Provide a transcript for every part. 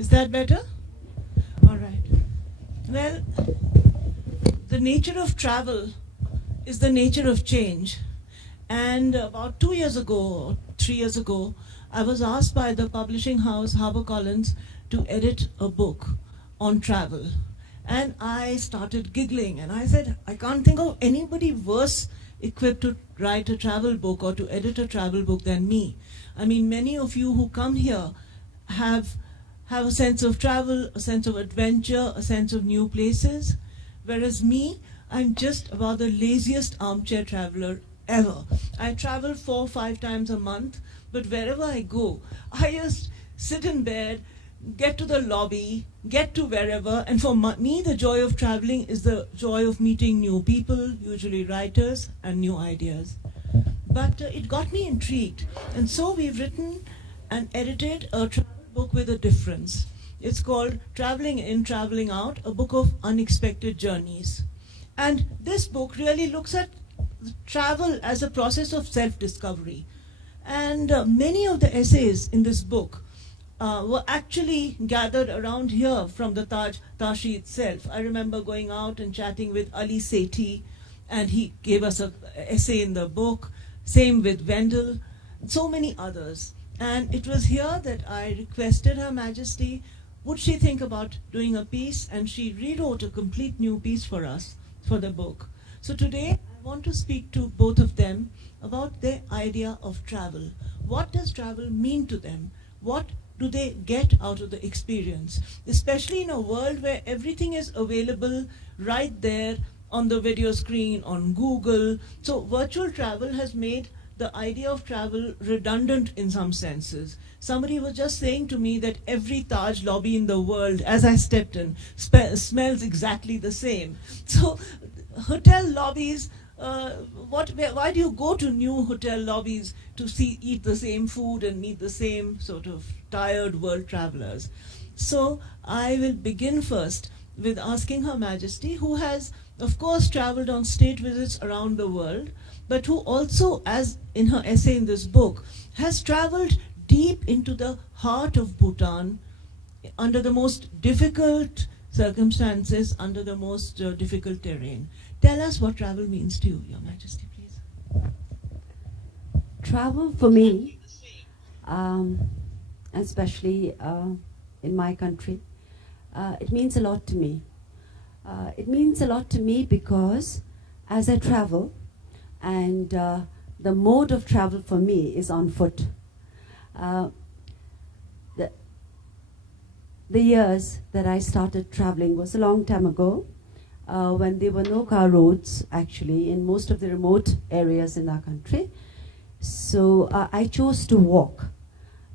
Is that better? All right. Well, the nature of travel is the nature of change. And about 2 years ago, or 3 years ago, I was asked by the publishing house HarperCollins to edit a book on travel. And I started giggling and I said, I can't think of anybody worse equipped to write a travel book or to edit a travel book than me. I mean, many of you who come here have a sense of travel, a sense of adventure, a sense of new places, whereas me, I'm just about the laziest armchair traveler ever. I travel 4 or 5 times a month, but wherever I go, I just sit in bed, get to the lobby, get to wherever, and for me, the joy of traveling is the joy of meeting new people, usually writers, and new ideas. But it got me intrigued, and so we've written and edited a travel book with a difference. It's called Traveling In, Traveling Out, a book of unexpected journeys. And this book really looks at travel as a process of self-discovery. And many of the essays in this book were actually gathered around here from the Tashi itself. I remember going out and chatting with Ali Sethi, and he gave us an essay in the book. Same with Wendell, so many others. And it was here that I requested Her Majesty, would she think about doing a piece? And she rewrote a complete new piece for us, for the book. So today, I want to speak to both of them about their idea of travel. What does travel mean to them? What do they get out of the experience? Especially in a world where everything is available right there on the video screen, on Google. So virtual travel has made the idea of travel redundant in some senses. Somebody was just saying to me that every Taj lobby in the world, as I stepped in, smells exactly the same. So hotel lobbies, why do you go to new hotel lobbies to eat the same food and meet the same sort of tired world travelers? So I will begin first with asking Her Majesty, who has, of course, traveled on state visits around the world, but who also, as in her essay in this book, has traveled deep into the heart of Bhutan under the most difficult circumstances, under the most difficult terrain. Tell us what travel means to you, Your Majesty, please. Travel for me, especially in my country, it means a lot to me. It means a lot to me because as I travel, and the mode of travel for me is on foot. The years that I started traveling was a long time ago, when there were no car roads actually in most of the remote areas in our country. So I chose to walk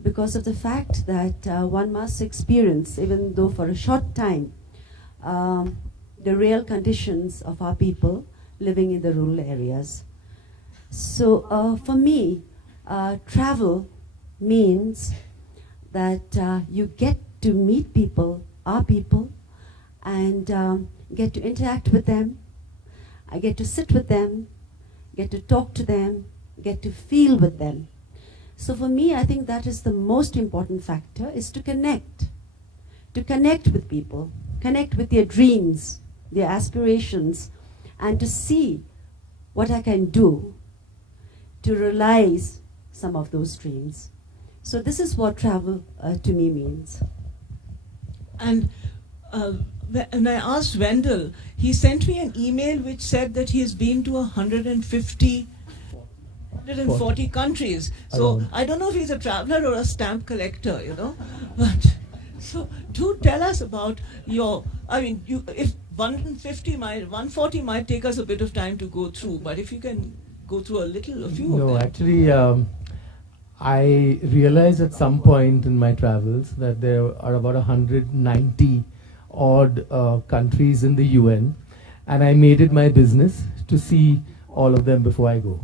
because of the fact that one must experience, even though for a short time, the real conditions of our people living in the rural areas. So for me, travel means that you get to meet people, our people, and get to interact with them. I get to sit with them, get to talk to them, get to feel with them. So for me, I think that is the most important factor, is to connect with people, connect with their dreams, their aspirations, and to see what I can do to realize some of those dreams. So this is what travel to me means. And when I asked Wendell, he sent me an email which said that he has been to 140 countries. So I don't know if he's a traveler or a stamp collector, you know. But so do tell us about your, I mean, if 140 might take us a bit of time to go through, but if you can go through a few of them. No, actually, I realized at some point in my travels that there are about 190 odd countries in the UN, and I made it my business to see all of them before I go.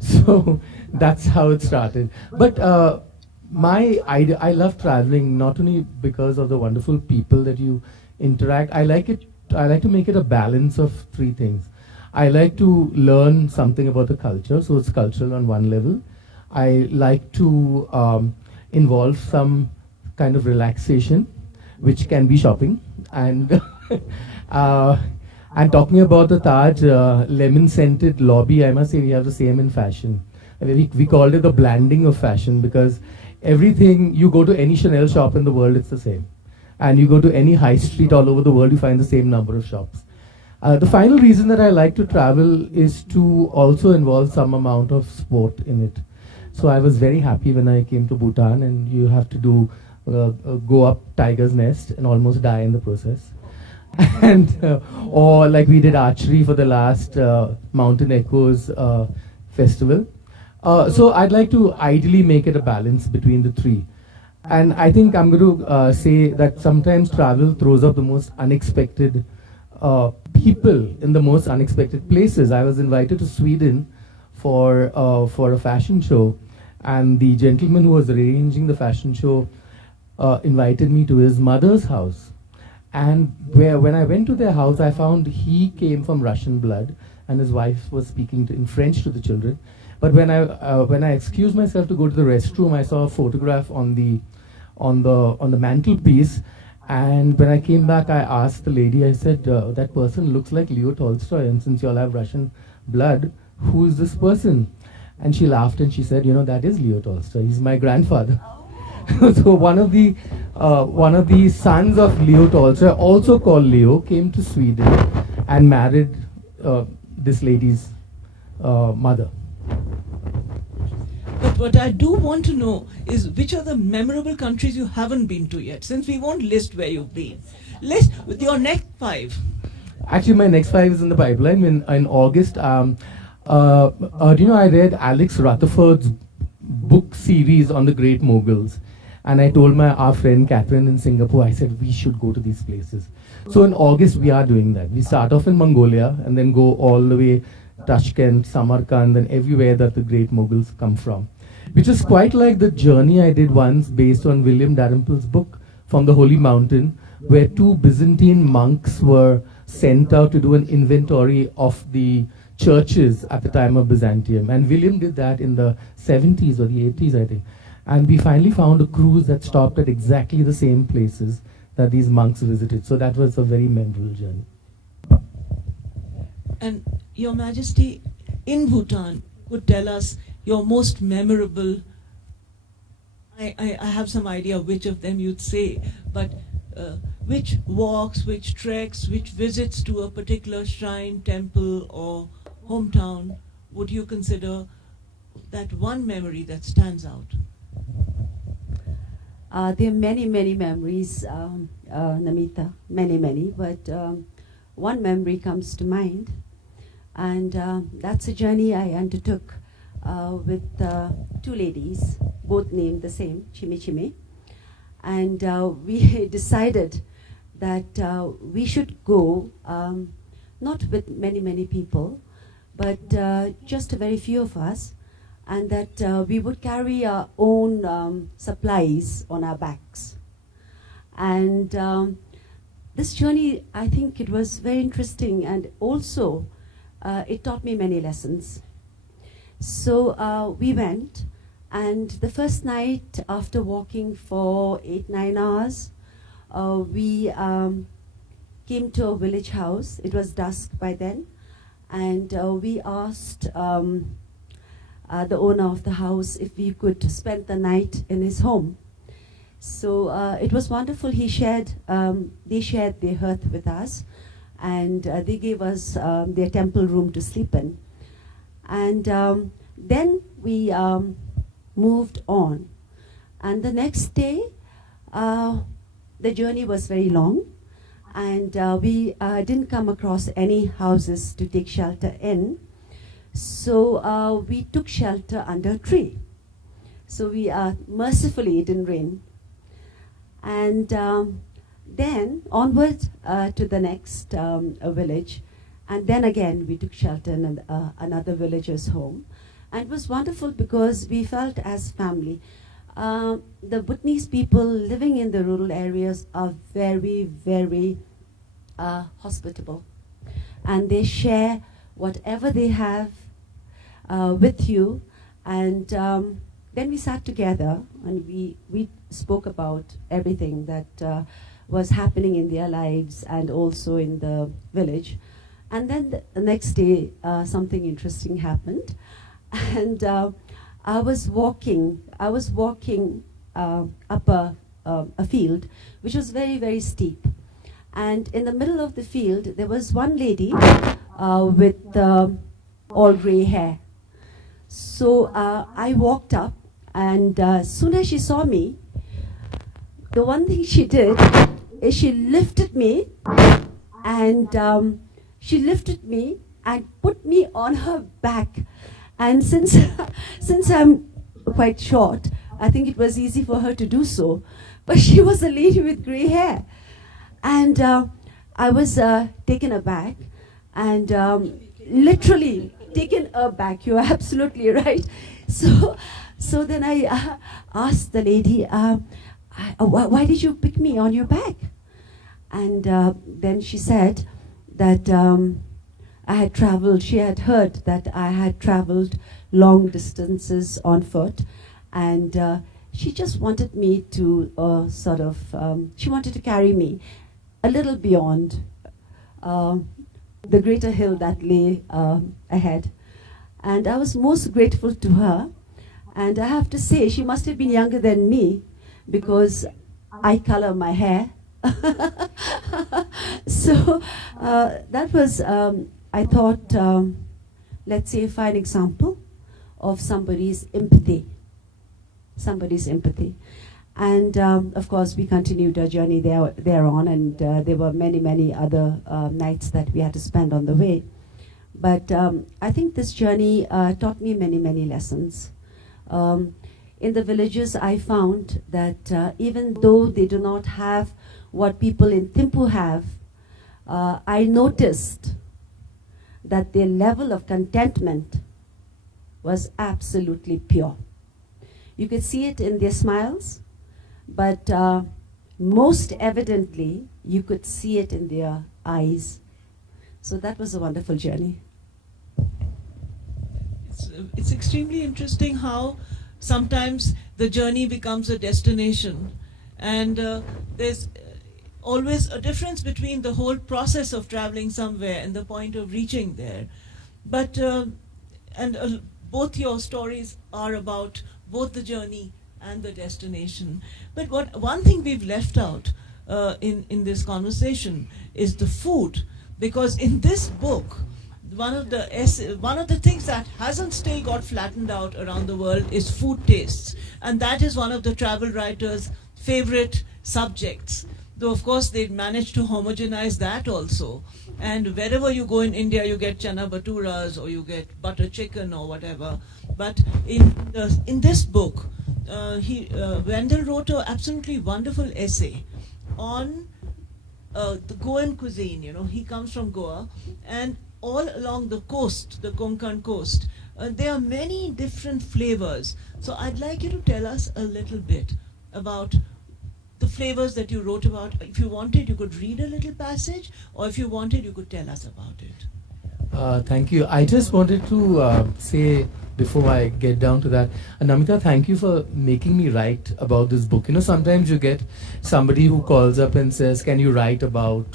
So that's how it started. But I love traveling not only because of the wonderful people that you interact. I like to make it a balance of 3 things. I like to learn something about the culture, so it's cultural on one level. I like to involve some kind of relaxation, which can be shopping. And and talking about the Taj lemon-scented lobby, I must say we have the same in fashion. We called it the blanding of fashion, because everything, you go to any Chanel shop in the world, it's the same. And you go to any high street all over the world, you find the same number of shops. The final reason that I like to travel is to also involve some amount of sport in it. So I was very happy when I came to Bhutan, and you have to do go up Tiger's Nest and almost die in the process. And or like we did archery for the last Mountain Echoes festival. So I'd like to ideally make it a balance between the three. And I think I'm going to say that sometimes travel throws up the most unexpected people in the most unexpected places. I was invited to Sweden for a fashion show, and the gentleman who was arranging the fashion show invited me to his mother's house. And when I went to their house, I found he came from Russian blood, and his wife was speaking in French to the children. But when I excused myself to go to the restroom, I saw a photograph on the mantelpiece. And when I came back, I asked the lady, I said, that person looks like Leo Tolstoy, and since you all have Russian blood, who is this person? And she laughed and she said, that is Leo Tolstoy. He's my grandfather. So one of the sons of Leo Tolstoy, also called Leo, came to Sweden and married this lady's mother. But what I do want to know is which are the memorable countries you haven't been to yet, since we won't list where you've been. List with your next 5. Actually, my next 5 is in the pipeline. In August, I read Alex Rutherford's book series on the Great Moguls. And I told our friend Catherine in Singapore, I said, we should go to these places. So in August, we are doing that. We start off in Mongolia and then go all the way Tashkent, Samarkand, and everywhere that the Great Mughals come from. Which is quite like the journey I did once based on William Dalrymple's book, From the Holy Mountain, where 2 Byzantine monks were sent out to do an inventory of the churches at the time of Byzantium. And William did that in the 70s or the 80s, I think. And we finally found a cruise that stopped at exactly the same places that these monks visited. So that was a very memorable journey. And Your Majesty, in Bhutan, could tell us your most memorable, I have some idea which of them you'd say, but which walks, which treks, which visits to a particular shrine, temple, or hometown would you consider that one memory that stands out? There are many, many memories, Namita, many, but one memory comes to mind, and that's a journey I undertook with 2 ladies, both named the same, Chimi. And we decided that we should go, not with many people, but just a very few of us, and that we would carry our own supplies on our backs. And this journey, I think it was very interesting, and also it taught me many lessons. So we went, and the first night, after walking for 8-9 hours, we came to a village house. It was dusk by then, and we asked the owner of the house if we could spend the night in his home. So it was wonderful. They shared their hearth with us, and they gave us their temple room to sleep in. And then we moved on. And the next day, the journey was very long, and we didn't come across any houses to take shelter in. So we took shelter under a tree. So we mercifully, it didn't rain. And then onward to the next village. And then again, we took shelter in another villager's home. And it was wonderful because we felt as family. The Bhutanese people living in the rural areas are very, very hospitable. And they share whatever they have with you. And then we sat together and we spoke about everything that was happening in their lives and also in the village. And then the next day, something interesting happened. And I was walking up a field, which was very, very steep. And in the middle of the field, there was one lady with all gray hair. So I walked up, and as soon as she saw me, the one thing she did is she lifted me and put me on her back. And since I'm quite short, I think it was easy for her to do so. But she was a lady with gray hair. And I was taken aback, and literally taken aback. You're absolutely right. So then I asked the lady, why did you pick me on your back? And then she said that she had heard that I had traveled long distances on foot, and she just wanted me to she wanted to carry me a little beyond the greater hill that lay ahead. And I was most grateful to her. And I have to say, she must have been younger than me, because I color my hair. So that was, I thought, let's say, a fine example of somebody's empathy. And of course, we continued our journey thereon, and there were many other nights that we had to spend on the way. But I think this journey taught me many lessons. In the villages, I found that even though they do not have what people in Thimphu have, I noticed that their level of contentment was absolutely pure. You could see it in their smiles, but most evidently, you could see it in their eyes. So that was a wonderful journey. It's extremely interesting how sometimes the journey becomes a destination, and there's always a difference between the whole process of traveling somewhere and the point of reaching there. But both your stories are about both the journey and the destination. But one thing we've left out in this conversation is the food, because in this book, one of the things that hasn't still got flattened out around the world is food tastes, and that is one of the travel writers' favorite subjects. Though of course they managed to homogenize that also, and wherever you go in India, you get chana bhaturas or you get butter chicken or whatever. But in this book, Wendell wrote an absolutely wonderful essay on the Goan cuisine. You know, he comes from Goa, and all along the coast, the Konkan coast, there are many different flavors. So I'd like you to tell us a little bit about the flavors that you wrote about. If you wanted, you could read a little passage, or if you wanted, you could tell us about it. Thank you. I just wanted to say, before I get down to that, Namita, thank you for making me write about this book. You know, sometimes you get somebody who calls up and says, can you write about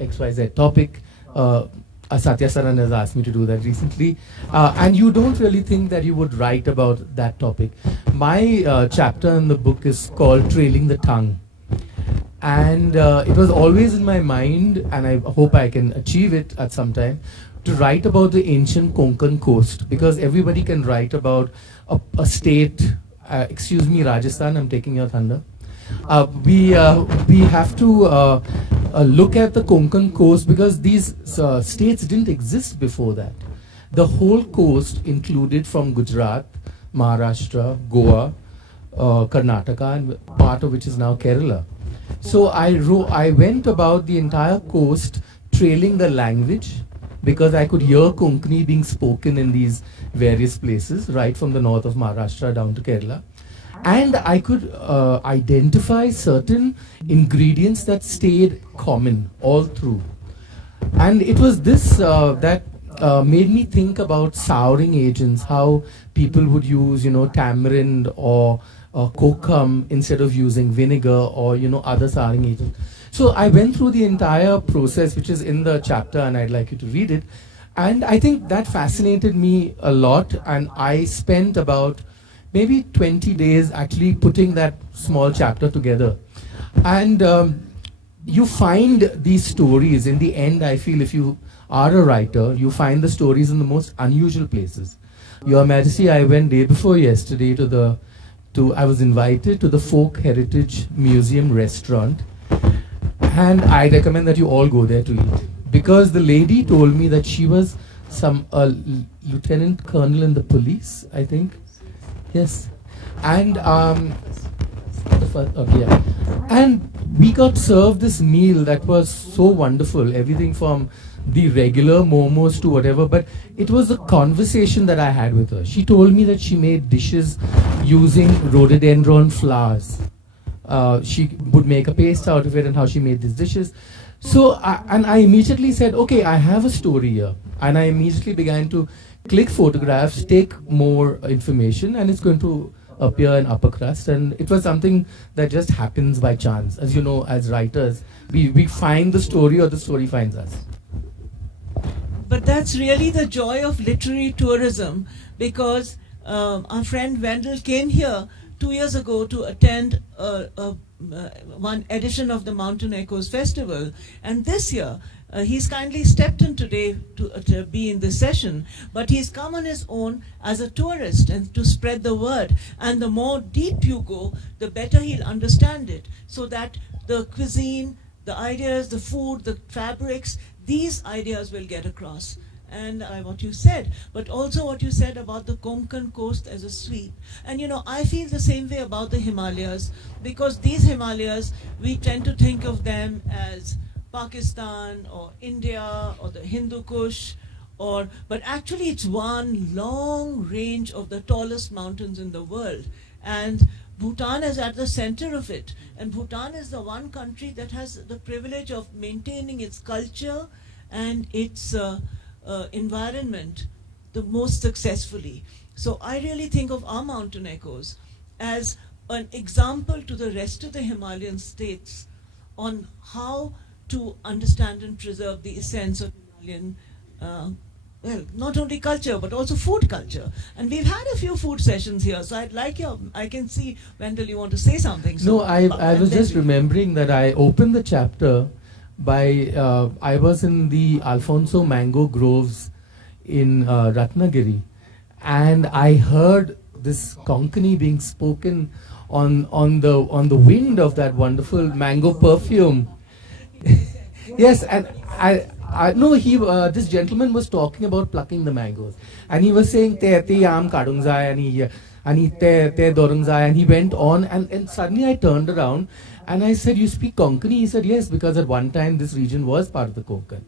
XYZ topic? Satya Saran has asked me to do that recently. And you don't really think that you would write about that topic. My chapter in the book is called Trailing the Tongue. And it was always in my mind, and I hope I can achieve it at some time, to write about the ancient Konkan coast, because everybody can write about a state, excuse me, Rajasthan, I'm taking your thunder. We have to look at the Konkan coast, because these states didn't exist before that. The whole coast included from Gujarat, Maharashtra, Goa, Karnataka, and part of which is now Kerala. So I went about the entire coast trailing the language, because I could hear Konkani being spoken in these various places, right from the north of Maharashtra down to Kerala. And I could identify certain ingredients that stayed common all through. And it was this that made me think about souring agents, how people would use, tamarind or kokum instead of using vinegar or other souring agents. So I went through the entire process, which is in the chapter, and I'd like you to read it. And I think that fascinated me a lot, and I spent about maybe 20 days actually putting that small chapter together. And you find these stories in the end. I feel if you are a writer, you find the stories in the most unusual places. Your Majesty, I went day before yesterday I was invited to the Folk Heritage Museum restaurant, and I recommend that you all go there to eat, because the lady told me that she was some lieutenant colonel in the police, I think. Yes, and and we got served this meal that was so wonderful. Everything from the regular momos to whatever, but it was a conversation that I had with her. She told me that she made dishes using rhododendron flowers. She would make a paste out of it, and how she made these dishes. So, I immediately said, okay, I have a story here. And I immediately began to click photographs, take more information, and it's going to appear in Upper Crust. And it was something that just happens by chance. As you know, as writers, we find the story or the story finds us. But that's really the joy of literary tourism, because our friend Wendell came here 2 years ago to attend one edition of the Mountain Echoes Festival, and this year he's kindly stepped in today to be in this session, but he's come on his own as a tourist and to spread the word. And the more deep you go, the better he'll understand it, so that the cuisine, the ideas, the food, the fabrics, these ideas will get across. And what you said, but also what you said about the Konkan coast as a sweep. And I feel the same way about the Himalayas, because these Himalayas, we tend to think of them as Pakistan or India or the Hindu Kush, but actually it's one long range of the tallest mountains in the world. And Bhutan is at the center of it. And Bhutan is the one country that has the privilege of maintaining its culture and its environment the most successfully. So I really think of our Mountain Echoes as an example to the rest of the Himalayan states on how to understand and preserve the essence of Himalayan, not only culture, but also food culture. And we've had a few food sessions here, so I can see, Wendell, you want to say something. So no, I was just remembering that I opened the chapter by, I was in the Alfonso mango groves in Ratnagiri, and I heard this Konkani being spoken on the wind of that wonderful mango perfume. Yes, and I know this gentleman was talking about plucking the mangoes, and he was saying te am kadungzai, and he te dorungzai, and he went on, and suddenly I turned around and I said, you speak Konkani? He said, yes, because at one time this region was part of the Konkan.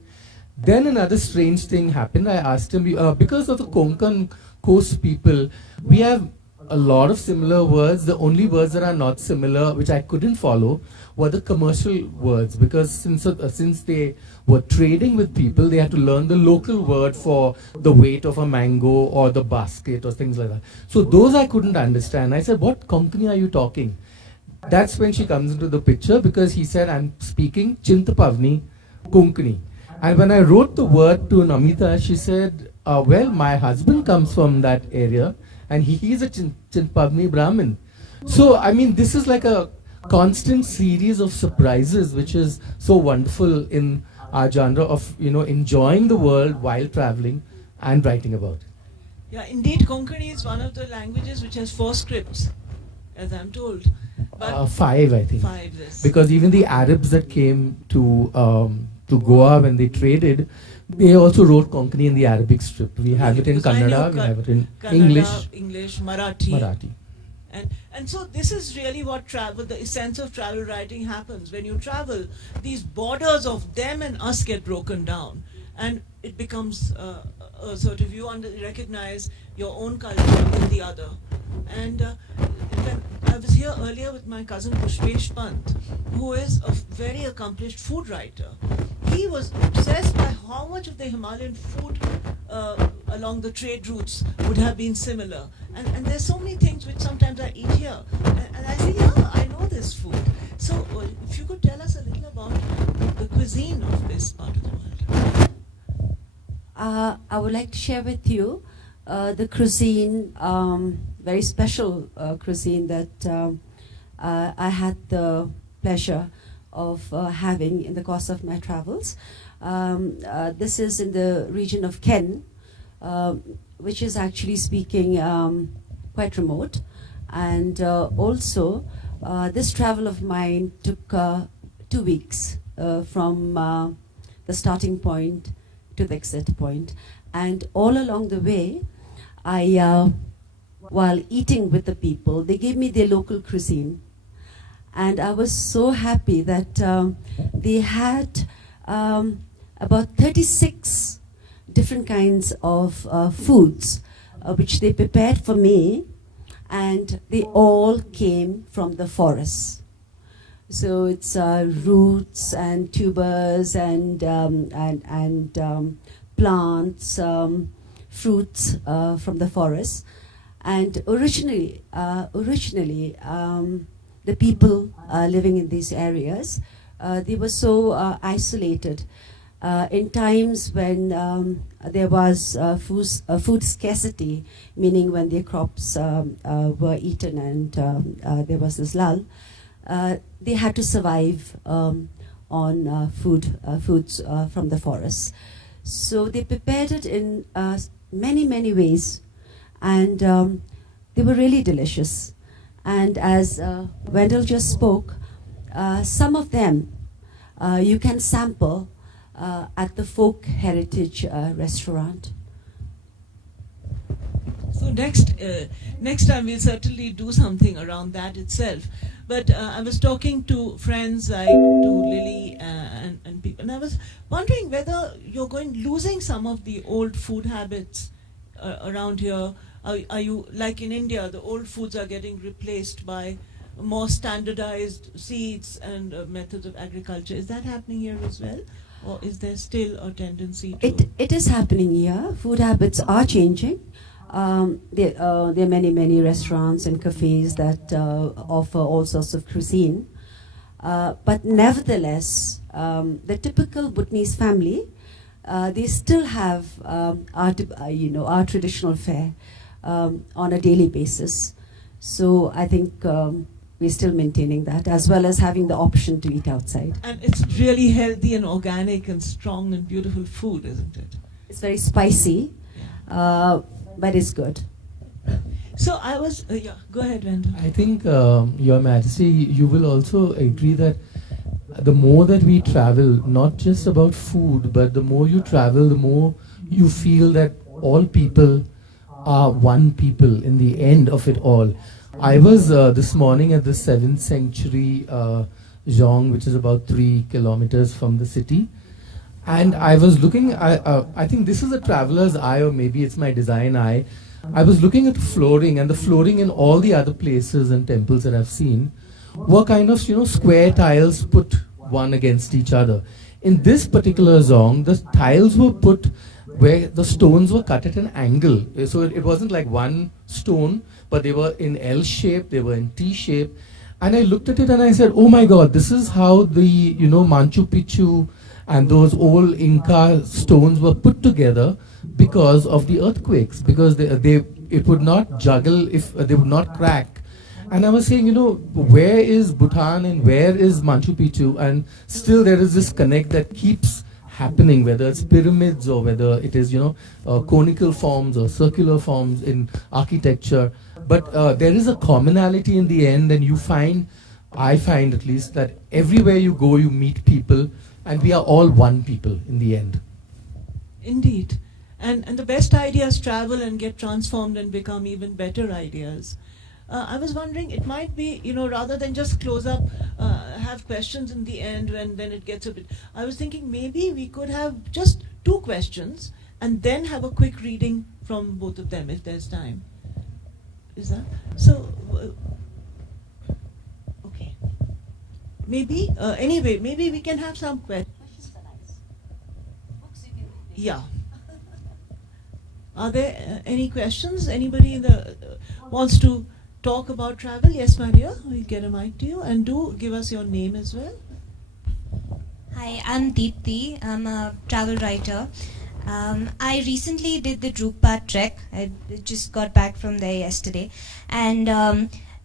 Then another strange thing happened. I asked him, because of the Konkan coast people, we have a lot of similar words. The only words that are not similar, which I couldn't follow, were the commercial words, because since they were trading with people, they had to learn the local word for the weight of a mango or the basket or things like that. So those I couldn't understand. I said, what Konkani are you talking? That's when she comes into the picture, because he said, I'm speaking Chintapavni Konkani. And when I wrote the word to Namita, she said, well, my husband comes from that area, and he's a Chintapavni Brahmin. So, I mean, this is like a constant series of surprises, which is so wonderful in our genre of, enjoying the world while traveling and writing about it. Yeah, indeed, Konkani is one of the languages which has 4 scripts, as I'm told. But 5, I think. 5, yes. Because even the Arabs that came to Goa when they traded, they also wrote Konkani in the Arabic script. We have it in Kannada, we have it in Kannada, English, Marathi. And so this is really what travel, the essence of travel writing happens. When you travel, these borders of them and us get broken down. And it becomes a sort of, you recognize your own culture in the other. And when I was here earlier with my cousin Pushpesh Pant, who is a very accomplished food writer. He was obsessed by how much of the Himalayan food along the trade routes would have been similar. And there's so many things which sometimes I eat here, and I say, yeah, I know this food. So if you could tell us a little about the cuisine of this part of the world. I would like to share with you the cuisine, very special cuisine that I had the pleasure of having in the course of my travels. This is in the region of Ken, which is actually speaking quite remote. And also, this travel of mine took 2 weeks from the starting point to the exit point. And all along the way, while eating with the people, they gave me their local cuisine. And I was so happy that they had about 36 different kinds of foods which they prepared for me, and they all came from the forest. So it's roots and tubers and plants, fruits from the forest. And originally, the people living in these areas, they were so isolated. In times when there was food scarcity, meaning when their crops were eaten and there was this lull, they had to survive on foods from the forest. So they prepared it in many ways, and they were really delicious. And as Wendell just spoke, some of them you can sample at the Folk Heritage Restaurant. So next time we'll certainly do something around that itself. But I was talking to friends like to Lily and people, and I was wondering whether you're losing some of the old food habits around here. Are you, like in India, the old foods are getting replaced by more standardized seeds and methods of agriculture? Is that happening here as well? Or is there still a tendency to... It is happening here. Food habits are changing. There are many restaurants and cafes that offer all sorts of cuisine. But nevertheless, the typical Bhutanese family, they still have our traditional fare on a daily basis. So I think we're still maintaining that, as well as having the option to eat outside. And it's really healthy and organic and strong and beautiful food, isn't it? It's very spicy, but it's good. So I was, go ahead, Wendell. I think, Your Majesty, you will also agree that the more that we travel, not just about food, but the more you travel, the more you feel that all people are one people in the end of it all. I was this morning at the 7th century Zhong, which is about 3 kilometers from the city. And I was looking, I think this is a traveler's eye, or maybe it's my design eye. I was looking at flooring, and the flooring in all the other places and temples that I've seen were kind of, square tiles put one against each other. In this particular Zong, the tiles were put where the stones were cut at an angle. So it wasn't like one stone, but they were in L shape, they were in T shape. And I looked at it and I said, oh my God, this is how the, Machu Picchu and those old Inca stones were put together because of the earthquakes, because it would not juggle, if they would not crack. And I was saying, where is Bhutan and where is Machu Picchu? And still there is this connect that keeps happening, whether it's pyramids or whether it is, conical forms or circular forms in architecture. But there is a commonality in the end, and I find at least, that everywhere you go, you meet people, and we are all one people in the end. Indeed. And the best ideas travel and get transformed and become even better ideas. I was wondering, it might be, rather than just close up, have questions in the end when then it gets a bit... I was thinking maybe we could have just 2 questions and then have a quick reading from both of them if there's time. Is that? So, okay. Maybe, anyway, maybe we can have some questions. Yeah. Are there any questions? Anybody in the wants to talk about travel? Yes, Maria, we'll get a mic to you, and do give us your name as well. Hi, I'm Deepthi. I'm a travel writer. I recently did the Drukpa trek. I just got back from there yesterday, and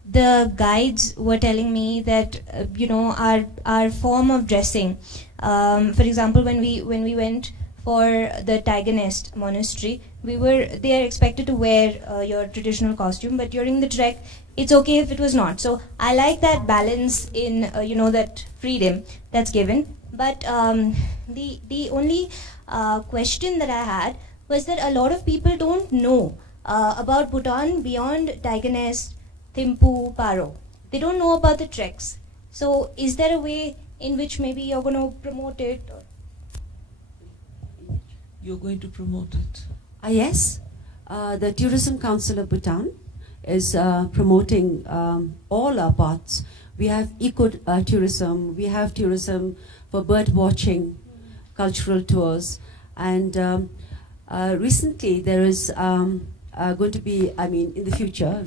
the guides were telling me that our form of dressing. For example, when we went for the Tiger monastery, they are expected to wear your traditional costume, but during the trek, it's okay if it was not. So I like that balance in that freedom that's given. But the only question that I had was that a lot of people don't know about Bhutan beyond Tiger Nest, Thimphu, Paro. They don't know about the treks. So is there a way in which maybe you're going to promote it? Or? You're going to promote it. Yes, the Tourism Council of Bhutan is promoting all our parts. We have eco-tourism, we have tourism for bird watching, cultural tours, and recently there is going to be, in the future,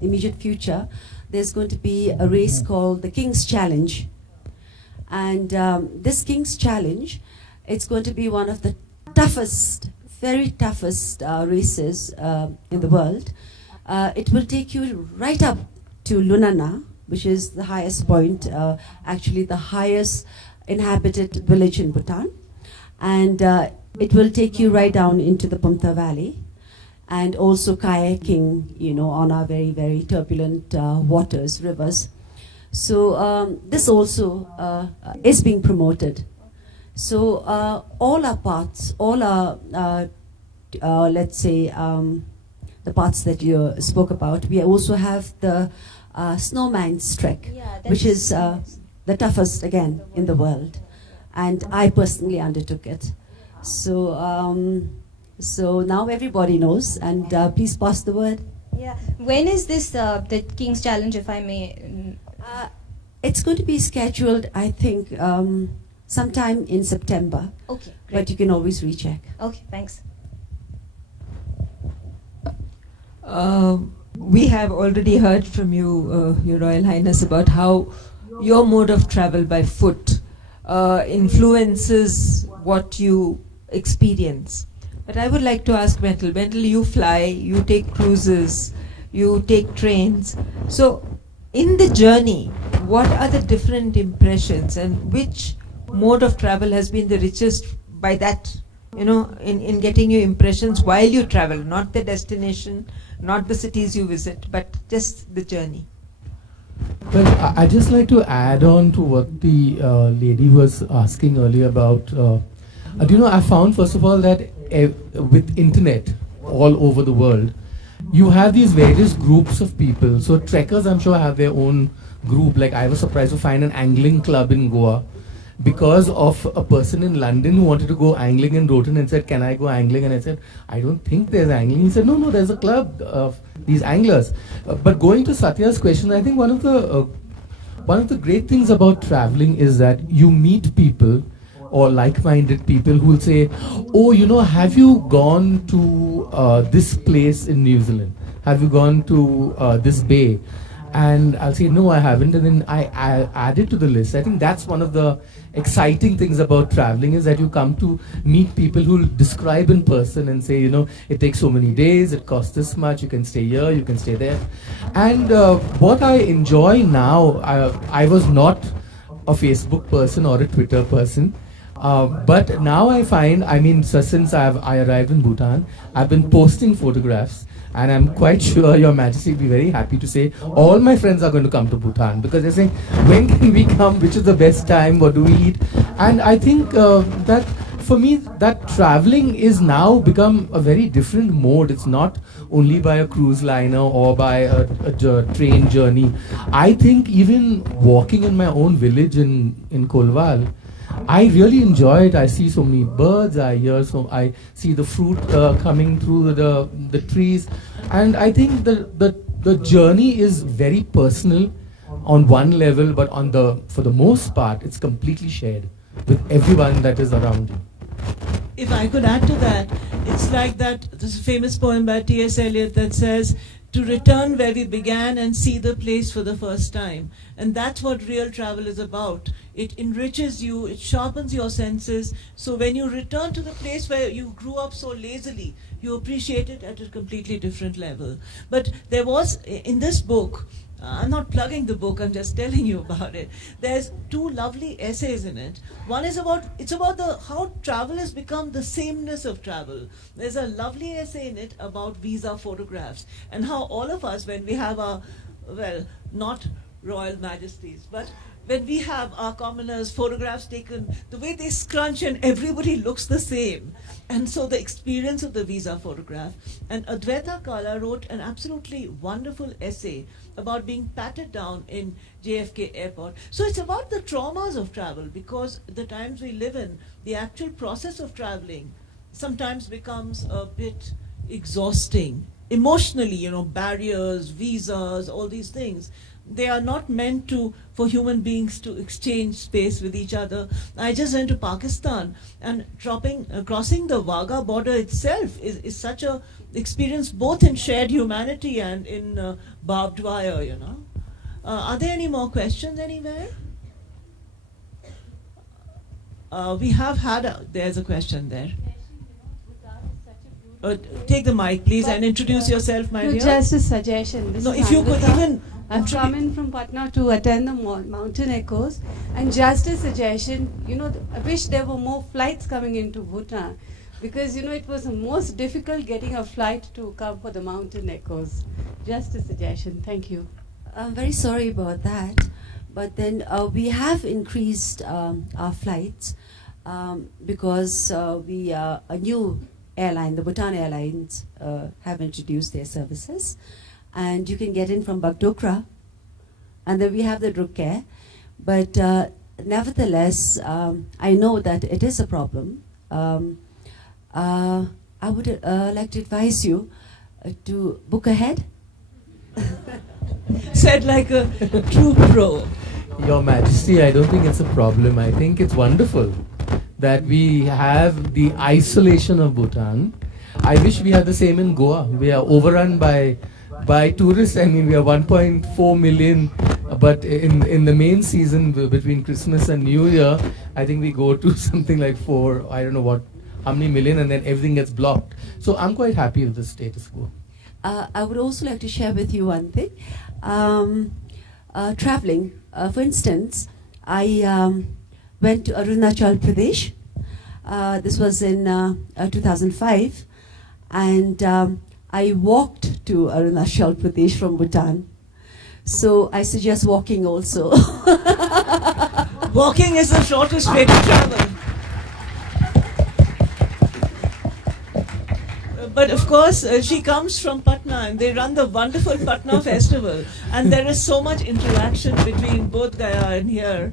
immediate future, there's going to be a race called the King's Challenge. And this King's Challenge, it's going to be one of the toughest, very toughest races in the world. It will take you right up to Lunana, which is the highest point, actually the highest inhabited village in Bhutan. And it will take you right down into the Pumta Valley, and also kayaking, on our very, very turbulent waters, rivers. So this also is being promoted. So all our parts, all our, let's say, the parts that you spoke about, we also have the Snowman's Trek, which is the toughest, again, in the world. And I personally undertook it. So so now everybody knows, and please pass the word. Yeah. When is this, the King's Challenge, if I may? It's going to be scheduled, I think, sometime in September. Okay, great. But you can always recheck. Okay, thanks. We have already heard from you, Your Royal Highness, about how your mode of travel by foot influences what you experience. But I would like to ask Bentel. Bentel, you fly, you take cruises, you take trains. So in the journey, what are the different impressions, and which mode of travel has been the richest by that, in getting you impressions while you travel, not the destination, not the cities you visit, but just the journey? Well, I'd just like to add on to what the lady was asking earlier about, I found, first of all, that with internet all over the world, you have these various groups of people. So trekkers, I'm sure, have their own group. Like, I was surprised to find an angling club in Goa because of a person in London who wanted to go angling and wrote in and said, can I go angling? And I said, I don't think there's angling. He said, no, there's a club of these anglers. But going to Satya's question, I think one of the great things about traveling is that you meet people, or like-minded people, who will say, oh, have you gone to this place in New Zealand? Have you gone to this bay? And I'll say, no, I haven't. And then I add it to the list. I think that's one of the exciting things about traveling, is that you come to meet people who will describe in person and say, it takes so many days, it costs this much, you can stay here, you can stay there. And what I enjoy now, I was not a Facebook person or a Twitter person. But now I find, since I arrived in Bhutan, I've been posting photographs, and I'm quite sure Your Majesty will be very happy to say all my friends are going to come to Bhutan, because they're saying, when can we come, which is the best time, what do we eat? And I think that for me, that traveling is now become a very different mode. It's not only by a cruise liner or by a train journey. I think even walking in my own village in Kolwal, I really enjoy it. I see so many birds, I see the fruit coming through the trees, and I think the journey is very personal on one level, but for the most part, it's completely shared with everyone that is around you. If I could add to that, it's It's like that, this famous poem by T.S. Eliot that says, to return where we began and see the place for the first time. And that's what real travel is about. It enriches you, it sharpens your senses, so when you return to the place where you grew up so lazily, you appreciate it at a completely different level. But there was, in this book, I'm not plugging the book, I'm just telling you about it. There's 2 lovely essays in it. One is about, it's about how travel has become the sameness of travel. There's a lovely essay in it about visa photographs and how all of us, when we have our, well, not royal majesties, but when we have our commoners' photographs taken, the way they scrunch and everybody looks the same. And so the experience of the visa photograph. And Adwaita Kala wrote an absolutely wonderful essay about being patted down in JFK airport. So it's about the traumas of travel, because the times we live in, the actual process of traveling sometimes becomes a bit exhausting. Emotionally, you know, barriers, visas, all these things. They are not meant for human beings to exchange space with each other. I just went to Pakistan, and crossing the Wagah border itself is such a experience, both in shared humanity and in barbed wire, you know. Are there any more questions anywhere? We have had there's a question there. Take the mic, please, and introduce yourself, my dear. Just a suggestion. No, if you could even... I've come in from Patna to attend the mountain echoes, and just a suggestion, you know, I wish there were more flights coming into Bhutan, because, you know, it was the most difficult getting a flight to come for the mountain echoes. Just a suggestion. Thank you. I'm very sorry about that, but then we have increased our flights because a new airline, the Bhutan Airlines, have introduced their services. And you can get in from Bagdogra, and then we have the Drukpa. But nevertheless, I know that it is a problem. I would like to advise you to book ahead. Said like a true pro. Your Majesty, I don't think it's a problem. I think it's wonderful that we have the isolation of Bhutan. I wish we had the same in Goa. We are overrun by tourists. I mean, we are 1.4 million, but in the main season between Christmas and New Year, I think we go to something like 4, I don't know how many million, and then everything gets blocked. So I'm quite happy with the status quo. I would also like to share with you one thing. Traveling, for instance, I went to Arunachal Pradesh. This was in 2005, and I walked to Arunachal Pradesh from Bhutan. So I suggest walking also. Walking is the shortest way to travel. But of course, she comes from Patna, and they run the wonderful Patna festival. And there is so much interaction between both Gaya and here.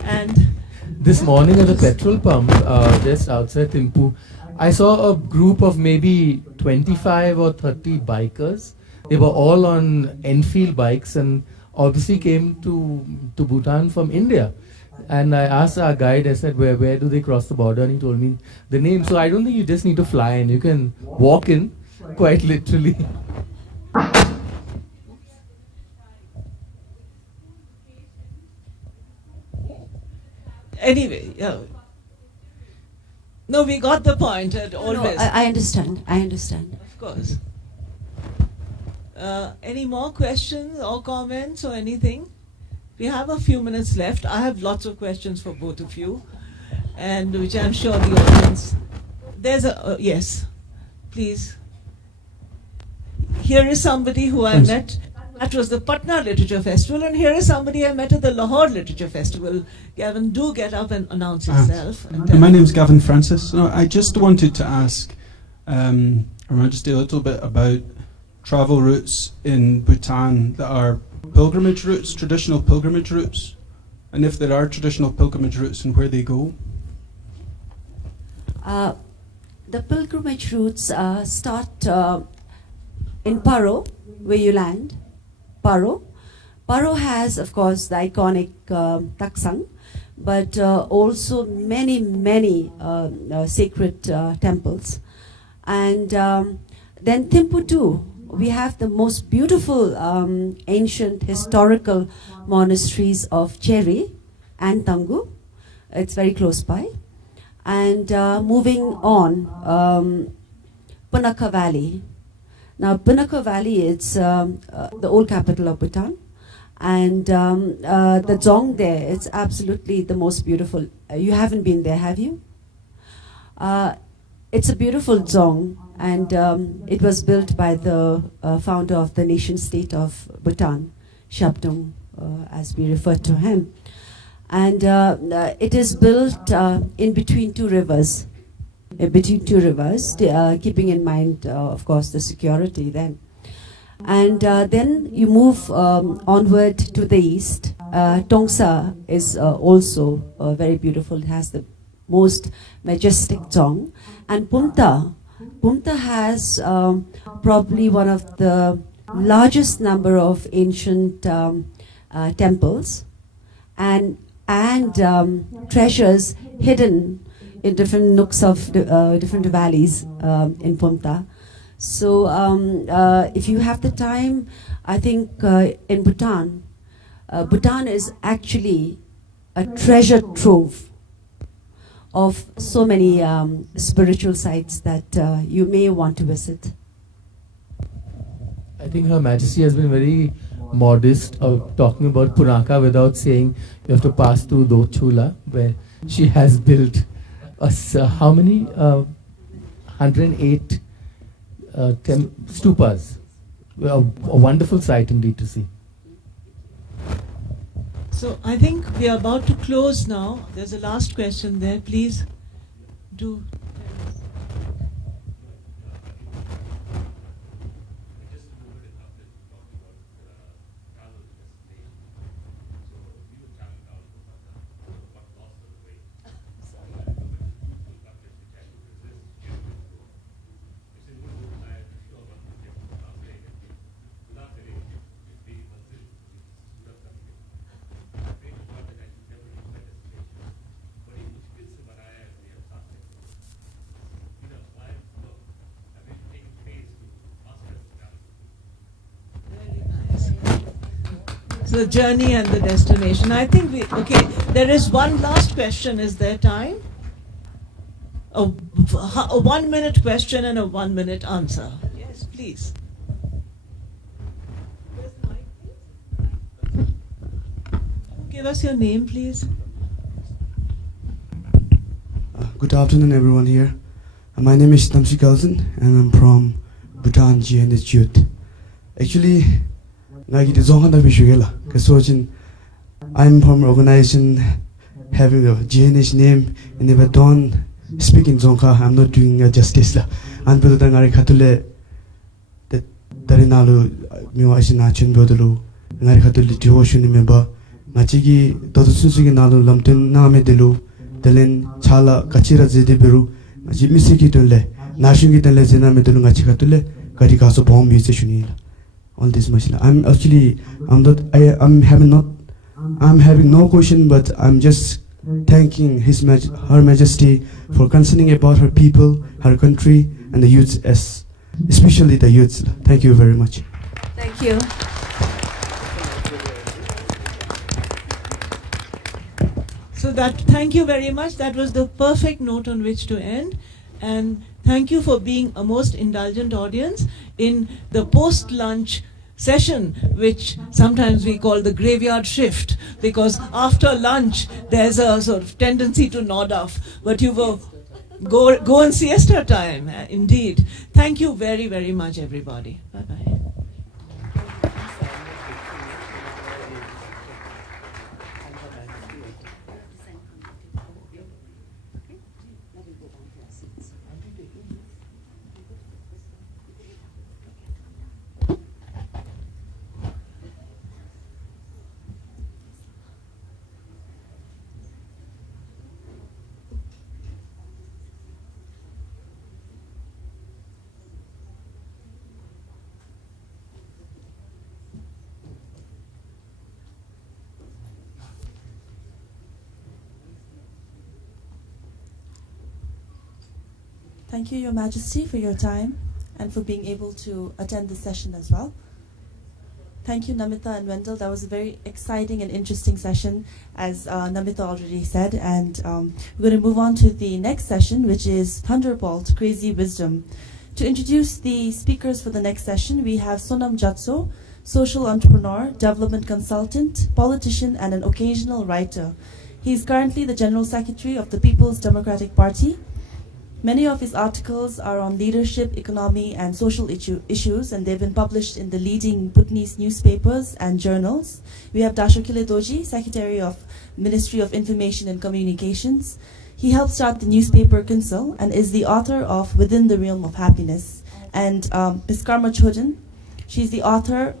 And this morning at the petrol pump, just outside Thimphu, I saw a group of maybe 25 or 30 bikers. They were all on Enfield bikes and obviously came to Bhutan from India. And I asked our guide, I said, where do they cross the border? And he told me the name. So I don't think you just need to fly in. You can walk in, quite literally. Anyway, yeah. No, we got the point. Always. No, I understand. I understand. Of course. Any more questions or comments or anything? We have a few minutes left. I have lots of questions for both of you, and which I'm sure the audience. There's a yes, please. Here is somebody who I met. That was the Patna Literature Festival, and here is somebody I met at the Lahore Literature Festival. Gavin, do get up and announce yourself. My name's Gavin Francis. No, I just wanted to ask Her Majesty a little bit about travel routes in Bhutan that are pilgrimage routes, traditional pilgrimage routes, and if there are traditional pilgrimage routes and where they go. The pilgrimage routes start in Paro, where you land. Paro has, of course, the iconic Taksang, but also many sacred temples. And then Thimphu too. We have the most beautiful ancient historical monasteries of Cheri and Tangu. It's very close by. And moving on, Punakha Valley. Now, Punakha Valley is the old capital of Bhutan. And the dzong there, it's absolutely the most beautiful. You haven't been there, have you? It's a beautiful dzong, and it was built by the founder of the nation state of Bhutan, Shabdung, as we refer to him. And it is built in between two rivers, keeping in mind, of course, the security then. And then you move onward to the east. Tongsa is also very beautiful. It has the most majestic dzong. And Pumta has probably one of the largest number of ancient temples and treasures hidden in different nooks of different valleys in Pumta. So if you have the time, I think in Bhutan, Bhutan is actually a treasure trove of so many spiritual sites that you may want to visit. I think Her Majesty has been very modest of talking about Punakha without saying you have to pass through Dochula, where she has built how many? 108 stupas. A wonderful sight indeed to see. So I think we are about to close now. There's a last question there. Please do. The journey and the destination. I think there is one last question. Is there time? A 1 minute question and a 1 minute answer. Yes, please. Give us your name, please. Good afternoon, everyone here. My name is Tamshi Kalsan, and I'm from Bhutan GNH Youth. Actually, I'm from an organization having a GNH name, and if I don't speak in Dzongkha, I'm not doing justice. And but the Ngari Katule, that Darinalu, Muashina Chinbodulu, Ngari Katuli devotion member, Nachigi, Tosusugi Nalu, Lamton Name Delu, Delen Chala, Kachira Zedeberu, Jimisiki Tule, Nashingi Tele Zena Medulu Nachikatule, Karikaso bomb musician. All this much. I'm having no question, but I'm just thanking Her Majesty for concerning about her people, her country, and the youths, especially the youths. Thank you very much. Thank you. So thank you very much. That was the perfect note on which to end. And thank you for being a most indulgent audience in the post-lunch session, which sometimes we call the graveyard shift, because after lunch there's a sort of tendency to nod off. But you will go and siesta time, indeed. Thank you very, very much, everybody. Bye-bye. Thank you, Your Majesty, for your time and for being able to attend this session as well. Thank you, Namita and Wendell. That was a very exciting and interesting session, as Namita already said. And we're going to move on to the next session, which is Thunderbolt, Crazy Wisdom. To introduce the speakers for the next session, we have Sonam Jatso, social entrepreneur, development consultant, politician, and an occasional writer. He is currently the General Secretary of the People's Democratic Party. Many of his articles are on leadership, economy, and social issues, and they've been published in the leading Bhutanese newspapers and journals. We have Dashokile Doji, Secretary of Ministry of Information and Communications. He helped start the newspaper Council and is the author of Within the Realm of Happiness. And Ms. Karma Chodin, she's the author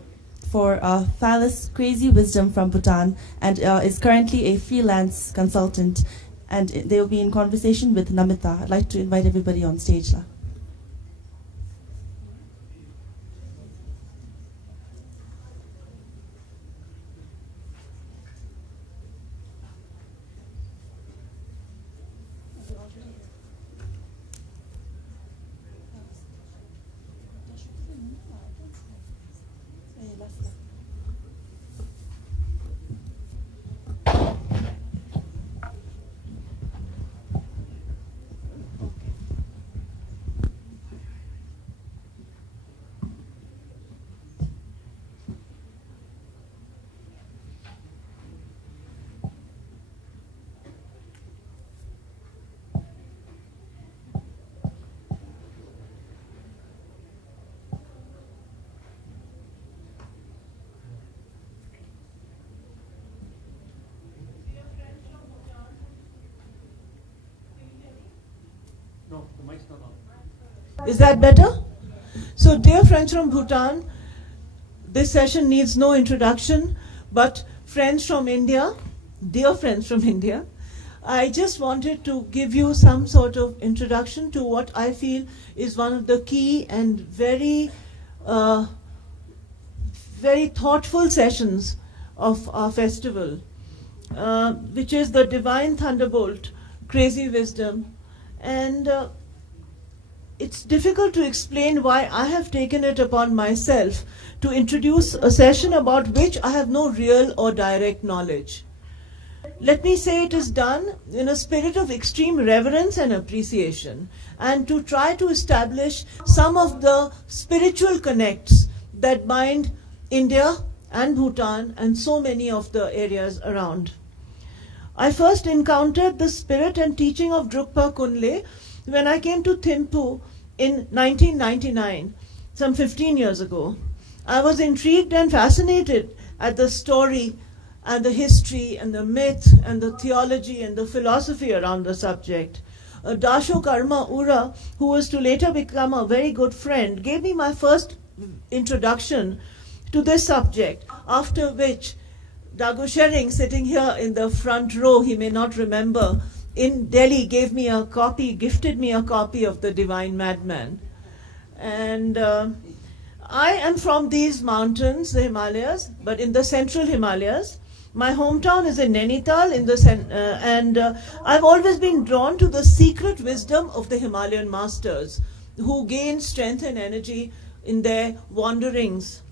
for Phallic, Crazy Wisdom from Bhutan, and is currently a freelance consultant. And they will be in conversation with Namita. I'd like to invite everybody on stage now. Is that better? So, dear friends from Bhutan, this session needs no introduction, but friends from India, dear friends from India, I just wanted to give you some sort of introduction to what I feel is one of the key and very thoughtful sessions of our festival, which is the Divine Thunderbolt, Crazy Wisdom. And it's difficult to explain why I have taken it upon myself to introduce a session about which I have no real or direct knowledge. Let me say it is done in a spirit of extreme reverence and appreciation, and to try to establish some of the spiritual connects that bind India and Bhutan and so many of the areas around. I first encountered the spirit and teaching of Drukpa Kunley when I came to Thimphu in 1999, some 15 years ago. I was intrigued and fascinated at the story and the history and the myth and the theology and the philosophy around the subject. Dasho Karma Ura, who was to later become a very good friend, gave me my first introduction to this subject, after which Dago Shering, sitting here in the front row, he may not remember, in Delhi gifted me a copy of The Divine Madman. And I am from these mountains, the Himalayas, but in the central Himalayas. My hometown is in Nainital, and I've always been drawn to the secret wisdom of the Himalayan masters, who gain strength and energy in their wanderings.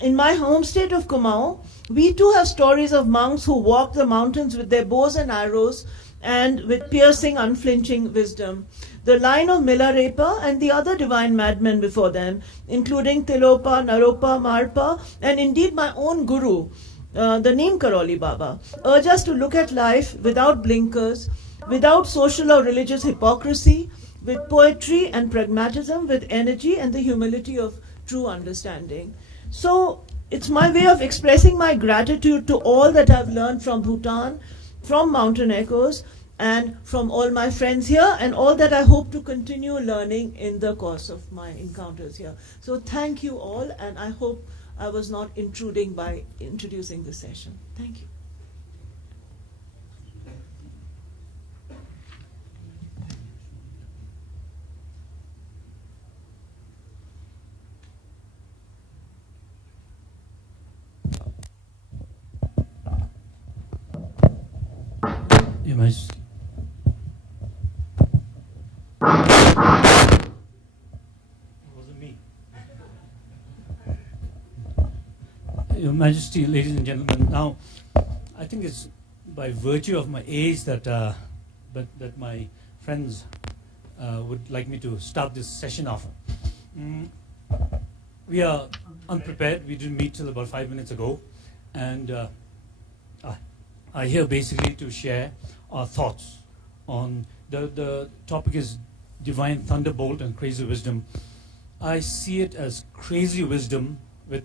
In my home state of Kumaon, we too have stories of monks who walk the mountains with their bows and arrows and with piercing, unflinching wisdom. The line of Milarepa and the other divine madmen before them, including Tilopa, Naropa, Marpa, and indeed my own guru, the Neem Karoli Baba, urge us to look at life without blinkers, without social or religious hypocrisy, with poetry and pragmatism, with energy and the humility of true understanding. So it's my way of expressing my gratitude to all that I've learned from Bhutan, from Mountain Echoes, and from all my friends here, and all that I hope to continue learning in the course of my encounters here. So thank you all, and I hope I was not intruding by introducing this session. Thank you. Your Majesty. Majesty, ladies and gentlemen, now I think it's by virtue of my age that that my friends would like me to start this session off. We are unprepared. We didn't meet till about 5 minutes ago, and are here basically to share our thoughts on the topic is divine thunderbolt and crazy wisdom. I see it as crazy wisdom with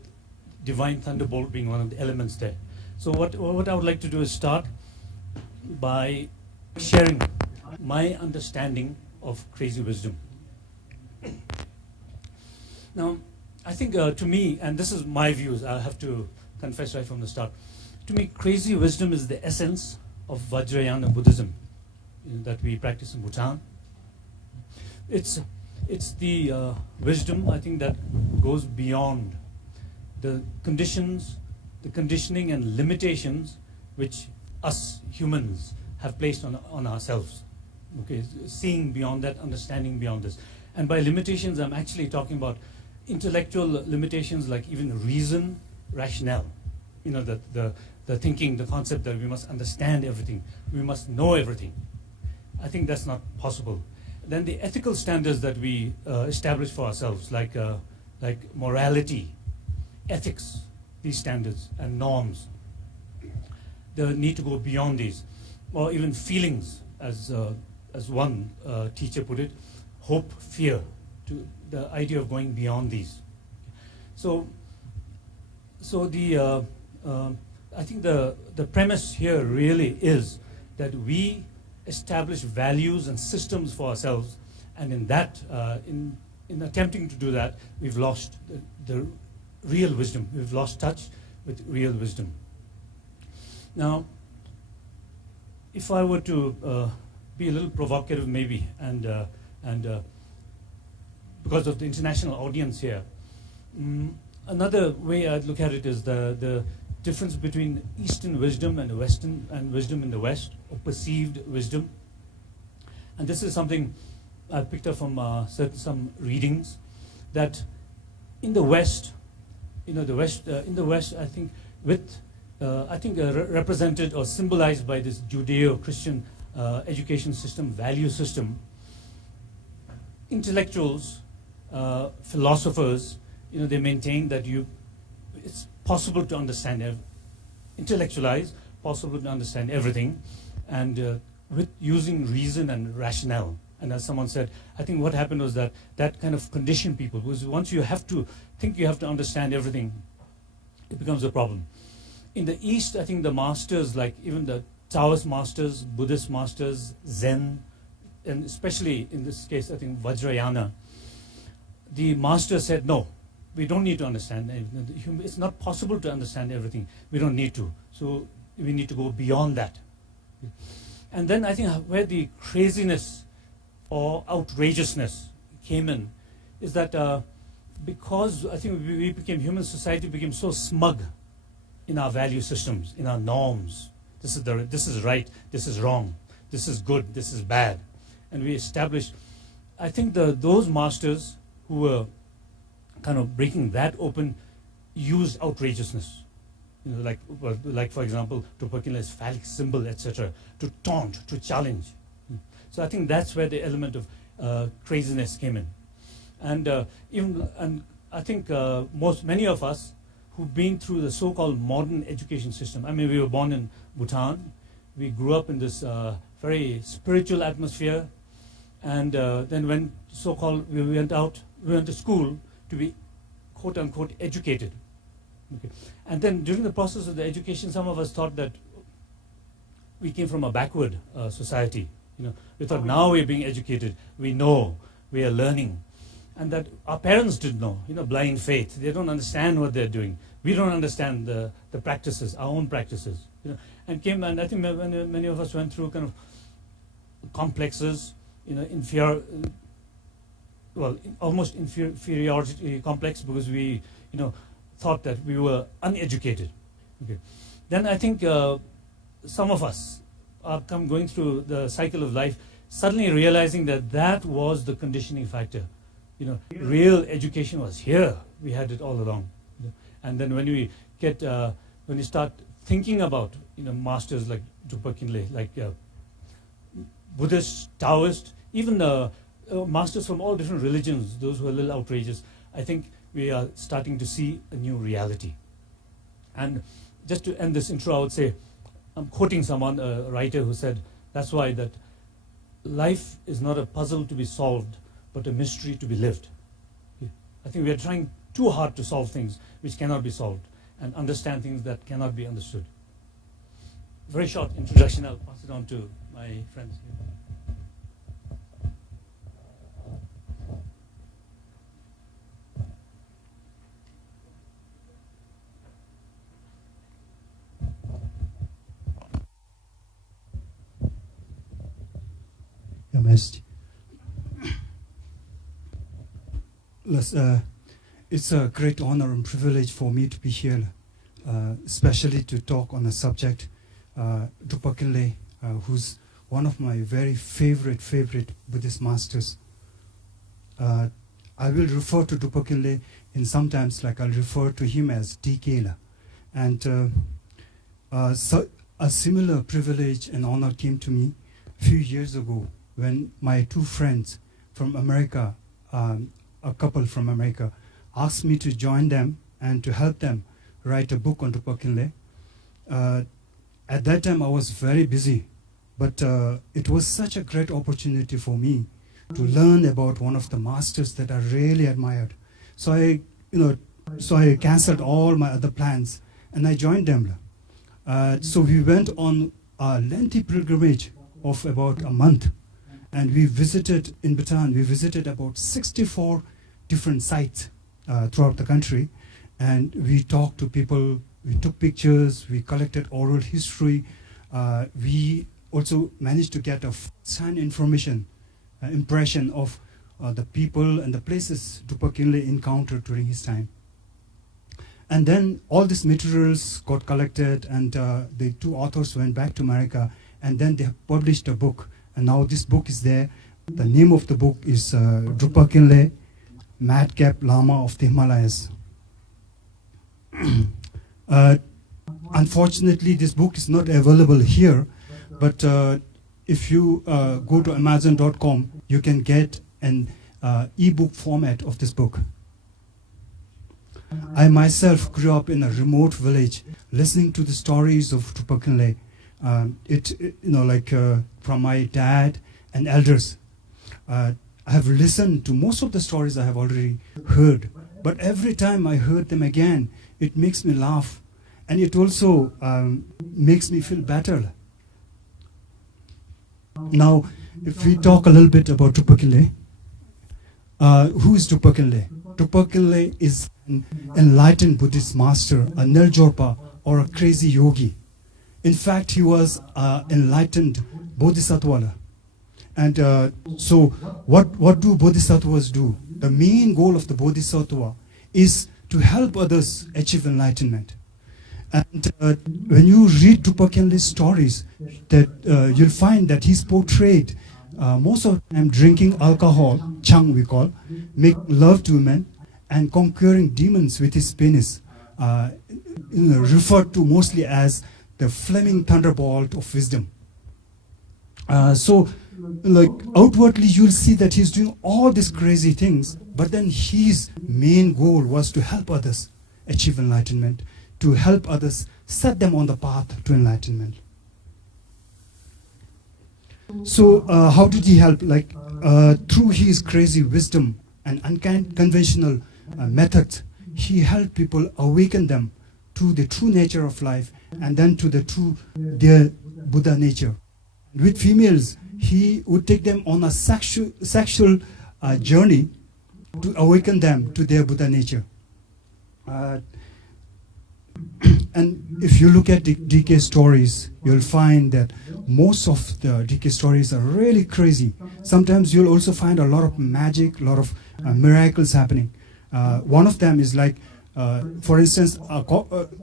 divine thunderbolt being one of the elements there. So what I would like to do is start by sharing my understanding of crazy wisdom. Now, I think to me, and this is my views, I have to confess right from the start, to me crazy wisdom is the essence of Vajrayana Buddhism that we practice in Bhutan. It's the wisdom, I think, that goes beyond the conditions, the conditioning and limitations which us humans have placed on ourselves. Okay, seeing beyond that, understanding beyond this. And by limitations, I'm actually talking about intellectual limitations like even reason, rationale. You know, the thinking, the concept that we must understand everything, we must know everything. I think that's not possible. Then the ethical standards that we establish for ourselves, like morality, ethics, these standards and norms, the need to go beyond these, or even feelings, as one teacher put it, hope, fear, to the idea of going beyond these. So the I think the premise here really is that we establish values and systems for ourselves, and in that, in attempting to do that, we've lost the real wisdom. We've lost touch with real wisdom. Now, if I were to be a little provocative, maybe, and because of the international audience here, another way I'd look at it is the difference between Eastern wisdom and Western and wisdom in the West, or perceived wisdom. And this is something I picked up from some readings, that in the West, in the West, I think represented or symbolized by this Judeo-Christian education system, value system, intellectuals, philosophers, they maintain that it's possible to understand, intellectualize, possible to understand everything, and with using reason and rationale. And as someone said, I think what happened was that kind of conditioned people, because once you have to think you have to understand everything, it becomes a problem. In the East, I think the masters, like even the Taoist masters, Buddhist masters, Zen, and especially in this case, I think Vajrayana, the master said, no, we don't need to understand. It's not possible to understand everything. We don't need to. So we need to go beyond that. And then I think where the craziness or outrageousness came in is that because I think we became, human society became so smug in our value systems, in our norms. This is right, this is wrong, this is good, this is bad. And we established, I think those masters who were kind of breaking that open used outrageousness. Like for example, Drukpa Kunley's Phallic symbol, etc., to taunt, to challenge. So I think that's where the element of craziness came in. And I think many of us who've been through the so-called modern education system. I mean, we were born in Bhutan. We grew up in this very spiritual atmosphere, and then when we went to school to be quote-unquote educated. Okay. And then during the process of the education, some of us thought that we came from a backward society. We thought now we're being educated, we know, we are learning. And that our parents didn't know, blind faith. They don't understand what they're doing. We don't understand the practices, our own practices. And I think many of us went through kind of complexes, almost inferiority complex, because we, thought that we were uneducated. Okay. Then I think some of us are going through the cycle of life, suddenly realizing that was the conditioning factor. Real education was here. We had it all along. And then when we get, when you start thinking about, masters like Drukpa Kunley, like Buddhist, Taoist, even masters from all different religions, those who are a little outrageous, I think we are starting to see a new reality. And just to end this intro, I would say, I'm quoting someone, a writer who said, that's why that life is not a puzzle to be solved, but a mystery to be lived. I think we are trying too hard to solve things which cannot be solved and understand things that cannot be understood. Very short introduction, I'll pass it on to my friends here. Your Majesty. It's a great honor and privilege for me to be here, especially to talk on a subject, Drukpa Kunley, who's one of my very favorite Buddhist masters. I will refer to Drukpa Kunley in sometimes like I'll refer to him as DK. And so a similar privilege and honor came to me a few years ago when my two friends from America, a couple from America, asked me to join them and to help them write a book on Drukpa Kunley. At that time, I was very busy, but it was such a great opportunity for me to learn about one of the masters that I really admired. So I canceled all my other plans and I joined them. So we went on a lengthy pilgrimage of about a month, and we visited in Bhutan. We visited about 64 different sites throughout the country, and we talked to people, we took pictures, we collected oral history. We also managed to get a first-hand impression of the people and the places Drukpa Kunley encountered during his time. And then all these materials got collected, and the two authors went back to America, and then they published a book. And now this book is there. The name of the book is Drukpa Kunley, Madcap Lama of the Himalayas. Unfortunately, this book is not available here, but if you go to Amazon.com, you can get an e-book format of this book. I myself grew up in a remote village, listening to the stories of Drukpa Kunley. From my dad and elders. I have listened to most of the stories I have already heard, but every time I heard them again, it makes me laugh, and it also makes me feel better. Now, if we talk a little bit about Drukpa Kunley, who is Drukpa Kunley? Drukpa Kunley is an enlightened Buddhist master, a Niljorpa, or a crazy yogi. In fact, he was enlightened Bodhisattva. And so what do Bodhisattvas do? The main goal of the Bodhisattva is to help others achieve enlightenment. And when you read Drukpa Kunley's stories, that you'll find that he's portrayed most of the time drinking alcohol, chang we call, making love to women, and conquering demons with his penis, referred to mostly as the flaming thunderbolt of wisdom. So outwardly you'll see that he's doing all these crazy things, but then his main goal was to help others achieve enlightenment, to help others set them on the path to enlightenment. So how did he help? Through his crazy wisdom and unconventional methods, he helped people awaken them to the true nature of life, and then to their Buddha nature. With females, he would take them on a sexual journey to awaken them to their Buddha nature. And if you look at the DK stories, you'll find that most of the DK stories are really crazy. Sometimes you'll also find a lot of magic, a lot of miracles happening. One of them is like, for instance,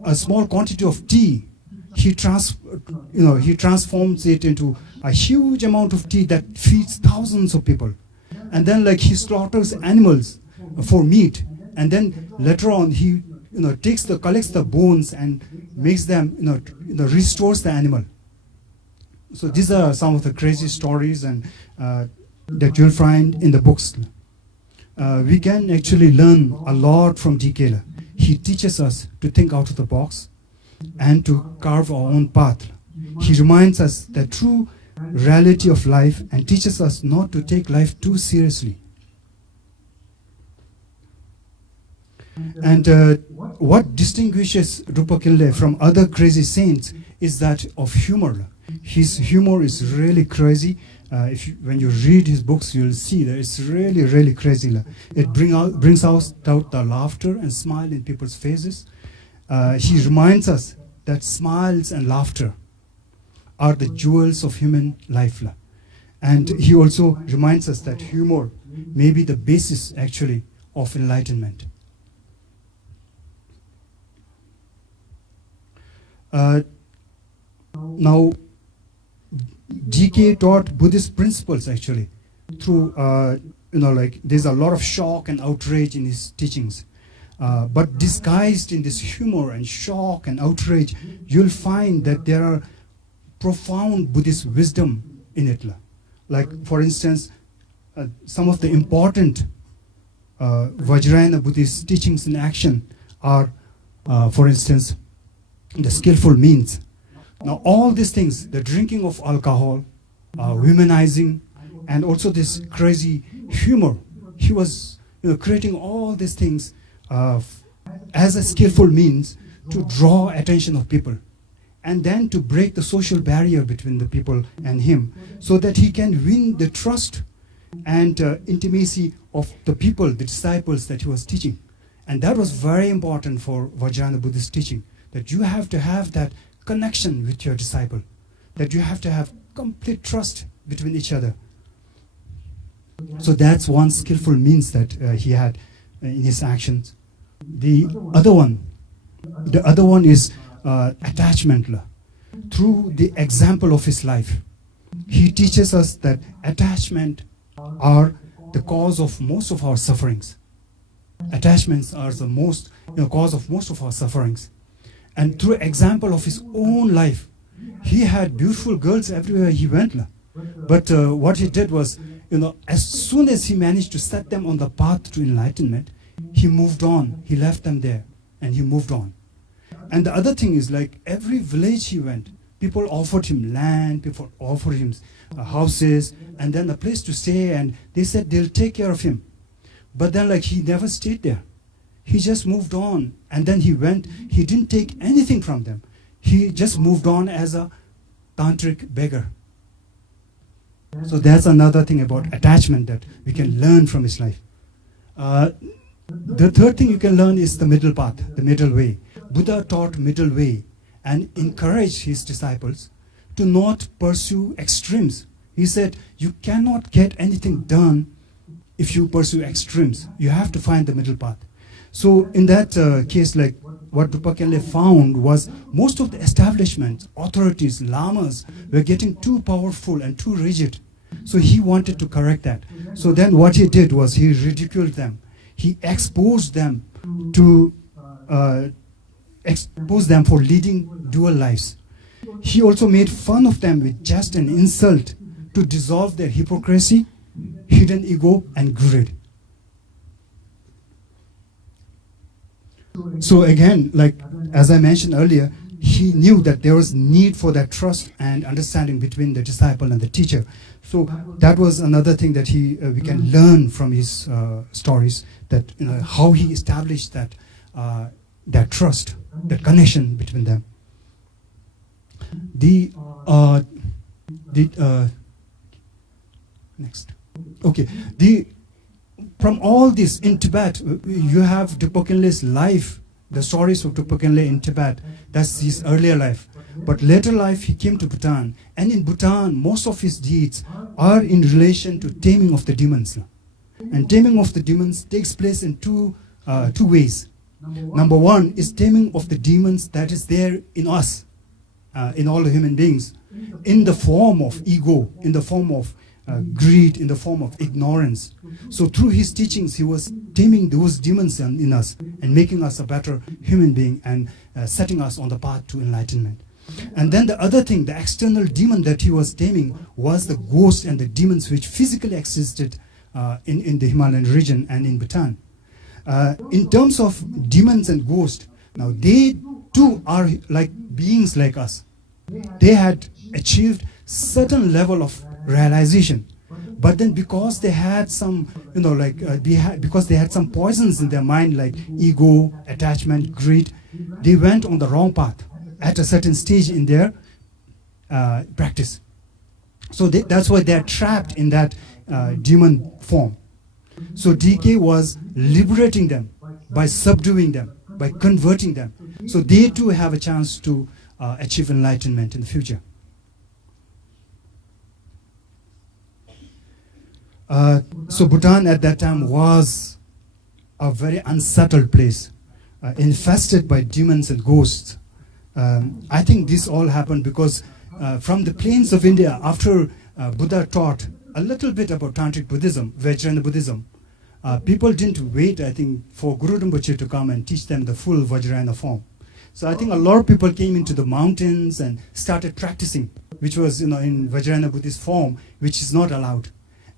a small quantity of tea. He transforms it into a huge amount of tea that feeds thousands of people. And then he slaughters animals for meat. And then later on he collects the bones and makes them, restores the animal. So these are some of the crazy stories and that you'll find in the books. We can actually learn a lot from DK. He teaches us to think out of the box and to carve our own path. He reminds us the true reality of life and teaches us not to take life too seriously. And what distinguishes Drukpa Kunley from other crazy saints is that of humor. His humor is really crazy. When you read his books, you'll see that it's really, really crazy. It brings out the laughter and smile in people's faces. He reminds us that smiles and laughter are the jewels of human life. And he also reminds us that humor may be the basis, actually, of enlightenment. Now, GK taught Buddhist principles actually through, there's a lot of shock and outrage in his teachings. But disguised in this humor and shock and outrage, you'll find that there are profound Buddhist wisdom in it. Like, for instance, some of the important Vajrayana Buddhist teachings in action are, for instance, the skillful means. Now, all these things, the drinking of alcohol, womanizing, and also this crazy humor, he was creating all these things as a skillful means to draw attention of people, and then to break the social barrier between the people and him, so that he can win the trust and intimacy of the people, the disciples that he was teaching. And that was very important for Vajrayana Buddhist teaching, that you have to have that connection with your disciple, that you have to have complete trust between each other. So that's one skillful means that he had in his actions. The other one is attachment. Through the example of his life, he teaches us that attachment are the cause of most of our sufferings. Attachments are the cause of most of our sufferings. And through example of his own life, he had beautiful girls everywhere he went. But what he did was, as soon as he managed to set them on the path to enlightenment, he moved on. He left them there and he moved on. And the other thing is, like, every village he went, people offered him land, people offered him houses, and then a place to stay, and they said they'll take care of him. But then, he never stayed there. He just moved on, and then he went. He didn't take anything from them. He just moved on as a tantric beggar. So that's another thing about attachment that we can learn from his life. The third thing you can learn is the middle path, the middle way. Buddha taught middle way and encouraged his disciples to not pursue extremes. He said, you cannot get anything done if you pursue extremes. You have to find the middle path. So in that case, what Drukpa Kunley found was most of the establishments, authorities, lamas were getting too powerful and too rigid. So he wanted to correct that. So then what he did was he ridiculed them. He exposed them for leading dual lives. He also made fun of them with jest and insult to dissolve their hypocrisy, hidden ego, and greed. So again, as I mentioned earlier, he knew that there was need for that trust and understanding between the disciple and the teacher. So that was another thing that we can learn from his stories, that how he established that trust, that connection between them. From all this in Tibet, you have Drukpa Kunley's life, the stories of Drukpa Kunley in Tibet. That's his earlier life. But later life, he came to Bhutan. And in Bhutan, most of his deeds are in relation to taming of the demons. And taming of the demons takes place in two ways. Number one is taming of the demons that is there in us, in all the human beings, in the form of ego, in the form of greed, in the form of ignorance. So through his teachings, he was taming those demons in us and making us a better human being and setting us on the path to enlightenment. And then the other thing, the external demon that he was taming was the ghost and the demons which physically existed in the Himalayan region and in Bhutan. In terms of demons and ghosts, now they too are like beings like us. They had achieved certain level of realization, but then because they had some, because they had some poisons in their mind like ego, attachment, greed, they went on the wrong path at a certain stage in their practice. So that's why they are trapped in that demon form. So DK was liberating them by subduing them, by converting them. So they too have a chance to achieve enlightenment in the future. So Bhutan at that time was a very unsettled place, infested by demons and ghosts. I think this all happened because from the plains of India, after Buddha taught a little bit about Tantric Buddhism, Vajrayana Buddhism, people didn't wait, I think, for Guru Rinpoche to come and teach them the full Vajrayana form. So I think a lot of people came into the mountains and started practicing, which was, in Vajrayana Buddhist form, which is not allowed.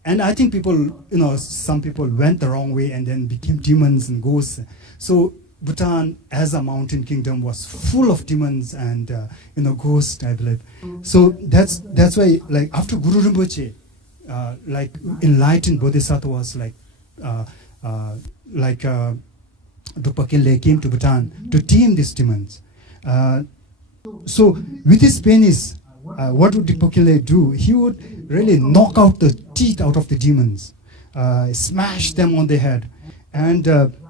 And I think people, some people went the wrong way and then became demons and ghosts. So Bhutan, as a mountain kingdom, was full of demons and, ghosts, I believe. So that's why, like, after Guru Rinpoche, enlightened bodhisattvas like Drukpa Kunley came to Bhutan to tame these demons. So with his penis, what would Drukpa Kunley do? He would really knock out the teeth out of the demons, smash them on the head, and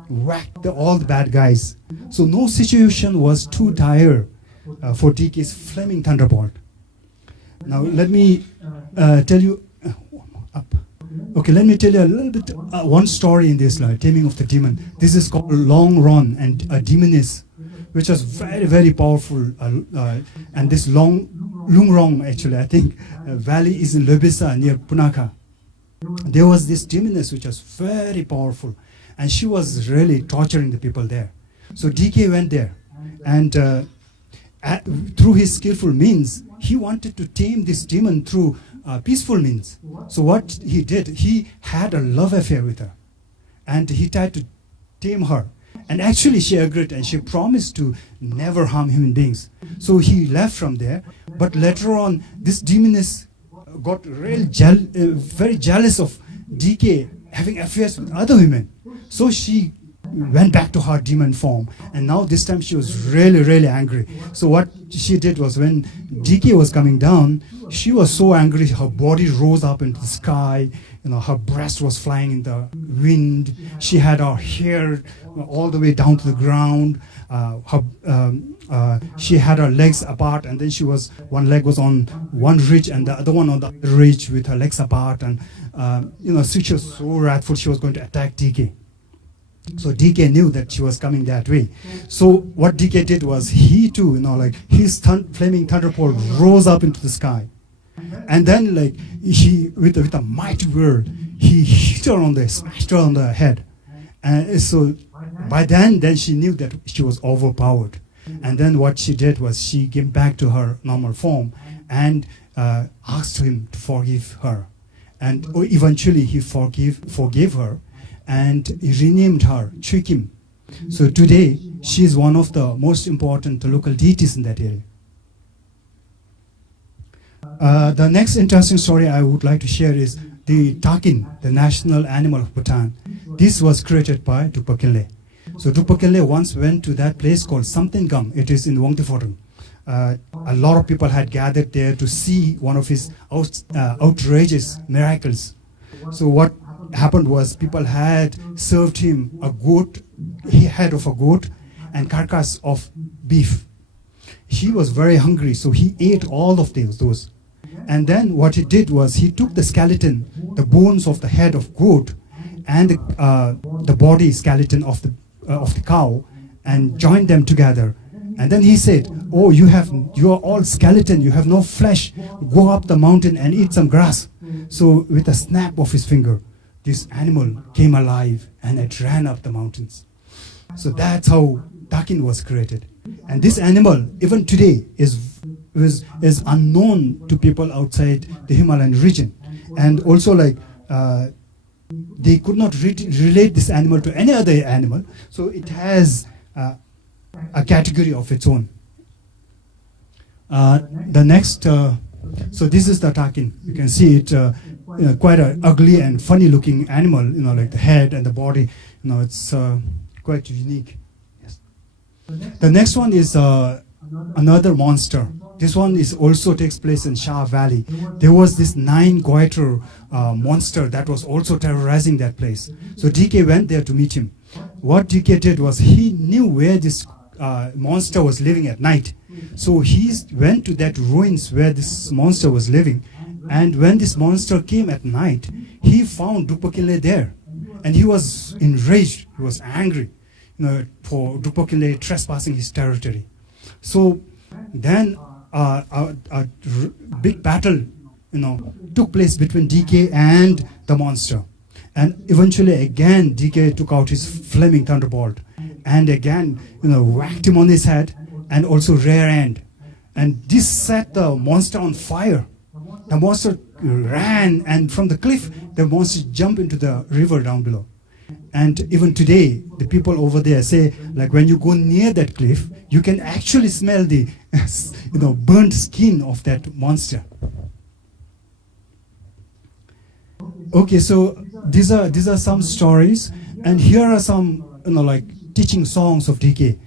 whack all the bad guys. So no situation was too dire for DK's flaming thunderbolt. Now let me tell you. Okay, let me tell you a little bit, one story in this, Taming of the Demon. This is called Long Ron and a Demoness, which was very, very powerful. And this Lung Rong, actually, I think, valley is in Lobisa near Punakha. There was this demoness which was very powerful, and she was really torturing the people there. So DK went there, and through his skillful means, he wanted to tame this demon through peaceful means. So what he did, he had a love affair with her, and he tried to tame her. And actually she agreed, and she promised to never harm human beings. So he left from there, but later on this demoness got very jealous of DK having affairs with other women. So she went back to her demon form, and now this time she was really, really angry. So what she did was, when DK was coming down, she was so angry, her body rose up into the sky, her breast was flying in the wind, she had her hair all the way down to the ground, she had her legs apart, and then one leg was on one ridge and the other one on the other ridge with her legs apart, and she was so wrathful, she was going to attack DK. So DK knew that she was coming that way. So what DK did was, he too, his flaming thunderbolt rose up into the sky. And then, he, with a mighty word, he hit her smashed her on the head. And so by then she knew that she was overpowered. And then what she did was, she came back to her normal form and asked him to forgive her. And eventually he forgave her, and he renamed her Chukim. So today she is one of the most important local deities in that area. The next interesting story I would like to share is the takin, the national animal of Bhutan. This was created by Drukpa Kunley. So Drukpa Kunley once went to that place called Samtengam. It is in Wongtiforum. A lot of people had gathered there to see one of his outrageous miracles. So what happened was, people had served him head of a goat and carcass of beef. He was very hungry, so he ate all of those. And then what he did was, he took the skeleton, the bones of the head of goat, and the body skeleton of the cow, and joined them together. And then he said, "Oh, you are all skeleton, you have no flesh. Go up the mountain and eat some grass." So with a snap of his finger, this animal came alive and it ran up the mountains. So that's how Dakin was created. And this animal, even today, is unknown to people outside the Himalayan region. And also, like, they could not relate this animal to any other animal. So it has a category of its own. The next, so this is the takin. You can see it, quite an ugly and funny looking animal, like the head and the body, it's quite unique. Yes. The next one is another monster. This one also takes place in Shah Valley. There was this 9-goiter monster that was also terrorizing that place. So DK went there to meet him. What DK did was he knew where this monster was living at night. So he went to that ruins where this monster was living. And when this monster came at night, he found Drukpa Kunley there. And he was enraged, he was angry, for Drukpa Kunley trespassing his territory. So then a big battle, took place between DK and the monster. And eventually again, DK took out his flaming Thunderbolt and again, whacked him on his head and also rear end. And this set the monster on fire. The monster ran, and from the cliff, the monster jumped into the river down below. And even today, the people over there say, like, when you go near that cliff, you can actually smell the, burnt skin of that monster. Okay, so these are some stories, and here are some, teaching songs of DK.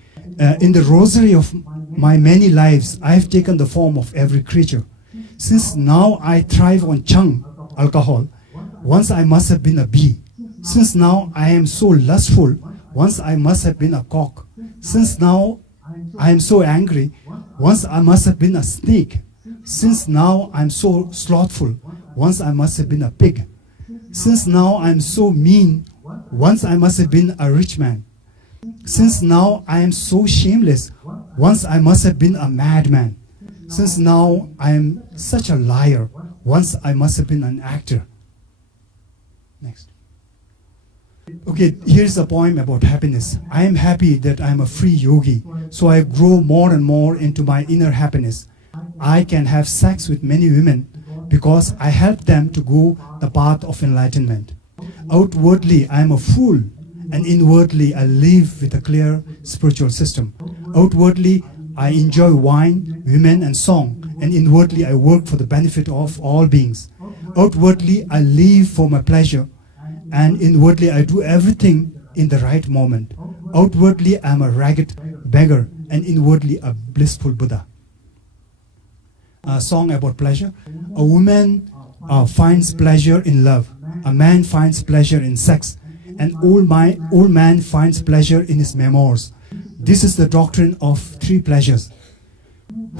In the rosary of my many lives, I have taken the form of every creature. Since now I thrive on chung, alcohol, once I must have been a bee. Since now I am so lustful, once I must have been a cock. Since now I am so angry, once I must have been a snake. Since now I am so slothful, once I must have been a pig. Since now I am so mean, once I must have been a rich man. Since now I am so shameless, once I must have been a madman. Since now I am such a liar, once I must have been an actor. Next. Okay, here's a poem about happiness. I am happy that I am a free yogi, so I grow more and more into my inner happiness. I can have sex with many women because I help them to go the path of enlightenment. Outwardly, I am a fool, and inwardly, I live with a clear spiritual system. Outwardly, I enjoy wine, women, and song, and inwardly, I work for the benefit of all beings. Outwardly, I live for my pleasure, and inwardly, I do everything in the right moment. Outwardly, I am a ragged beggar, and inwardly, a blissful Buddha. A song about pleasure. A woman finds pleasure in love. A man finds pleasure in sex. An old man finds pleasure in his memoirs. This is the doctrine of 3 pleasures.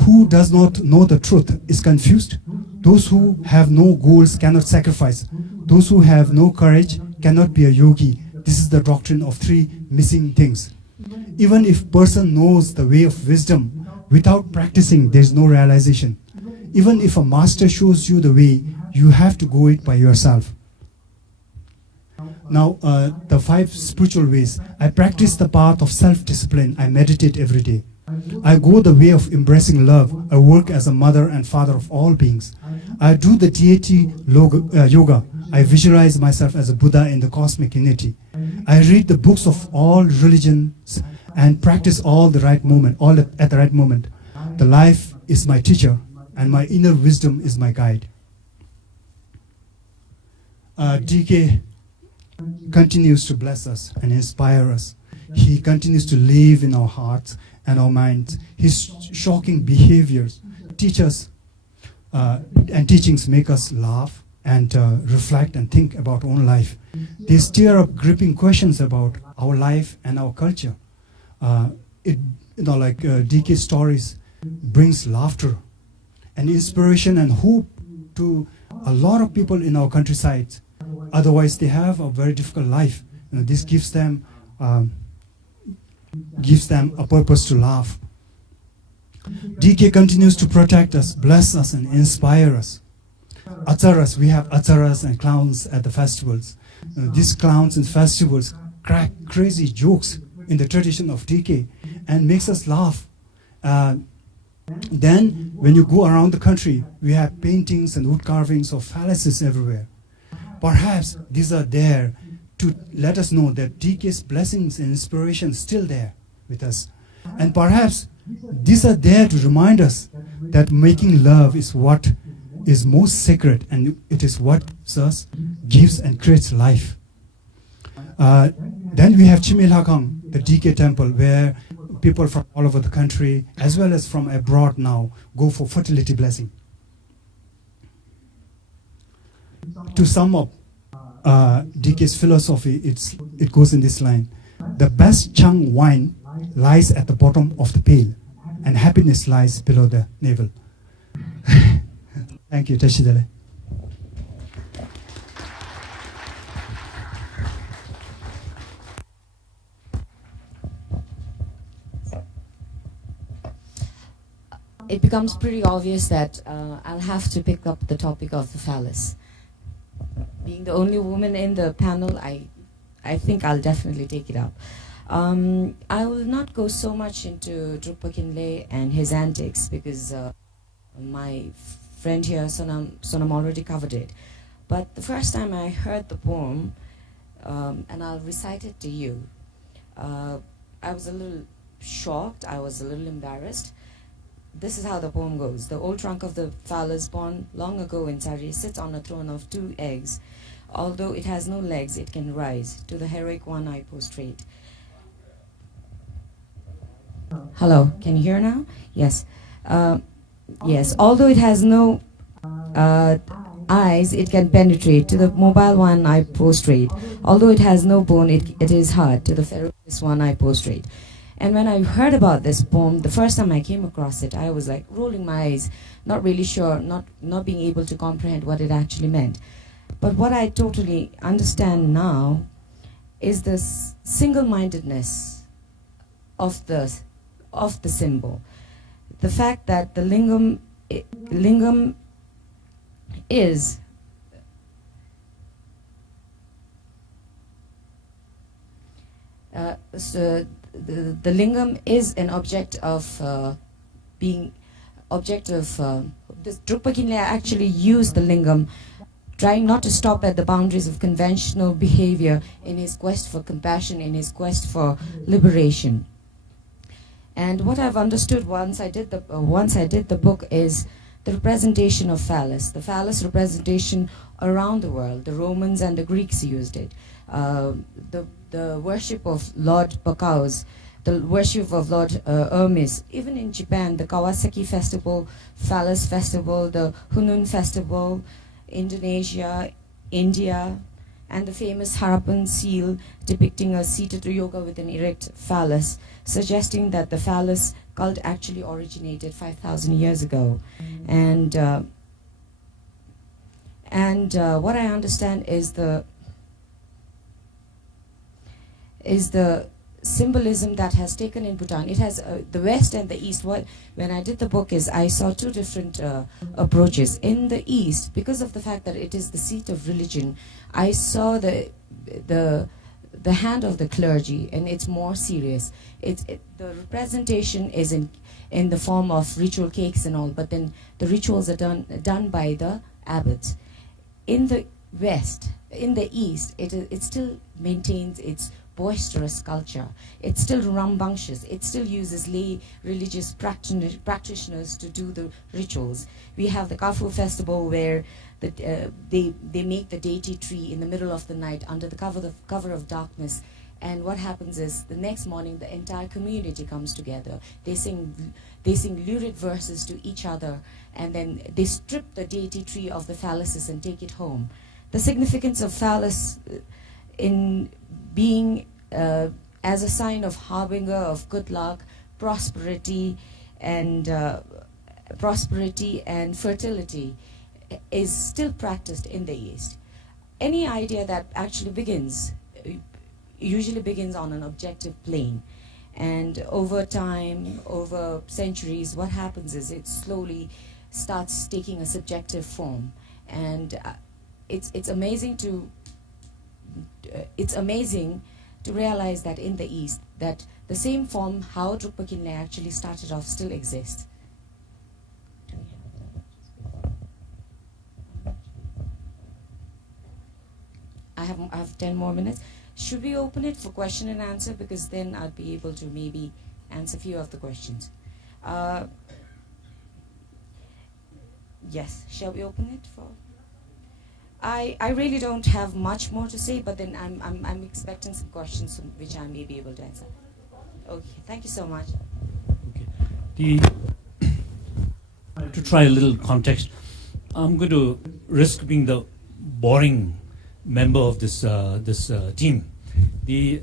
Who does not know the truth is confused. Those who have no goals cannot sacrifice. Those who have no courage cannot be a yogi. This is the doctrine of 3 missing things. Even if person knows the way of wisdom, without practicing there is no realization. Even if a master shows you the way, you have to go it by yourself. Now, the 5 spiritual ways. I practice the path of self-discipline. I meditate every day. I go the way of embracing love. I work as a mother and father of all beings. I do the deity yoga. I visualize myself as a Buddha in the cosmic unity. I read the books of all religions and practice all at the right moment. The life is my teacher, and my inner wisdom is my guide. DK continues to bless us and inspire us. He continues to live in our hearts and our minds. His shocking behaviors teach us, and teachings make us laugh and reflect and think about our own life. They stir up gripping questions about our life and our culture. DK stories brings laughter and inspiration and hope to a lot of people in our countryside. Otherwise, they have a very difficult life. This gives them a purpose to laugh. DK continues to protect us, bless us, and inspire us. acharas. We have acharas and clowns at the festivals. These clowns and festivals crack crazy jokes in the tradition of TK and makes us laugh. Then, when you go around the country, we have paintings and wood carvings of phalluses everywhere. Perhaps these are there to let us know that TK's blessings and inspiration is still there with us. And perhaps these are there to remind us that making love is what is most sacred, and it is what gives and creates life. Then we have Chimilhakang, the TK temple, where people from all over the country, as well as from abroad now, go for fertility blessing. To sum up DK's philosophy, it goes in this line: the best Chang wine lies at the bottom of the pail, and happiness lies below the navel. Thank you, Tashi. It becomes pretty obvious that I'll have to pick up the topic of the phallus. Being the only woman in the panel, I think I'll definitely take it up. I will not go so much into Drukpa Kunley and his antics because my friend here, Sonam, already covered it. But the first time I heard the poem, and I'll recite it to you, I was a little shocked, I was a little embarrassed. This is how the poem goes. The old trunk of the phallus born long ago in Sari sits on a throne of 2 eggs. Although it has no legs, it can rise. To the heroic one I prostrate. Hello, can you hear now? Yes. Yes, although it has no eyes, it can penetrate. To the mobile one I prostrate. Although it has no bone, it is hard. To the ferocious one I prostrate. And when I heard about this poem, the first time I came across it, I was like rolling my eyes, not really sure, not being able to comprehend what it actually meant. But what I totally understand now is this single-mindedness of the symbol. The fact that the lingam is the lingam is an object of this Drukpa Kunley actually used the lingam, trying not to stop at the boundaries of conventional behavior in his quest for compassion, in his quest for liberation. And what I've understood once I did the book is the representation of phallus, the phallus representation around the world. The Romans and the Greeks used it. The worship of Lord Bacchus, the worship of Lord Hermes. Even in Japan, the Kawasaki Festival, Phallus Festival, the Hunun Festival, Indonesia, India, and the famous Harappan seal depicting a seated yoga with an erect phallus, suggesting that the phallus cult actually originated 5,000 years ago. And what I understand is the symbolism that has taken in Bhutan. It has the West and the East. When I did the book is I saw 2 different approaches. In the East, because of the fact that it is the seat of religion, I saw the hand of the clergy, and it's more serious. The representation is in the form of ritual cakes and all, but then the rituals are done by the abbots. In the West, in the East, it still maintains its boisterous culture. It's still rambunctious. It still uses lay religious practitioners to do the rituals. We have the Kafu festival where they make the deity tree in the middle of the night under the cover of darkness. And what happens is the next morning the entire community comes together. They sing lurid verses to each other, and then they strip the deity tree of the phalluses and take it home. The significance of phallus in being as a sign of harbinger of good luck, prosperity, and fertility is still practiced in the East. Any idea that actually usually begins on an objective plane, and over time, over centuries, what happens is it slowly starts taking a subjective form. And it's amazing to realize that in the East, that the same form how Drukpa Kunley actually started off still exists. I have 10 more minutes. Should we open it for question and answer, because then I'll be able to maybe answer a few of the questions. Yes, shall we open it for? I really don't have much more to say, but then I'm expecting some questions which I may be able to answer. Okay, thank you so much. Okay. To try a little context, I'm going to risk being the boring member of this team. The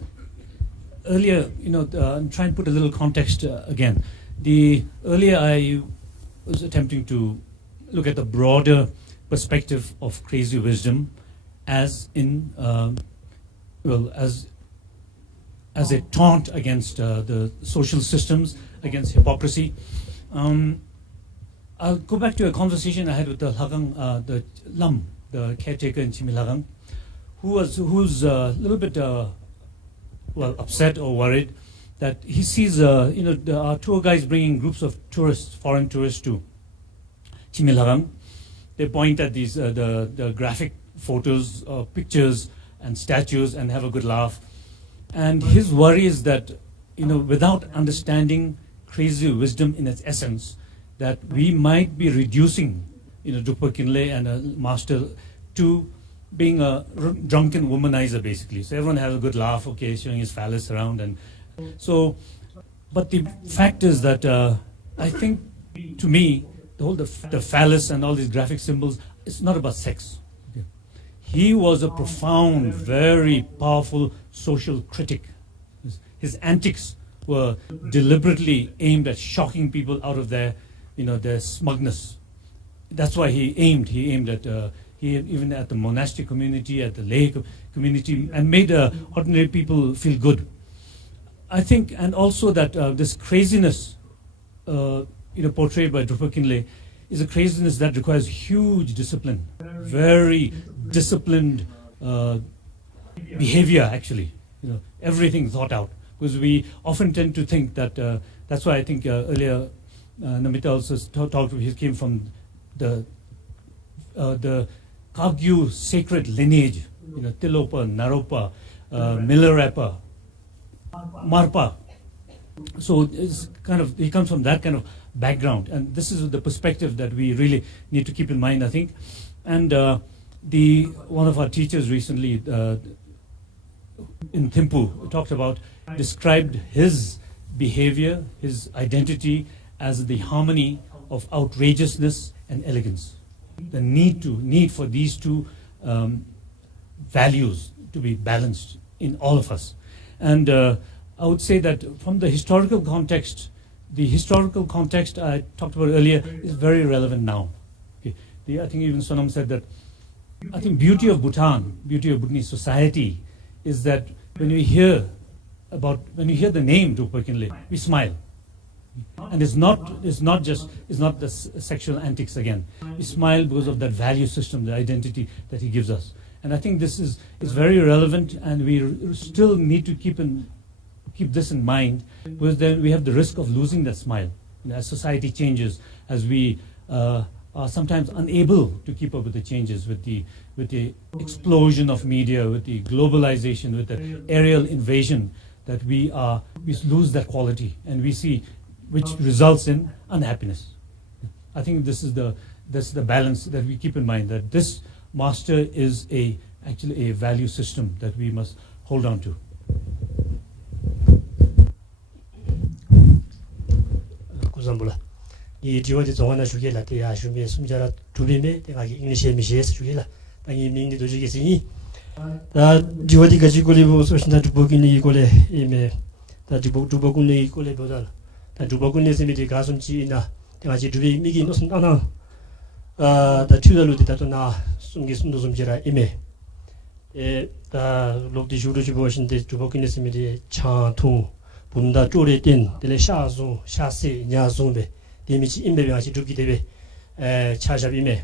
earlier, I'm trying to put a little context again. The earlier I was attempting to look at the broader perspective of crazy wisdom as in, as a taunt against the social systems, against hypocrisy. I'll go back to a conversation I had with the Lagang, the Lam, the caretaker in Chimilagang, who's a little bit upset or worried that he sees our tour guides bringing groups of tourists, foreign tourists to Chimilagang. They point at these the graphic photos, pictures and statues and have a good laugh. And his worry is that without understanding crazy wisdom in its essence, that we might be reducing Drukpa Kunley and a master to being a drunken womanizer, basically. So everyone has a good laugh, okay, showing his phallus around. And so, but the fact is that I think, to me, the phallus and all these graphic symbols, it's not about sex. Okay. He was a profound, very powerful social critic. His antics were deliberately aimed at shocking people out of their smugness. That's why he aimed at even at the monastic community, at the lay community, and made ordinary people feel good. I think, and also that this craziness, portrayed by Drukpa Kunley, is a craziness that requires huge discipline, very disciplined behavior. Actually, everything thought out. Because we often tend to think that. That's why I think earlier Namita also talked. He came from the Kagyu sacred lineage, Tilopa, Naropa, Milarepa, Marpa. So it's he comes from that kind of background, and this is the perspective that we really need to keep in mind, I think. And one of our teachers recently in Thimphu described his behavior, his identity as the harmony of outrageousness and elegance. The need for these two values to be balanced in all of us. And I would say that from the historical context I talked about earlier is very relevant now. Okay. I think even Sonam said that I think beauty of Bhutan, beauty of Bhutanese society is that when you hear the name Drukpa Kunley, we smile. And it's not the sexual antics again. We smile because of that value system, the identity that he gives us. And I think this is very relevant, and we still need to keep this in mind, because then we have the risk of losing that smile. As society changes, as we are sometimes unable to keep up with the changes, with the explosion of media, with the globalization, with the aerial invasion, that we lose that quality, and we see, which results in unhappiness. I think this is the balance that we keep in mind, that this master is actually a value system that we must hold on to. Kuzambula. 이 지원이 정하나 주게라 대야 주미 숨자라 두비메 대가 잉리시에 미시에서 주게라 당이 민디도 주겠으니 다 지원이 가지고리 보고 신다 두보기니 이골에 이메 다 두보군이 이골에 보다 다 두보군이 세미디 가슴지나 대가 두비 미기 노선 하나 다 튜달로디 다도나 숨기 숨도 숨지라 이메 다 록디 주르지 보신데 두보군이 세미디 차통 분다 쪼레 된 데레 샤세 냐송베 데미치 임베베아시 두기 데베 차샤비메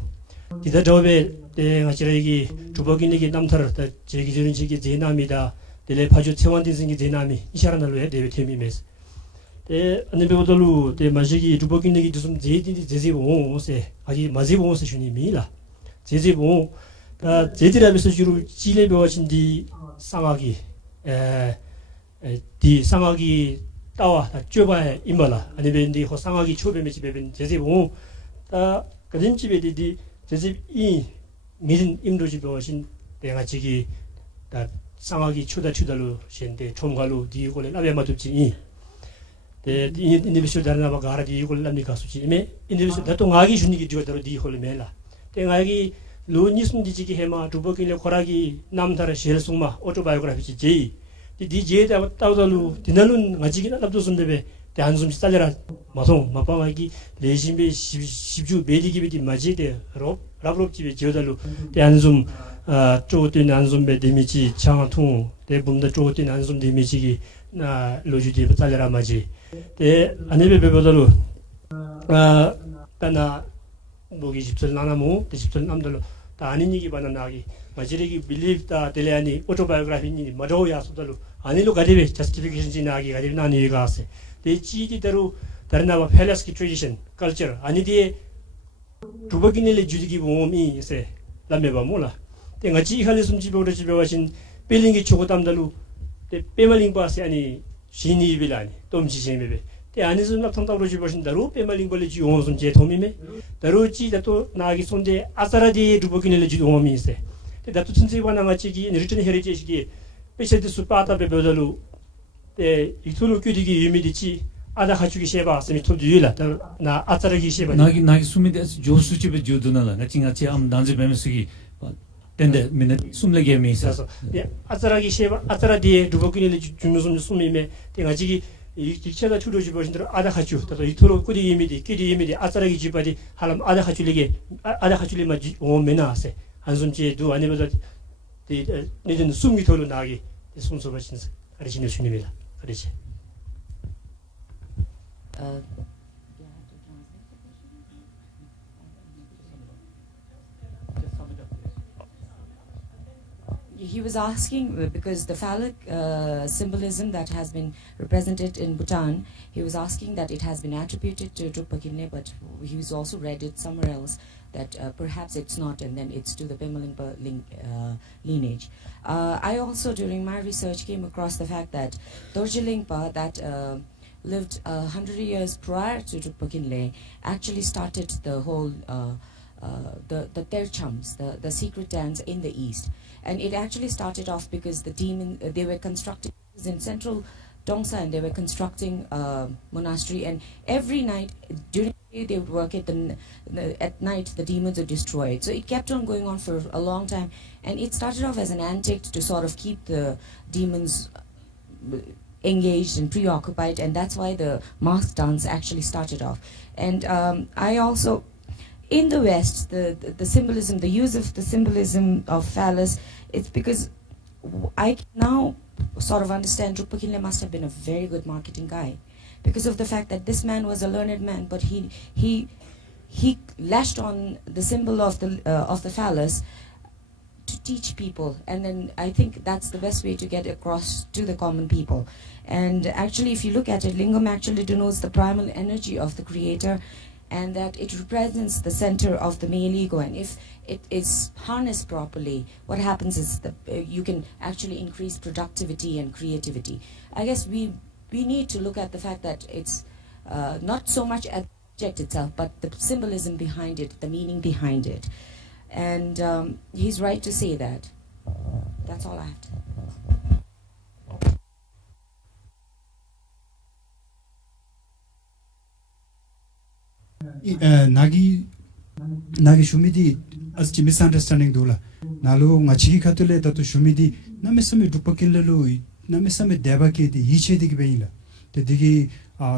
Dida Dobe, the Nachiregi, Drupakinley Namtar, the Jegi Zenamida, the Lepaju Tewantis Zenami, Isharanale, David Timimes. The Anibodolu, the Majiki, Drupakinley to some Zezi, say, Agi Mazibo Seshuni Mila. Zezibo, the Zedira Message Chile watching the Samagi, the Samagi Tower, Juba Imala, and even the Hosamagi Chobe Michibin, Zezibo, the Kadinchibe, the Zezib E. Midin Imdojibo, the Hachigi, that Samagi Chuda Chudalu, Shente, Tongalu, the Eagle, Abamatuchi. The individual Danavagara, the Eagle Lamicasuchi, individual Datongagi Shuniki Jota, the Holimela. Tengagi, Lunism Digi Hema, Drupakinle Koragi, Namtara Shelsuma, autobiography J. The DJ Taudalu, Dinalun, Majigina Abdusundebe, the Hansum Stalera, Mason, Mapamagi, Lejimbe, Shiju, Bedigi, Majide, Rabrochi, Jodalu, the Hansum, Jotin Hansumbe, Demichi, Chantung, the Bunda Jotin Hansum Demichi, Lojudi, Talera Maji. The Anebe Bebodalu, Tana. Bogi Gypsel Nanamu, the Gypsel Namdalo, the Aniki Bananagi, Majiriki believed that Deleani autobiography in Madoya Sutalu, Anilu Gadive, justification in Nagi, Gadivani Gase. They cheated the Tarnava Phallic tradition, culture, Anidi Drupakinle Judiki Womi, say, Lameba Mula. Then a Jihalism Jibo building a Chokotamdalu, the Pemaling Basiani, Shini Vilani, Tom Jimebe. The anism of Thunderbolt, the rope, Emalingoji owns on Jetomime, the Rochi that Nagi Sunday, Asaradi, Drupakinle Homise. The Datutunsi Wanamachiki and written heritage gay, Bishop the Supata Bebedalu, the Itulu Kudigi Humidici, Ada Hachuki Sheba, Semitodula, Na Asaragi Sheba. Nagi Sumid as Josuchi Judunala, nothing at Yam Danzi Bemsugi, but then the minute Sumle gave me. The Asaragi Sheba, Asaradi, Drupakinle Junusum Sumime, Tengajigi. Ichada Chudoji version Ada Hachu, that Ituro Kudi Imidi, Kidi Imidi, Asaragi Jibadi, Halam Ada Hachulige, Ada Hachulima or Menase, Hansunji do another the Nidin Sumito Nagi, the Sums of Russians, Arishina Sunimila, Arish. He was asking, because the phallic symbolism that has been represented in Bhutan, he was asking that it has been attributed to Drukpa Kunley, but he's also read it somewhere else that perhaps it's not, and then it's to the Pemaling lineage. I also, during my research, came across the fact that Dorje Lingpa, that lived 100 years prior to Drukpa Kunley, actually started the whole the Terchams, the secret dance in the east. And it actually started off because the they were constructing in central Dongsa, and they were constructing a monastery, and every night during the day they would work at night the demons would destroy it. So it kept on going on for a long time, and it started off as an antic to sort of keep the demons engaged and preoccupied, and that's why the mask dance actually started off. And I also, in the West, the symbolism, the use of the symbolism of phallus, it's because I now sort of understand Drukpa Kunley must have been a very good marketing guy, because of the fact that this man was a learned man, but he lashed on the symbol of the phallus to teach people, and then I think that's the best way to get across to the common people. And actually, if you look at it, lingam actually denotes the primal energy of the creator, and that it represents the center of the male ego. And if it is harnessed properly, what happens is that you can actually increase productivity and creativity. I guess we need to look at the fact that it's not so much at the object itself, but the symbolism behind it, the meaning behind it. And he's right to say that. That's all I have to say. Nagi Shumidi as misunderstanding dula. Nalu Machiki Katule that Shumidi, Namesame Drupakinle, Namesame Debaki, the Yiche Digbeila, the Digi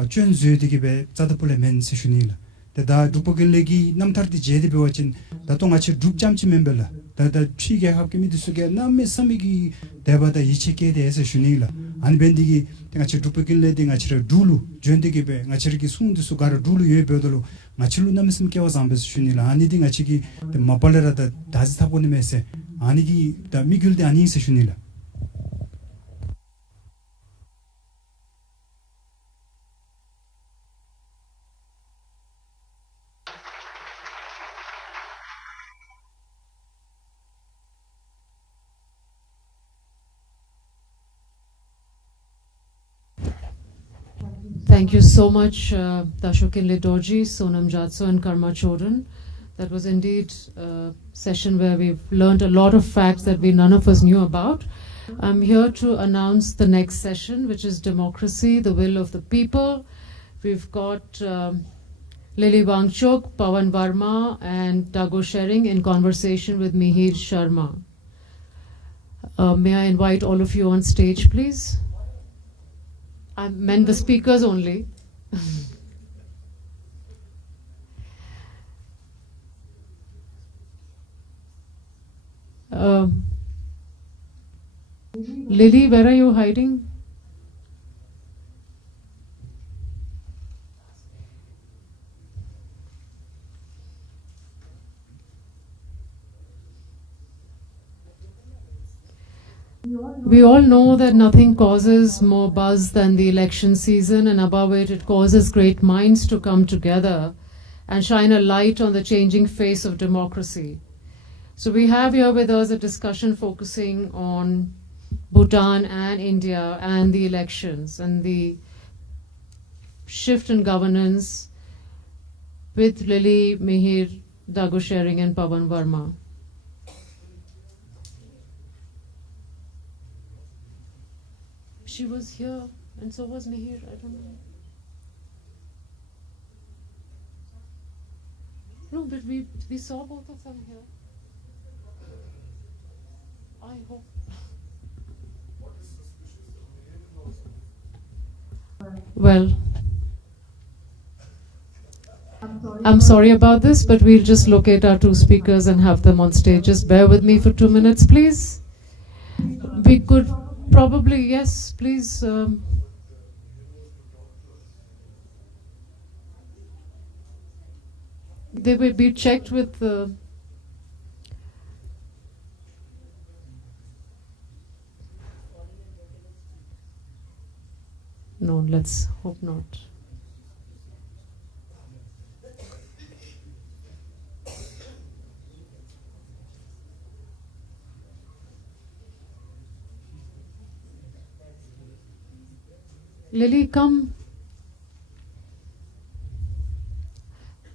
Chen Zudigibe, Zatapole men Seshunila. The Drupakinlegi, Namtarti Jedi watching, that Tomachi Drupjamchi membela, that the Chiga have given to Suga, Namesamigi, Deba the Yicheke, the Seshunila, and Bendigi, Tingachi Drupakinle, Tingachi Dulu, Jendigibe, Nachiriki soon to Sugara Dulu Yebedolo, ngachulu namism kya was ambes shunila anidi ngachigi the mapalera da dazi thapo nimese anigi da migul de ani se shunila. Thank you so much, Tashi Kunley Dorji, Sonam Jatso, and Karma Chodan. That was indeed a session where we've learned a lot of facts that none of us knew about. I'm here to announce the next session, which is Democracy, the Will of the People. We've got Lily Wangchuk, Pawan Varma, and Dago Shering in conversation with Mihir Sharma. May I invite all of you on stage, please? I meant the speakers only. Lily, where are you hiding? We all know that nothing causes more buzz than the election season, and above it, it causes great minds to come together and shine a light on the changing face of democracy. So we have here with us a discussion focusing on Bhutan and India and the elections and the shift in governance with Lily, Mihir, Dago Shering, and Pawan Varma. She was here, and so was Mihir. I don't know. No, but we saw both of them here. I hope. Well, I'm sorry about this, but we'll just locate our two speakers and have them on stage. Just bear with me for 2 minutes, please. We could probably, yes, please. They will be checked with no, let's hope not. Lily, come.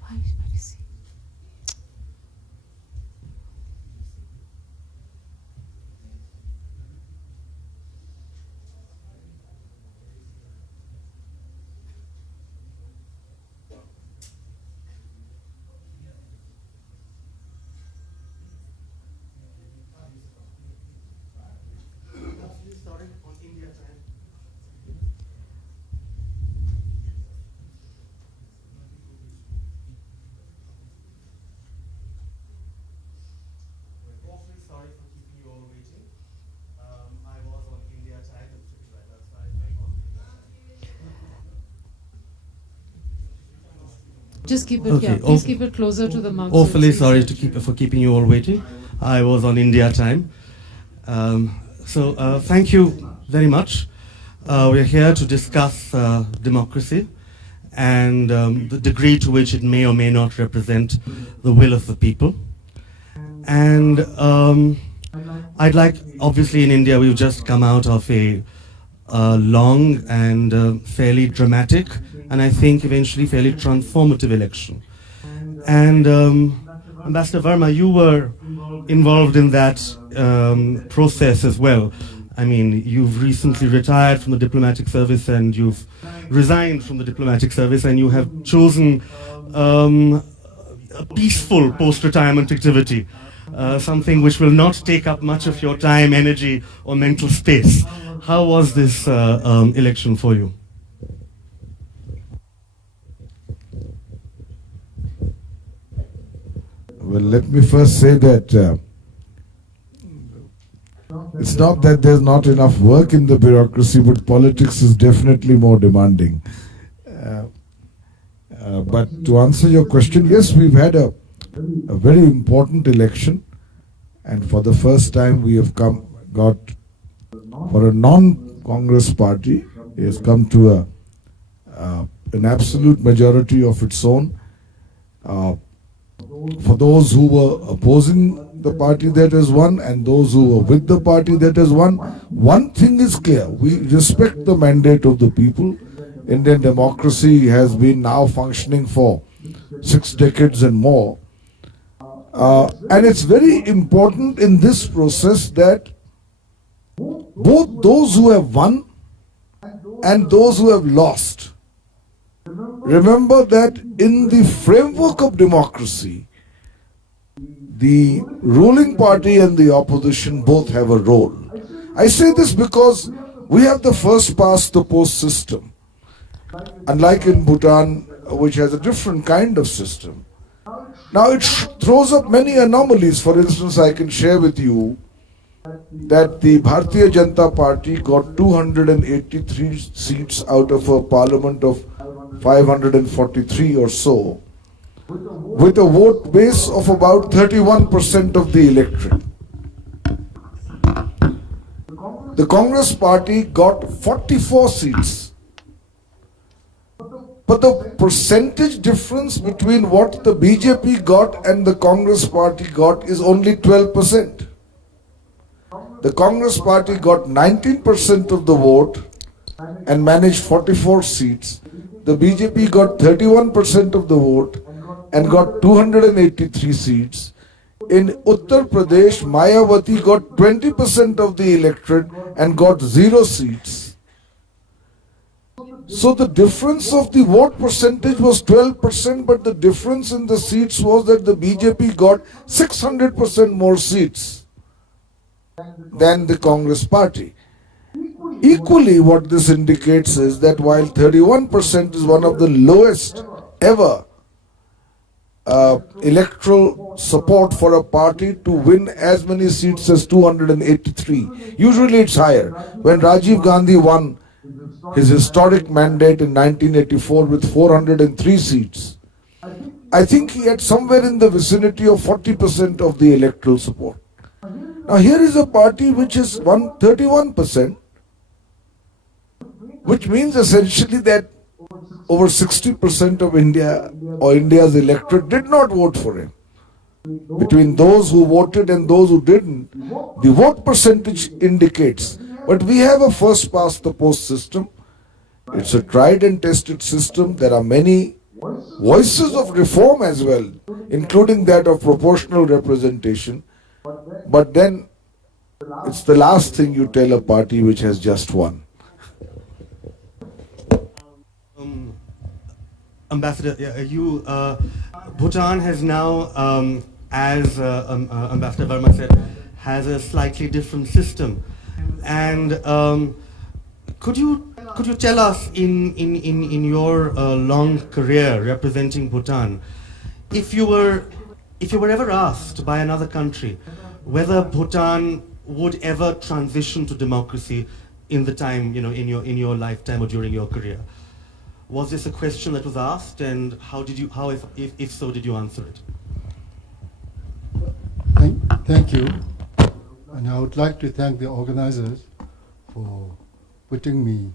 Where is he? Just keep it, okay, please keep it closer to the mouth. Awfully sorry for keeping you all waiting. I was on India time. Thank you very much. We're here to discuss democracy and the degree to which it may or may not represent the will of the people. And I'd like, obviously in India, we've just come out of a long and fairly dramatic and I think eventually fairly transformative election. And Ambassador Varma, you were involved in that process as well. I mean, you've recently retired from the diplomatic service and you've resigned from the diplomatic service and you have chosen a peaceful post-retirement activity, something which will not take up much of your time, energy or mental space. How was this election for you? Well, let me first say that it's not that there's not enough work in the bureaucracy, but politics is definitely more demanding. But to answer your question, yes, we've had a very important election, and for the first time we have got for a non-Congress party, it has come to an absolute majority of its own. For those who were opposing the party that has won and those who were with the party that has won, one thing is clear: we respect the mandate of the people. Indian democracy has been now functioning for 6 decades and more. And it's very important in this process that both those who have won and those who have lost remember that in the framework of democracy, the ruling party and the opposition both have a role. I say this because we have the first past the post system. Unlike in Bhutan, which has a different kind of system. Now it throws up many anomalies. For instance, I can share with you that the Bharatiya Janata Party got 283 seats out of a parliament of 543 or so, with a vote base of about 31% of the electorate. The Congress Party got 44 seats. But the percentage difference between what the BJP got and the Congress Party got is only 12%. The Congress Party got 19% of the vote and managed 44 seats. The BJP got 31% of the vote and got 283 seats. In Uttar Pradesh, Mayawati got 20% of the electorate and got 0 seats. So the difference of the vote percentage was 12%, but the difference in the seats was that the BJP got 600% more seats than the Congress Party. Equally, what this indicates is that while 31% is one of the lowest ever electoral support for a party to win as many seats as 283. Usually it's higher. When Rajiv Gandhi won his historic mandate in 1984 with 403 seats, I think he had somewhere in the vicinity of 40% of the electoral support. Now here is a party which has won 31%, which means essentially that over 60% of India or India's electorate did not vote for him. Between those who voted and those who didn't, the vote percentage indicates. But we have a first past the post system. It's a tried and tested system. There are many voices of reform as well, including that of proportional representation. But then it's the last thing you tell a party which has just won. Ambassador, Bhutan has now, as Ambassador Verma said, has a slightly different system. And could you tell us in your long career representing Bhutan, if you were ever asked by another country whether Bhutan would ever transition to democracy in the time, in your lifetime or during your career? Was this a question that was asked, and if so, did you answer it? Thank you. And I would like to thank the organizers for putting me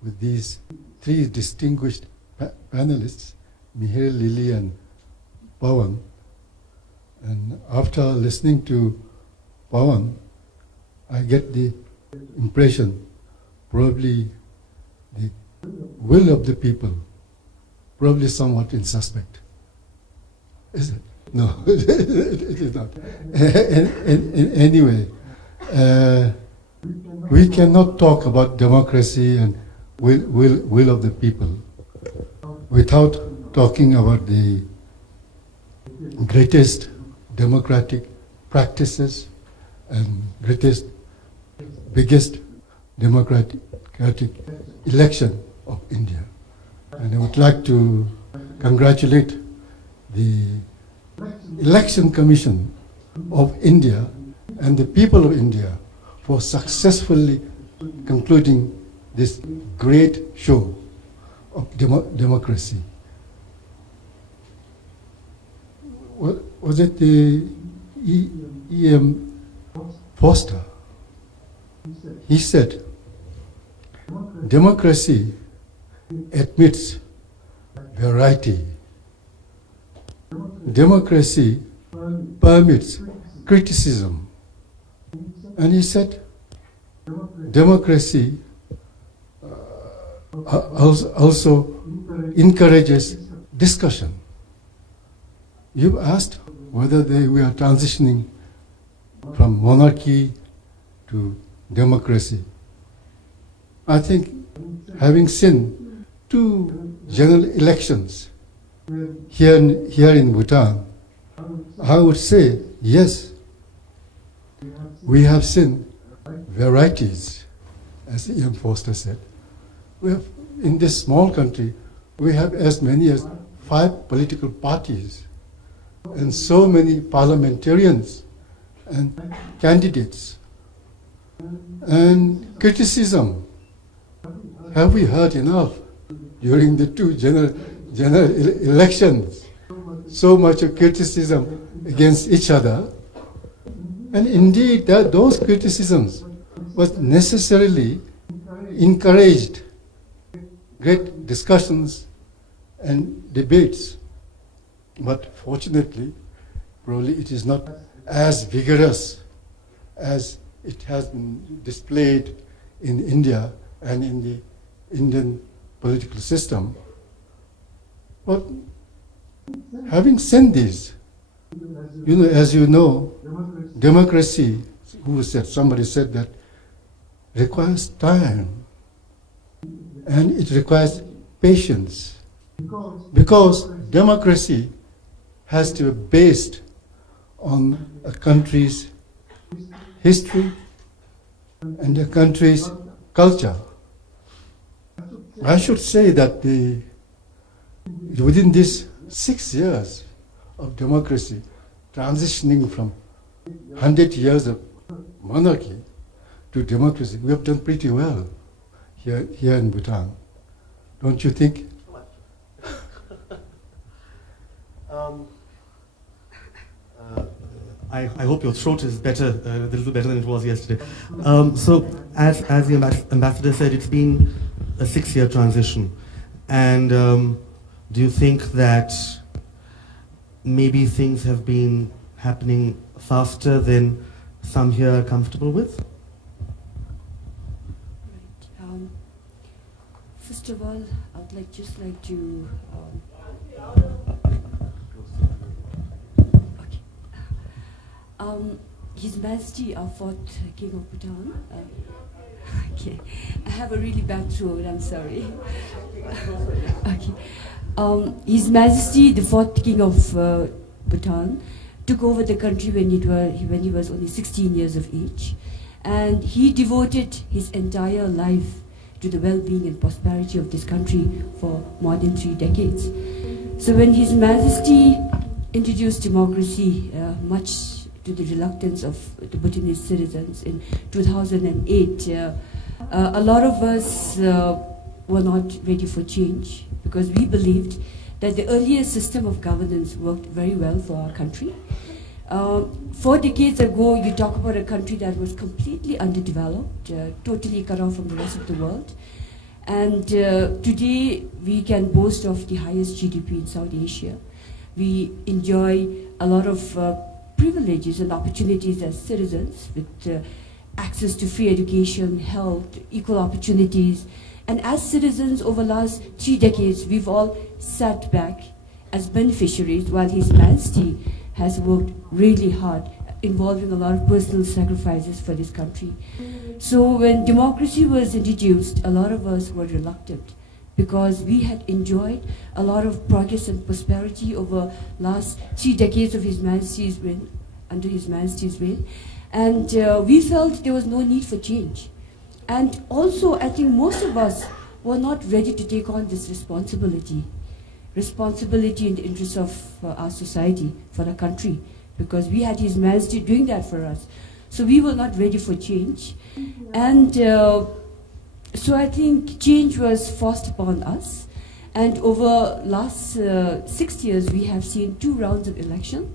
with these 3 distinguished panelists, Mihir, Lily, and Pawan. And after listening to Pawan, I get the impression probably the will of the people probably somewhat in suspect. Is it? No, it is not. Anyway, we cannot talk about democracy and will of the people without talking about the greatest democratic practices and biggest democratic election of India. And I would like to congratulate the Election Commission of India and the people of India for successfully concluding this great show of democracy. was it the E.M. Foster? He said, democracy admits variety. Democracy permits criticism. And he said, democracy also encourages discussion. You asked whether we are transitioning from monarchy to democracy. I think having seen 2 general elections here in Bhutan, I would say yes, we have seen varieties, as E.M. Foster said. We have, in this small country, we have as many as 5 political parties and so many parliamentarians and candidates. And criticism, have we heard enough during the 2 general elections? So much of criticism against each other. And indeed, those criticisms was necessarily encouraged great discussions and debates. But fortunately, probably it is not as vigorous as it has been displayed in India and in the Indian political system. But having said this, as you know, democracy, somebody said that, requires time. And it requires patience. Because democracy has to be based on a country's history and a country's culture. I should say that within these 6 years of democracy, transitioning from 100 years of monarchy to democracy, we have done pretty well here in Bhutan. Don't you think? I hope your throat is better, a little better than it was yesterday. So, as the ambassador said, it's been a 6-year transition. And do you think that maybe things have been happening faster than some here are comfortable with? Right. First of all, I would just like to His Majesty, our 4th King of Bhutan. Okay, I have a really bad throat. I'm sorry. Okay, His Majesty, the 4th King of Bhutan, took over the country when he was only 16 years of age, and he devoted his entire life to the well-being and prosperity of this country for more than 3 decades. So when His Majesty introduced democracy, much to the reluctance of the Bhutanese citizens in 2008, a lot of us were not ready for change, because we believed that the earlier system of governance worked very well for our country. 4 decades ago, you talk about a country that was completely underdeveloped, totally cut off from the rest of the world. And today, we can boast of the highest GDP in South Asia. We enjoy a lot of privileges and opportunities as citizens, with access to free education, health, equal opportunities. And as citizens, over the last 3 decades, we've all sat back as beneficiaries, while His Majesty has worked really hard, involving a lot of personal sacrifices for this country. So when democracy was introduced, a lot of us were reluctant, because we had enjoyed a lot of progress and prosperity over last 3 decades of His Majesty's reign, under His Majesty's reign, and we felt there was no need for change. And also, I think most of us were not ready to take on this responsibility in the interest of our society, for our country, because we had His Majesty doing that for us. So we were not ready for change. And so I think change was forced upon us. And over last 6 years, we have seen 2 rounds of election.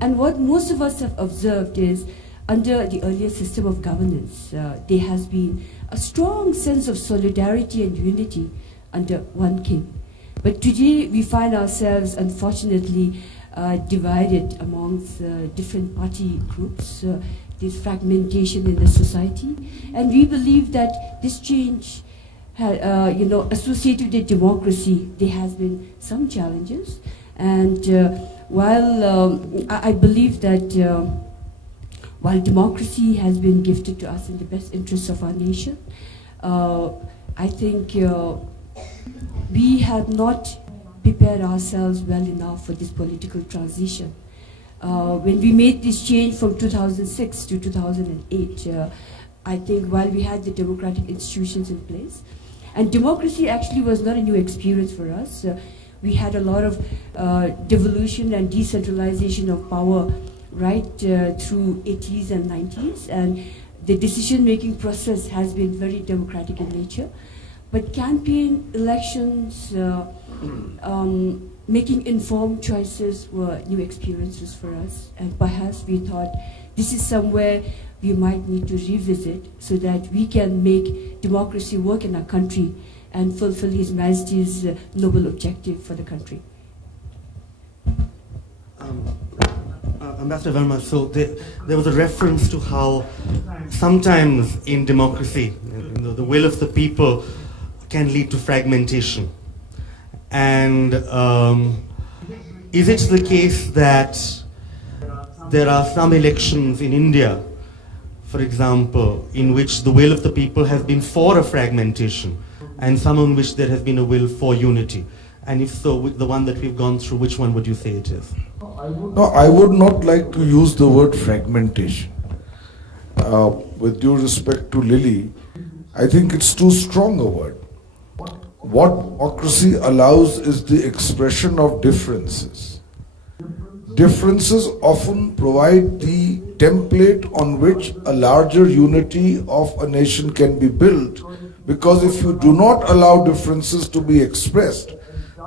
And what most of us have observed is, under the earlier system of governance, there has been a strong sense of solidarity and unity under one king. But today we find ourselves, unfortunately, divided amongst different party groups. There's fragmentation in the society, and we believe that this change, associated with democracy, there has been some challenges. And while I believe that while democracy has been gifted to us in the best interests of our nation, I think we have not prepared ourselves well enough for this political transition. When we made this change from 2006 to 2008, I think while we had the democratic institutions in place, and democracy actually was not a new experience for us. We had a lot of devolution and decentralization of power right through 80s and 90s, and the decision-making process has been very democratic in nature. But campaign elections, making informed choices were new experiences for us, and perhaps we thought this is somewhere we might need to revisit so that we can make democracy work in our country and fulfill His Majesty's noble objective for the country. Ambassador Verma, so there was a reference to how sometimes in democracy, the will of the people can lead to fragmentation. And is it the case that there are some elections in India, for example, in which the will of the people has been for a fragmentation, and some in which there has been a will for unity? And if so, with the one that we've gone through, which one would you say it is? No, I would not like to use the word fragmentation. With due respect to Lily, I think it's too strong a word. What democracy allows is the expression of differences. Differences often provide the template on which a larger unity of a nation can be built, because if you do not allow differences to be expressed,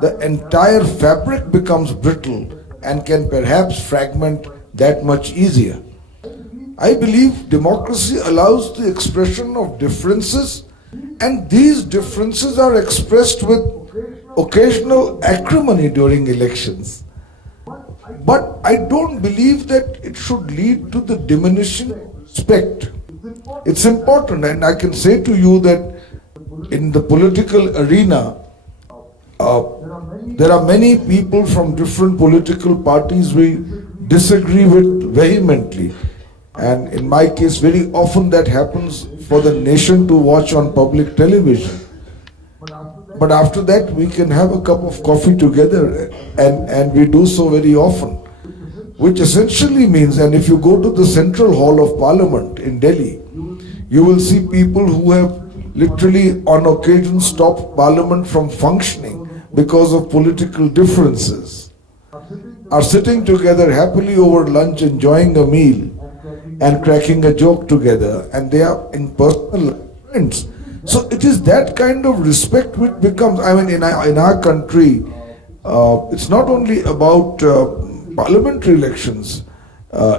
the entire fabric becomes brittle and can perhaps fragment that much easier. I believe democracy allows the expression of differences, and these differences are expressed with occasional acrimony during elections. But I don't believe that it should lead to the diminishing respect. It's important, and I can say to you that in the political arena, there are many people from different political parties we disagree with vehemently. And in my case, very often that happens for the nation to watch on public television. But after that, we can have a cup of coffee together, and we do so very often. Which essentially means, and if you go to the Central Hall of Parliament in Delhi, you will see people who have literally on occasion stopped Parliament from functioning because of political differences, are sitting together happily over lunch, enjoying a meal and cracking a joke together, and they are in personal friends. So it is that kind of respect which becomes, I mean, in our country, it's not only about parliamentary elections.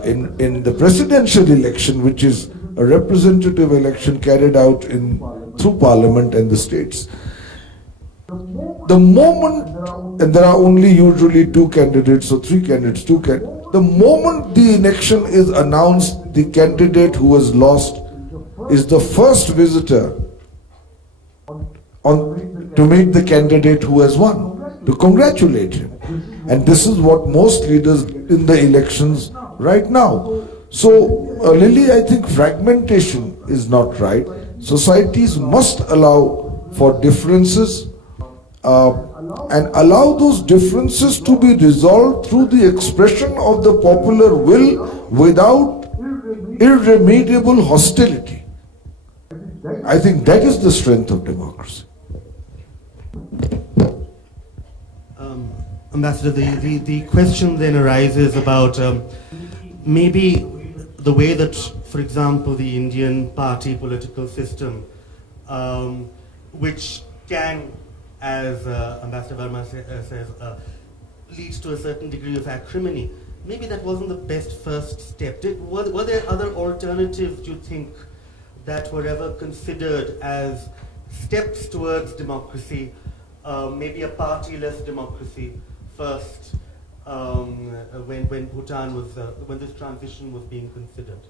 In the presidential election, which is a representative election carried out through Parliament and the states, the moment, and there are only usually 2 candidates or 3 candidates, the moment the election is announced, the candidate who has lost is the first visitor to meet the candidate who has won, to congratulate him. And this is what most leaders do in the elections right now. So, Lily, I think fragmentation is not right. Societies must allow for differences, and allow those differences to be resolved through the expression of the popular will without irremediable hostility. I think that is the strength of democracy. Ambassador, the question then arises about maybe the way that, for example, the Indian party political system, which can as Ambassador Verma says, leads to a certain degree of acrimony. Maybe that wasn't the best first step. Were there other alternatives, do you think, that were ever considered as steps towards democracy, maybe a party-less democracy first, when Bhutan was, when this transition was being considered?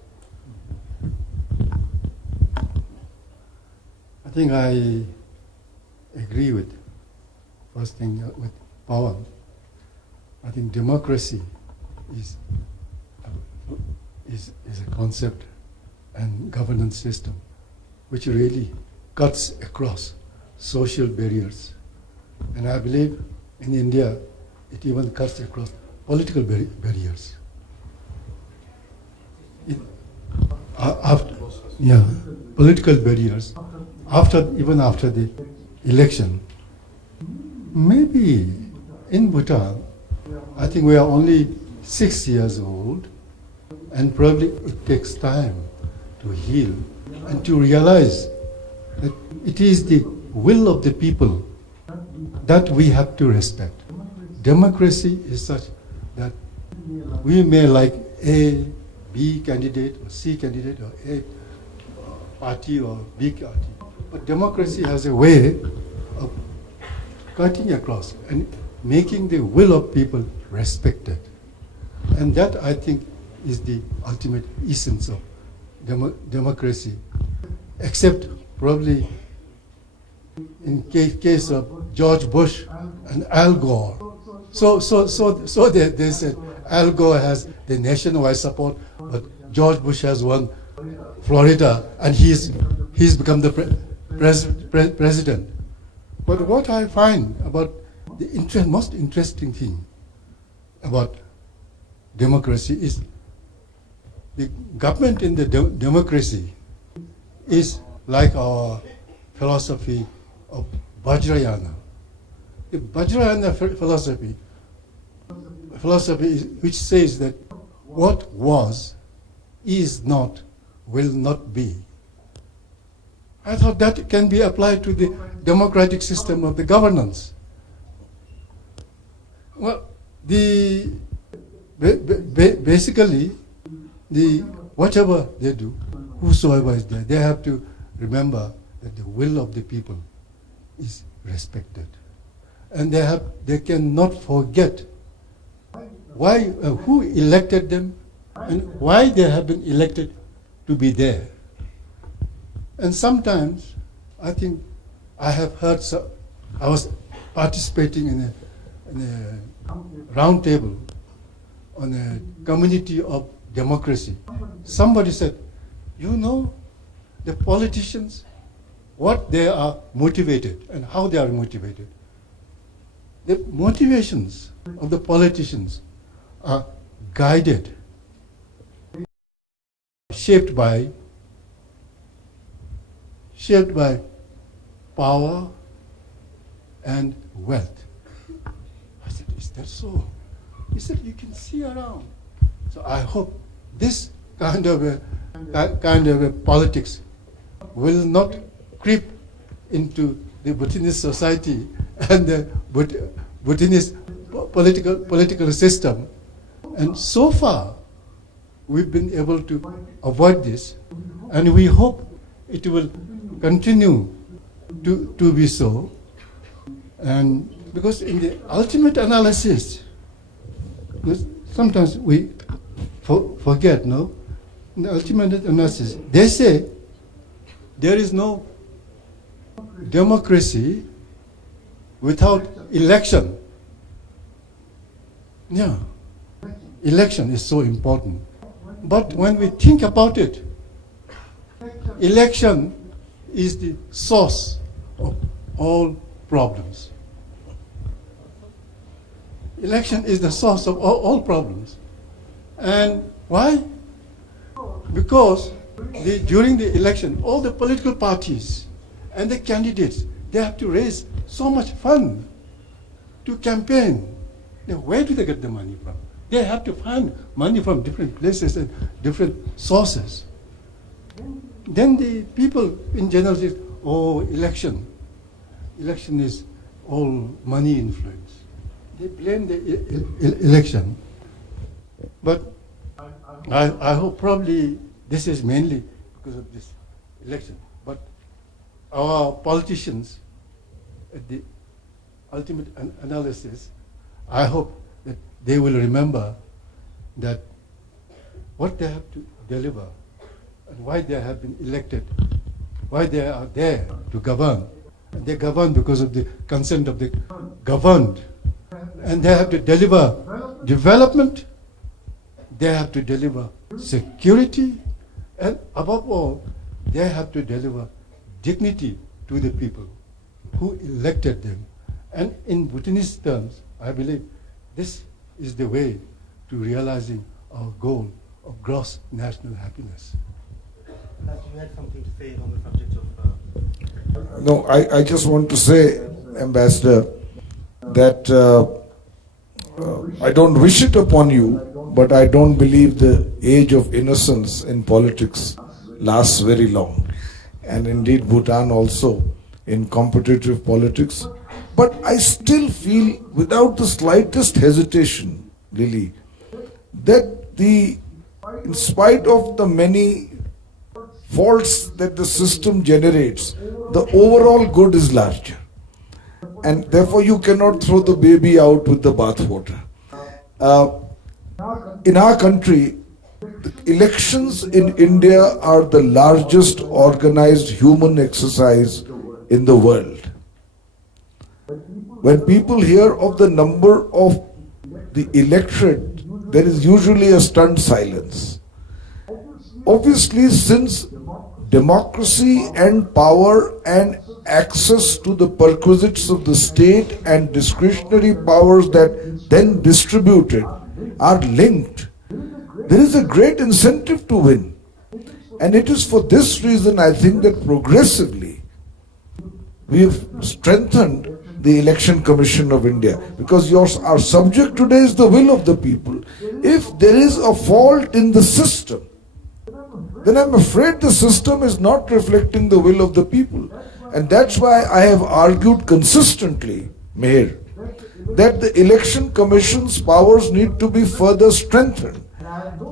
I think I agree with first thing with power. I think democracy is a concept and governance system which really cuts across social barriers. And I believe in India it even cuts across political barriers. Political barriers. Even after the election, maybe in Bhutan, I think we are only 6 years old, and probably it takes time to heal and to realize that it is the will of the people that we have to respect. Democracy is such that we may like A, B candidate, or C candidate, or A party or B party. But democracy has a way of cutting across and making the will of people respected. And that, I think, is the ultimate essence of democracy, except probably in case of George Bush and Al Gore. So they said Al Gore has the nationwide support, but George Bush has won Florida, and he's become the president. But what I find about the most interesting thing about democracy is the government in the democracy is like our philosophy of Vajrayana. The Vajrayana philosophy is, which says that what was, is not, will not be. I thought that can be applied to the democratic system of the governance. Well, basically, whatever they do, whosoever is there, they have to remember that the will of the people is respected, and they cannot forget why, who elected them, and why they have been elected to be there. And sometimes, I think I have heard, I was participating in a round table on a community of democracy. Somebody said, you know, the politicians, what they are motivated and how they are motivated. The motivations of the politicians are guided, shaped by power and wealth. I said, is that so? He said, you can see around. So I hope this kind of a politics will not creep into the Bhutanese society and the Bhutanese political system. And so far, we've been able to avoid this, and we hope it will continue to be so. And because in the ultimate analysis, sometimes we forget, no? In the ultimate analysis, they say there is no democracy without election. Yeah, election is so important. But when we think about it, election is the source of all problems. Election is the source of all problems. And why? Because during the election, all the political parties and the candidates, they have to raise so much fund to campaign. Now, where do they get the money from? They have to find money from different places and different sources. Then the people in general say, oh, election is all money influence. They blame the election. But I hope probably this is mainly because of this election. But our politicians, at the ultimate analysis, I hope that they will remember that what they have to deliver and why they have been elected, why they are there to govern. And they govern because of the consent of the governed. And they have to deliver development, they have to deliver security, and above all, they have to deliver dignity to the people who elected them. And in Bhutanese terms, I believe this is the way to realizing our goal of gross national happiness. You had something to say on the subject of... No, I just want to say, Ambassador, that I don't wish it upon you, but I don't believe the age of innocence in politics lasts very long. And indeed, Bhutan also in competitive politics. But I still feel, without the slightest hesitation, Lily, that in spite of the many faults that the system generates, the overall good is larger. And therefore you cannot throw the baby out with the bathwater. In our country, the elections in India are the largest organized human exercise in the world. When people hear of the number of the electorate, there is usually a stunned silence. Obviously, since democracy and power and access to the perquisites of the state and discretionary powers that then distributed are linked, there is a great incentive to win. And it is for this reason, I think, that progressively we have strengthened the Election Commission of India, because our subject today is the will of the people. If there is a fault in the system, then I'm afraid the system is not reflecting the will of the people. And that's why I have argued consistently, Mayor, that the Election Commission's powers need to be further strengthened.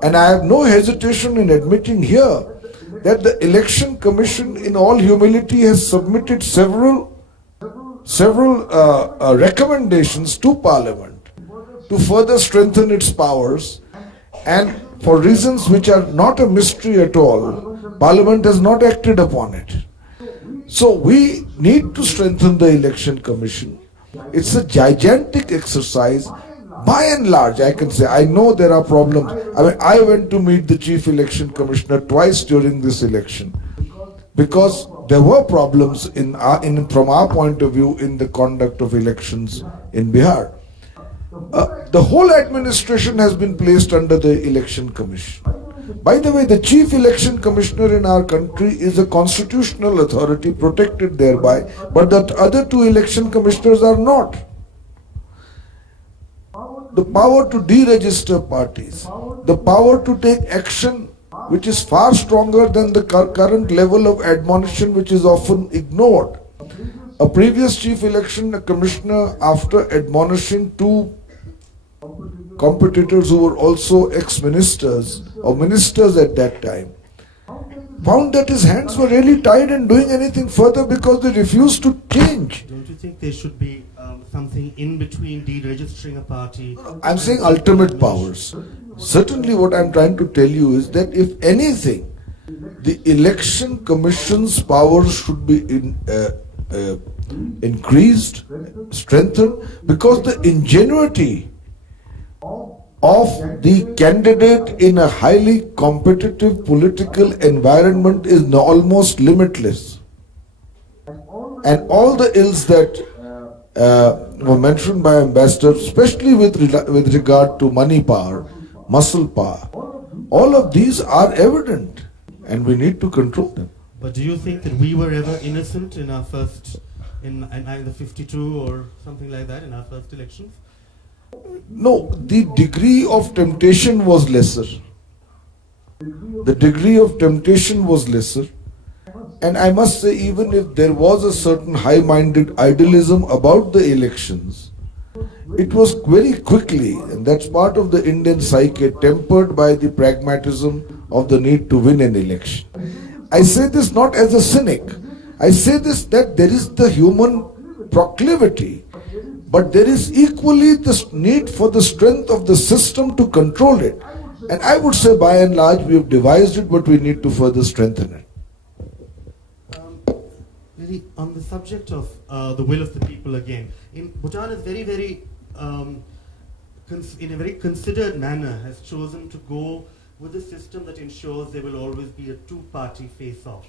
And I have no hesitation in admitting here that the Election Commission, in all humility, has submitted several recommendations to Parliament to further strengthen its powers, and for reasons which are not a mystery at all, Parliament has not acted upon it. So we need to strengthen the Election Commission. It's a gigantic exercise. By and large, I can say, I know there are problems. I mean, I went to meet the Chief Election Commissioner twice during this election, because there were problems from our point of view in the conduct of elections in Bihar. The whole administration has been placed under the Election Commission. By the way, the Chief Election Commissioner in our country is a constitutional authority protected thereby, but the other two election commissioners are not. The power to deregister parties, the power to take action which is far stronger than the current level of admonition which is often ignored. A previous Chief Election Commissioner, after admonishing two competitors who were also ex-ministers or ministers at that time, found that his hands were really tied in doing anything further because they refused to change. Don't you think there should be something in between deregistering a party? I'm saying ultimate powers. Certainly what I'm trying to tell you is that if anything, the Election Commission's powers should be increased, strengthened, because the ingenuity of the candidate in a highly competitive political environment is almost limitless. And all the ills that were mentioned by Ambassador, especially with regard to money power, muscle power, all of these are evident and we need to control them. But do you think that we were ever innocent in our first, in either 52 or something like that, in our first elections? No, the degree of temptation was lesser. The degree of temptation was lesser. And I must say, even if there was a certain high-minded idealism about the elections, it was very quickly, and that's part of the Indian psyche, tempered by the pragmatism of the need to win an election. I say this not as a cynic. I say this that there is the human proclivity, but there is equally the need for the strength of the system to control it. And I would say by and large we have devised it, but we need to further strengthen it. Really, on the subject of the will of the people again, Bhutan is very, very, in a very considered manner, has chosen to go with a system that ensures there will always be a two-party face-off.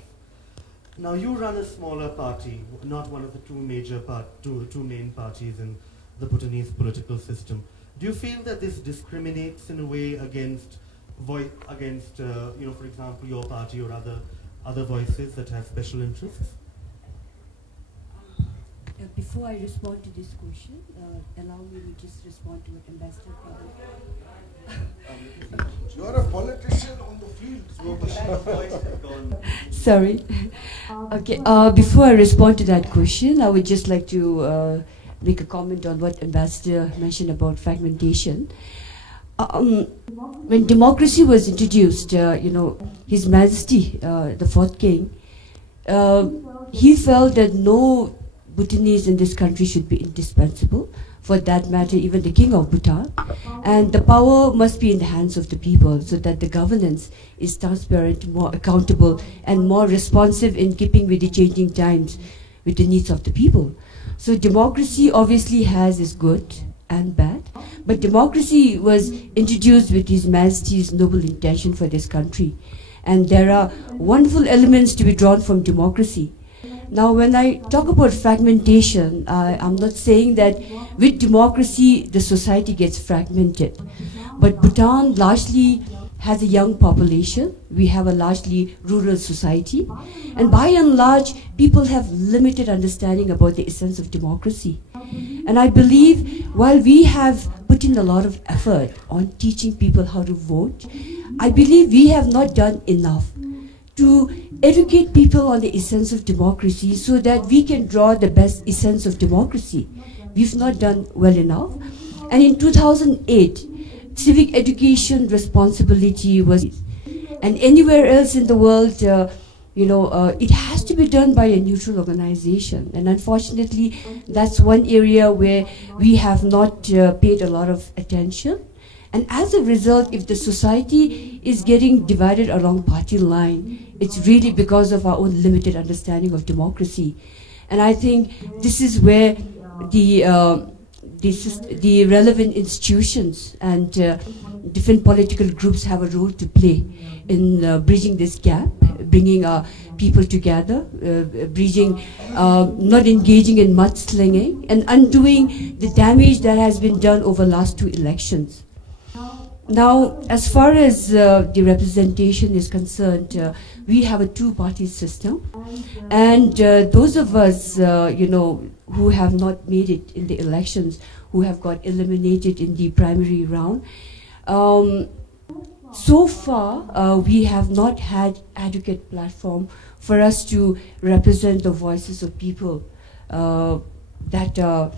Now you run a smaller party, not one of the two main parties in the Bhutanese political system. Do you feel that this discriminates in a way against, for example, your party or other voices that have special interests? Before I respond to this question, allow me to just respond to what Ambassador You are a politician on the field. Sorry. Okay. Before I respond to that question, I would just like to make a comment on what Ambassador mentioned about fragmentation. When democracy was introduced, His Majesty, the fourth king, he felt that no Bhutanese in this country should be indispensable. For that matter, even the king of Bhutan. And the power must be in the hands of the people so that the governance is transparent, more accountable, and more responsive in keeping with the changing times, with the needs of the people. So democracy obviously has its good and bad, but democracy was introduced with His Majesty's noble intention for this country. And there are wonderful elements to be drawn from democracy. Now, when I talk about fragmentation, I'm not saying that with democracy, the society gets fragmented. But Bhutan largely has a young population. We have a largely rural society. And by and large, people have limited understanding about the essence of democracy. And I believe while we have put in a lot of effort on teaching people how to vote, I believe we have not done enough to educate people on the essence of democracy so that we can draw the best essence of democracy. We've not done well enough. And in 2008, civic education responsibility was, and anywhere else in the world, it has to be done by a neutral organization. And unfortunately, that's one area where we have not paid a lot of attention. And as a result, if the society is getting divided along party line, it's really because of our own limited understanding of democracy. And I think this is where the relevant institutions and different political groups have a role to play in bridging this gap, bringing people together, not engaging in mudslinging, and undoing the damage that has been done over the last two elections. Now, as far as the representation is concerned, we have a two-party system, and those of us, who have not made it in the elections, who have got eliminated in the primary round, so far we have not had adequate platform for us to represent the voices of people that are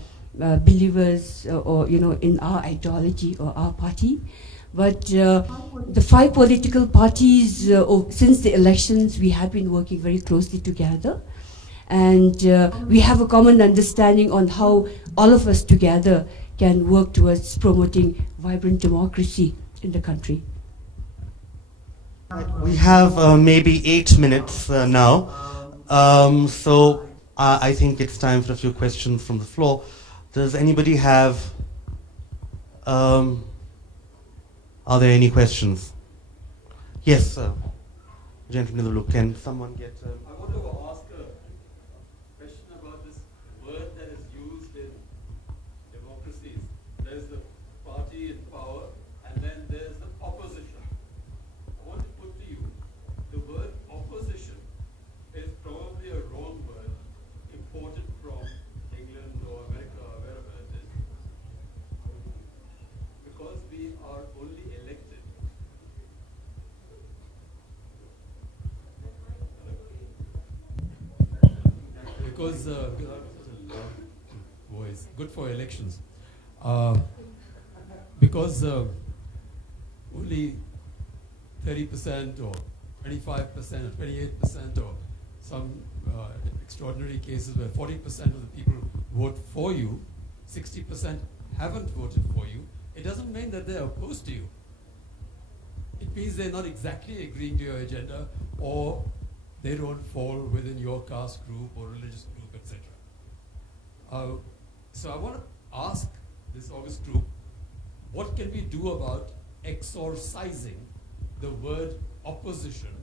believers or in our ideology or our party. But the five political parties, since the elections, we have been working very closely together. And we have a common understanding on how all of us together can work towards promoting vibrant democracy in the country. We have maybe 8 minutes now. So I think it's time for a few questions from the floor. Does anybody have... are there any questions? Yes, sir. Gentleman in the blue. Can someone get... I want to ask a question about this word that is used in democracies. There's the party in power, and then there's the opposition. I want to put to you, the word opposition is probably a wrong word, imported from England or America or wherever it is. Because we are only elected. because voice good for elections. Because only 30% or 25% or 28% or some extraordinary cases where 40% of the people vote for you, 60% haven't voted for you, it doesn't mean that they're opposed to you. It means they're not exactly agreeing to your agenda, or they don't fall within your caste group or religious group, etc. So I want to ask this August group, what can we do about exorcising the word opposition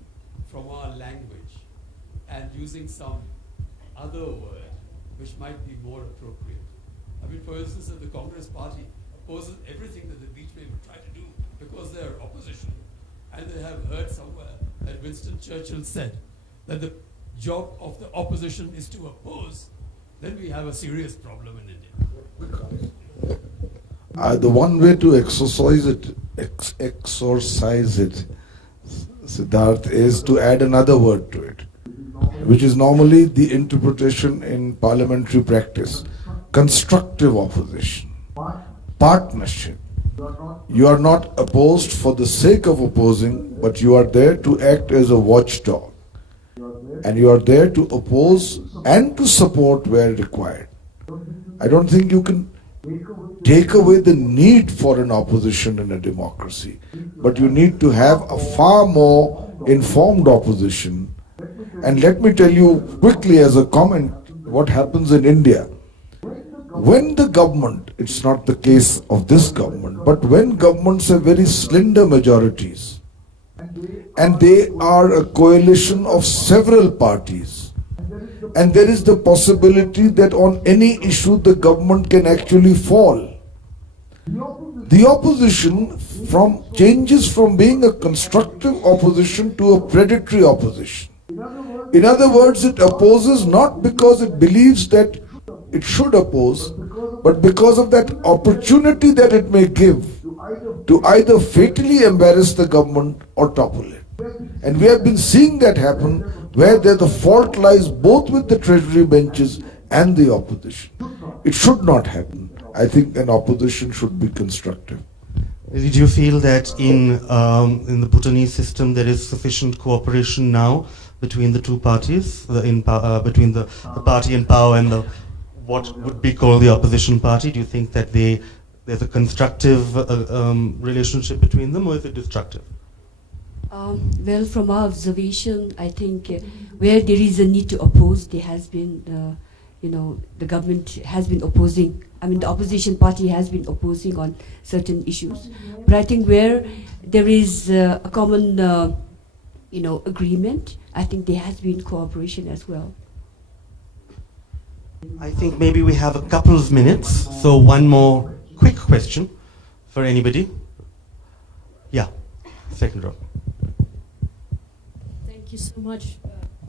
from our language and using some other word which might be more appropriate? I mean, for instance, if the Congress Party opposes everything that the Beachman would try to do because they're opposition, and they have heard somewhere that Winston Churchill said that the job of the opposition is to oppose, then we have a serious problem in India. The one way to exorcise it, Siddharth, is to add another word to it, which is normally the interpretation in parliamentary practice: constructive opposition, partnership. You are not opposed for the sake of opposing, but you are there to act as a watchdog. And you are there to oppose and to support where required. I don't think you can take away the need for an opposition in a democracy, but you need to have a far more informed opposition. And let me tell you quickly as a comment what happens in India. When the government, it's not the case of this government, but when governments have very slender majorities and they are a coalition of several parties, and there is the possibility that on any issue the government can actually fall, the opposition changes from being a constructive opposition to a predatory opposition. In other words, it opposes not because it believes that it should oppose, but because of that opportunity that it may give to either fatally embarrass the government or topple it. And we have been seeing that happen where the fault lies both with the treasury benches and the opposition. It should not happen. I think an opposition should be constructive. Did you feel that in the Bhutanese system there is sufficient cooperation now between the two parties, between the party in power and what would be called the opposition party? Do you think that there's a constructive relationship between them, or is it destructive? Well, from our observation, I think where there is a need to oppose, there has been, the government has been opposing. I mean, the opposition party has been opposing on certain issues. But I think where there is a common, agreement, I think there has been cooperation as well. I think maybe we have a couple of minutes, so one more quick question for anybody. Yeah, second row. Thank you so much.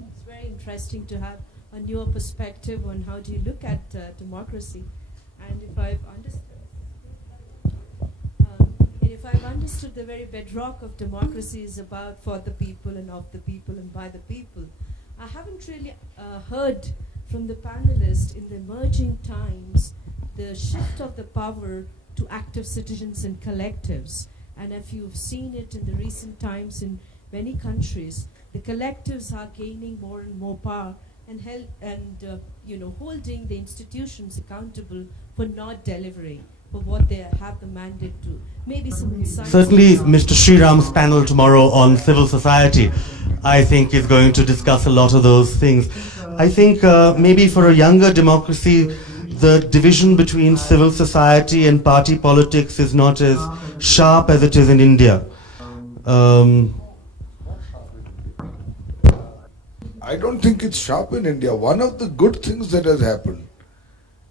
It's very interesting to have a newer perspective on how do you look at democracy. And if I've understood the very bedrock of democracy is about for the people and of the people and by the people, I haven't really heard from the panelists in the emerging times the shift of the power to active citizens and collectives. And if you've seen it in the recent times in many countries, the collectives are gaining more and more power and holding the institutions accountable for not delivering for what they have the mandate to. Maybe some insights. Certainly, Mr. Sriram's panel tomorrow on civil society, I think, is going to discuss a lot of those things. I think maybe for a younger democracy, the division between civil society and party politics is not as sharp as it is in India. I don't think it's sharp in India. One of the good things that has happened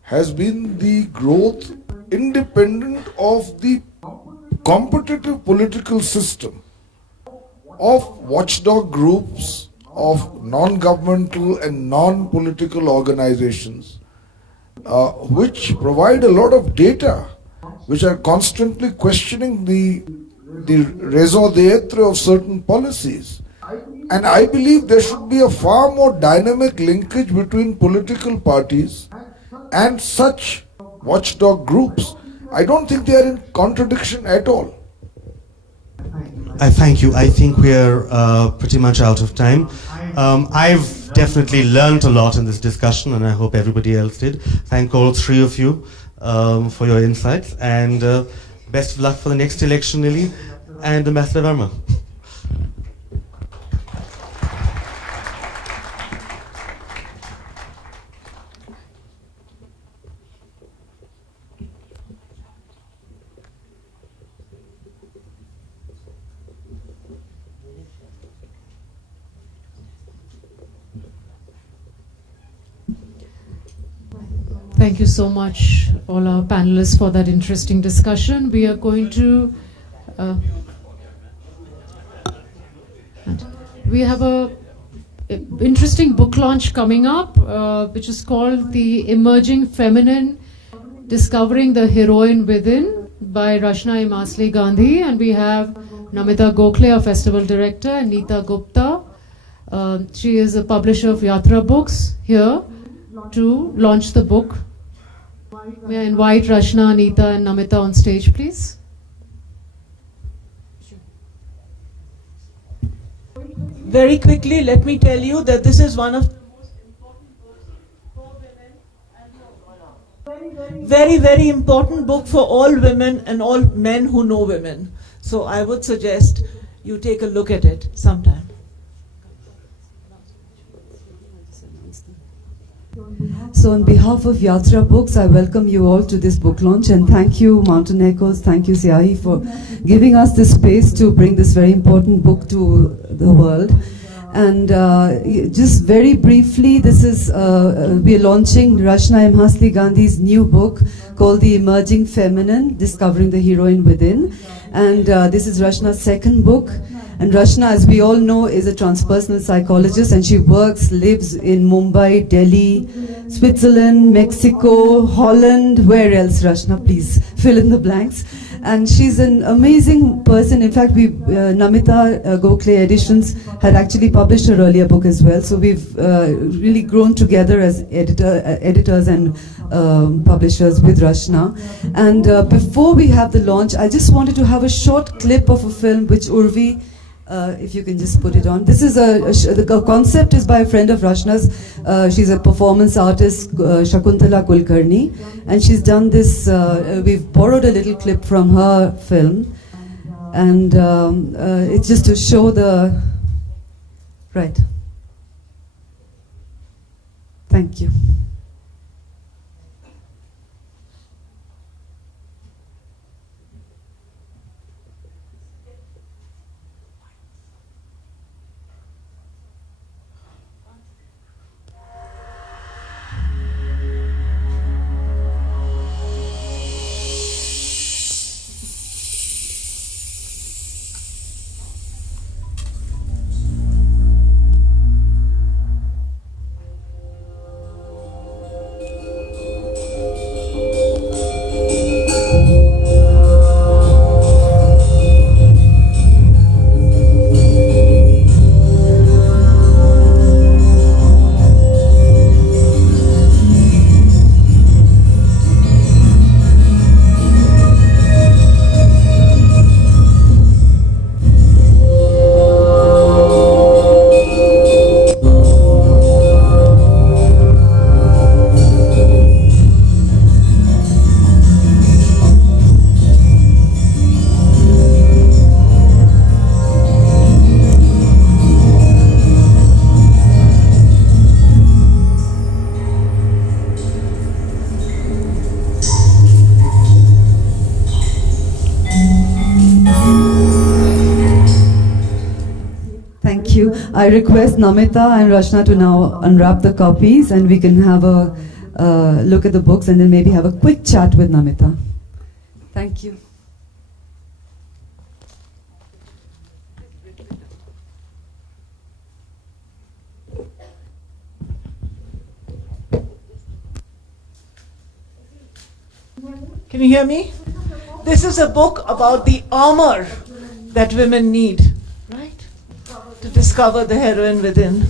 has been the growth independent of the competitive political system of watchdog groups, of non-governmental and non-political organizations, which provide a lot of data, which are constantly questioning the raison d'etre of certain policies. And I believe there should be a far more dynamic linkage between political parties and such watchdog groups. I don't think they are in contradiction at all. I thank you. I think we're pretty much out of time. I've definitely learned a lot in this discussion, and I hope everybody else did. Thank all three of you for your insights, and best of luck for the next election, Lily, and Ambassador Verma. Thank you so much, all our panelists, for that interesting discussion. We are going to... we have a interesting book launch coming up, which is called The Emerging Feminine, Discovering the Heroine Within by Rachna Imasli Gandhi. And we have Namita Gokhale, our festival director, and Neeta Gupta. She is a publisher of Yatra Books here to launch the book. May I invite Rachna, Neeta, and Namita on stage, please? Very quickly, let me tell you that this is one of the most important books for women and very, very important book for all women and all men who know women. So I would suggest you take a look at it sometime. So on behalf of Yatra Books, I welcome you all to this book launch, and thank you Mountain Echoes, thank you Siahi for giving us this space to bring this very important book to the world. And just very briefly, this is we are launching Rachna Imasli Gandhi's new book called The Emerging Feminine, Discovering the Heroine Within. And this is Rachna's second book. And Rachna, as we all know, is a transpersonal psychologist, and she lives in Mumbai, Delhi, Switzerland, Mexico, Holland. Where else, Rachna? Please fill in the blanks. And she's an amazing person. In fact, Namita Gokhale Editions had actually published her earlier book as well. So we've really grown together as editors and publishers with Rachna. And before we have the launch, I just wanted to have a short clip of a film which Urvi, if you can just put it on. This is the concept is by a friend of Rachna's. She's a performance artist, Shakuntala Kulkarni, and she's done this. We've borrowed a little clip from her film, and it's just to show the right. Thank you. I request Namita and Rachna to now unwrap the copies, and we can have a look at the books and then maybe have a quick chat with Namita. Thank you. Can you hear me? This is a book about the armor that women need, right? To discover discover the heroine within.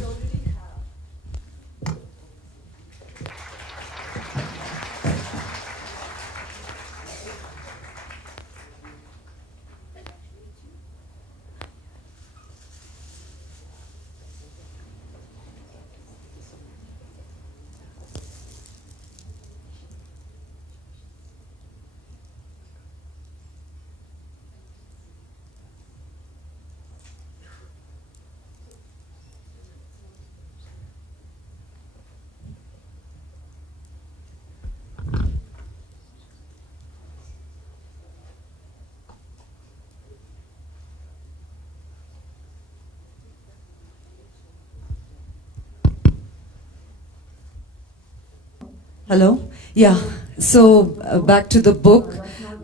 Hello? Yeah. So back to the book.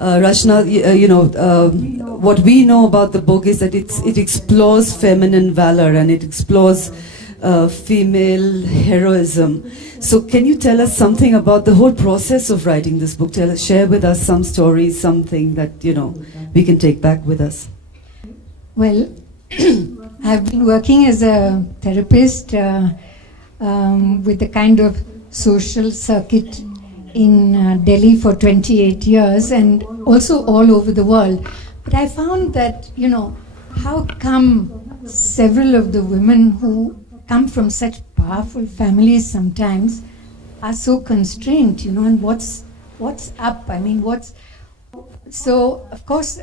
Rachna, what we know about the book is that it explores feminine valor and it explores female heroism. So can you tell us something about the whole process of writing this book? Share with us some stories, something that, we can take back with us. Well, I've been working as a therapist with the kind of social circuit in Delhi for 28 years and also all over the world. But I found that, how come several of the women who come from such powerful families sometimes are so constrained, and what's up? I mean, so of course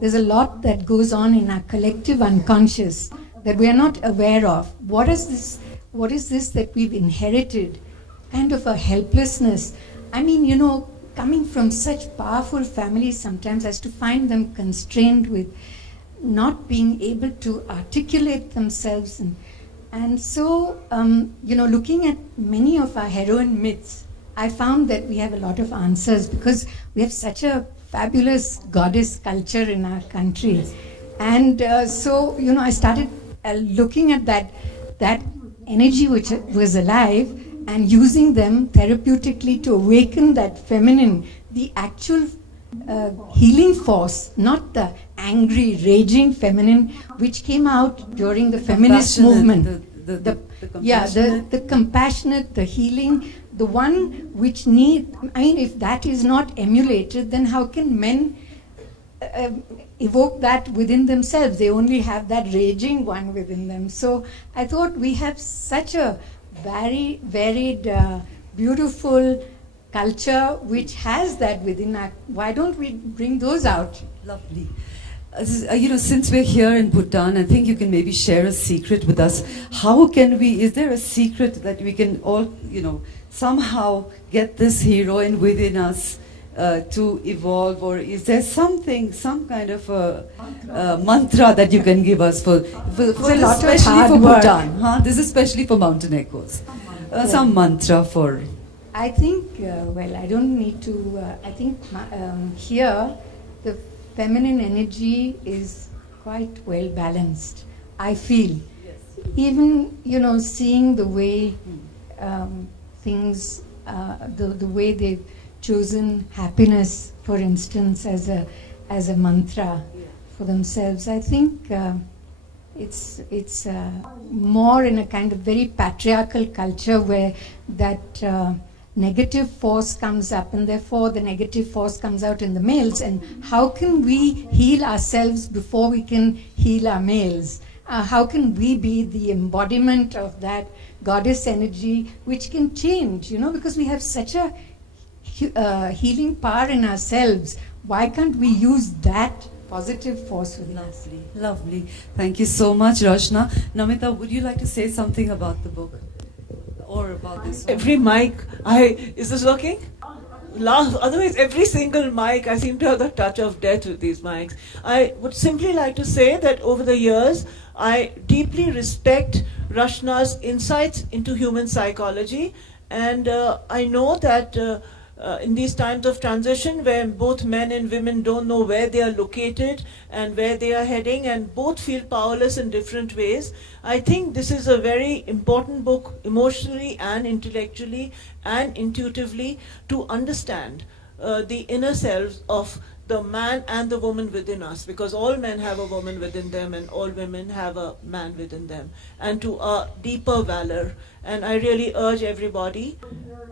there's a lot that goes on in our collective unconscious that we are not aware of. What is this that we've inherited? Kind of a helplessness. I mean, coming from such powerful families sometimes as to find them constrained with not being able to articulate themselves. And so, looking at many of our heroine myths, I found that we have a lot of answers because we have such a fabulous goddess culture in our country. And so, I started looking at that energy which was alive and using them therapeutically to awaken that feminine, the actual healing force, not the angry, raging feminine, which came out during the feminist movement. The compassionate, the healing, the one which if that is not emulated, then how can men evoke that within themselves? They only have that raging one within them. So I thought we have such a very varied, beautiful culture which has that within us. Why don't we bring those out? Lovely. Since we're here in Bhutan, I think you can maybe share a secret with us. How can is there a secret that we can all, somehow get this heroine within us to evolve, or is there some kind of a mantra that you can give us for especially for Bhutan? This is especially for Mountain Echoes. Some mantra for. I think, I don't need to. I think here the feminine energy is quite well balanced. I feel, even seeing the way things, the way they've chosen happiness, for instance, as a mantra for themselves. I think it's more in a kind of very patriarchal culture where that negative force comes up, and therefore the negative force comes out in the males. And how can we heal ourselves before we can heal our males? How can we be the embodiment of that goddess energy which can change, because we have such a healing power in ourselves. Why can't we use that positive force within us? Lovely. Thank you so much, Rachna. Namita, would you like to say something about the book? Or about this? Every mic, is this working? Otherwise, every single mic, I seem to have the touch of death with these mics. I would simply like to say that over the years, I deeply respect Rachna's insights into human psychology, and I know that in these times of transition where both men and women don't know where they are located and where they are heading, and both feel powerless in different ways, I think this is a very important book emotionally and intellectually and intuitively to understand the inner selves of the man and the woman within us, because all men have a woman within them and all women have a man within them, and to a deeper valor. And I really urge everybody,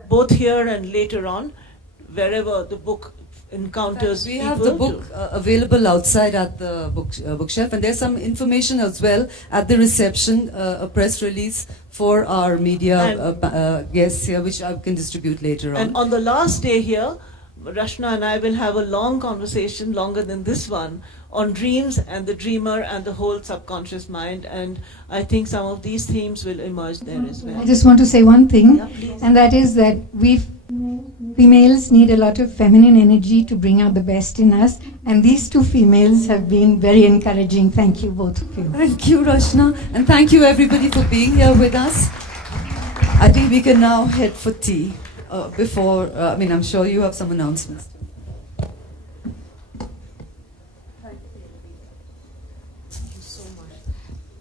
both here and later on, wherever the book encounters We people. have the book available outside at the bookshelf, and there's some information as well at the reception, a press release for our media guests here, which I can distribute later on. And on the last day here, Rashna and I will have a long conversation, longer than this one, on dreams and the dreamer and the whole subconscious mind. And I think some of these themes will emerge there as well. I just want to say one thing, Yeah, please. and that is that we females need a lot of feminine energy to bring out the best in us, and these two females have been very encouraging. Thank you, both of you. Thank you, Rashna, and thank you everybody for being here with us. I think we can now head for tea. I'm sure you have some announcements.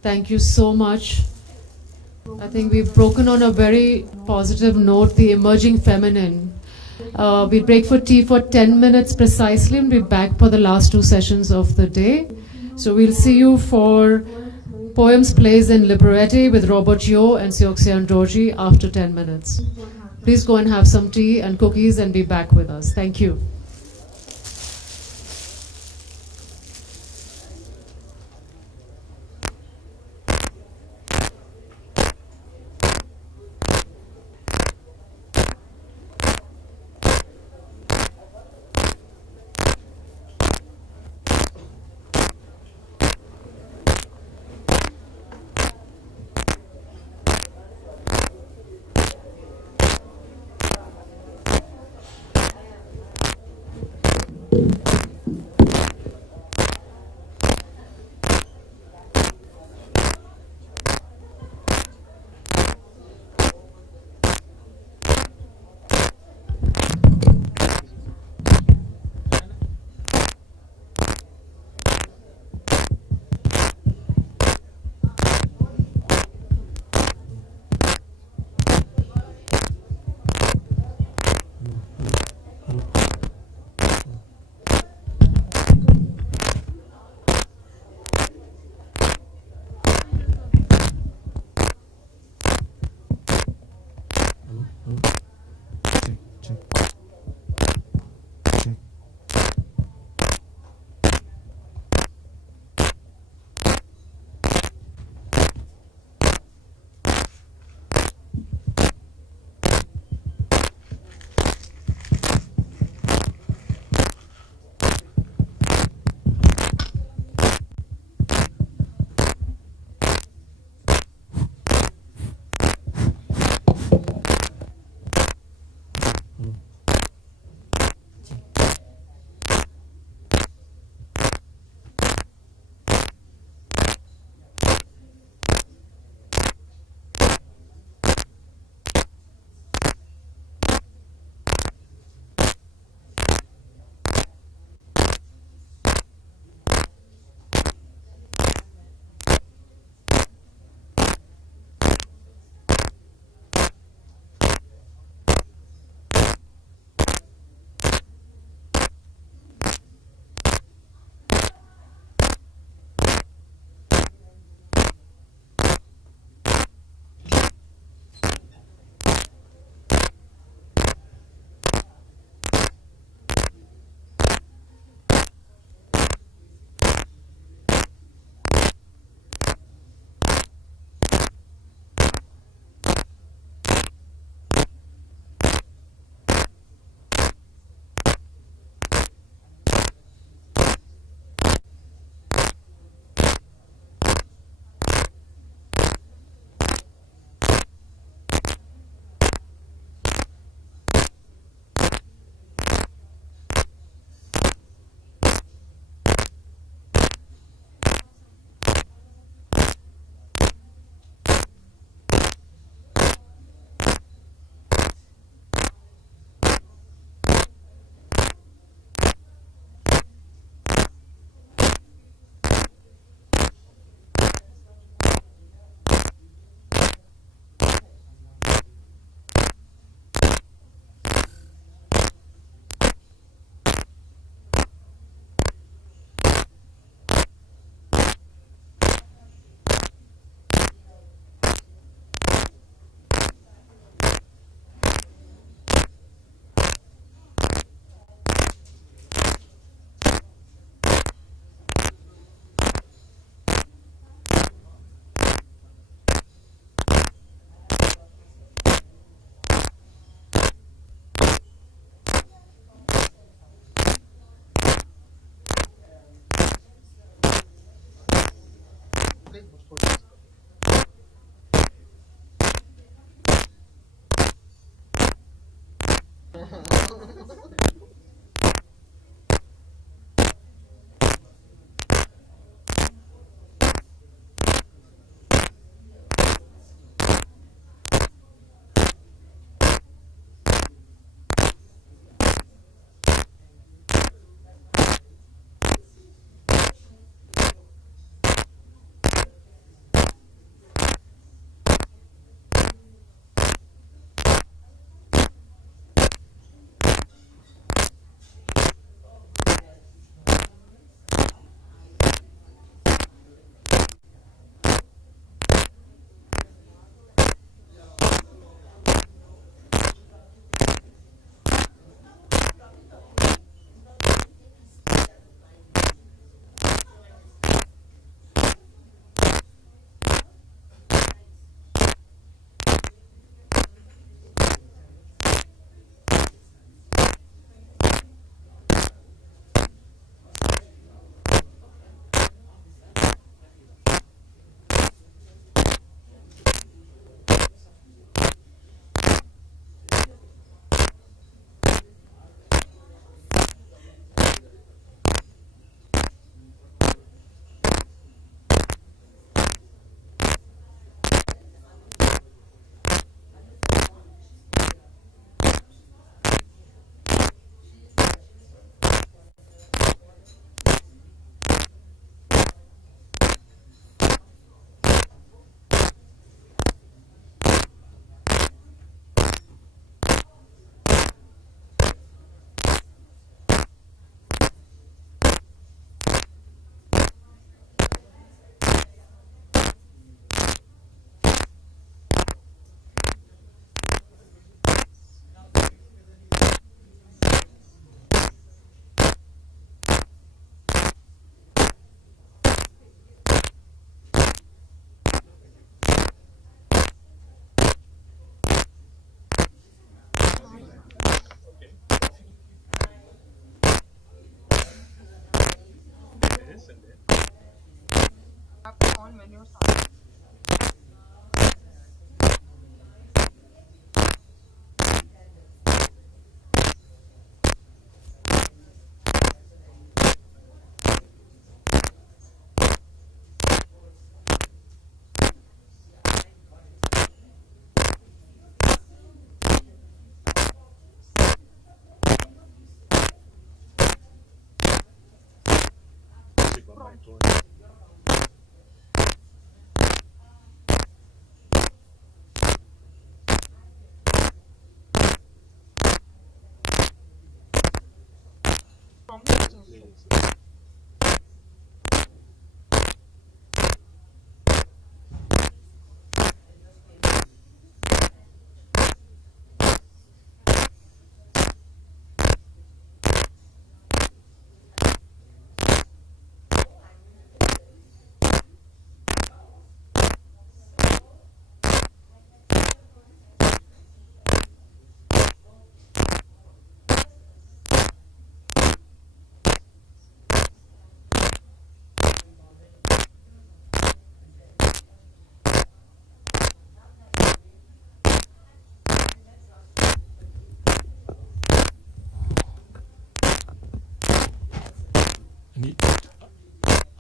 Thank you so much. I think we've broken on a very positive note, the emerging feminine. We'll break for tea for 10 minutes precisely and be back for the last two sessions of the day. So we'll see you for Poems, Plays and Libretti with Robert Yo and Seoxian Dorji after 10 minutes. Please go and have some tea and cookies and be back with us. Thank you.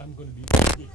I'm going to be big.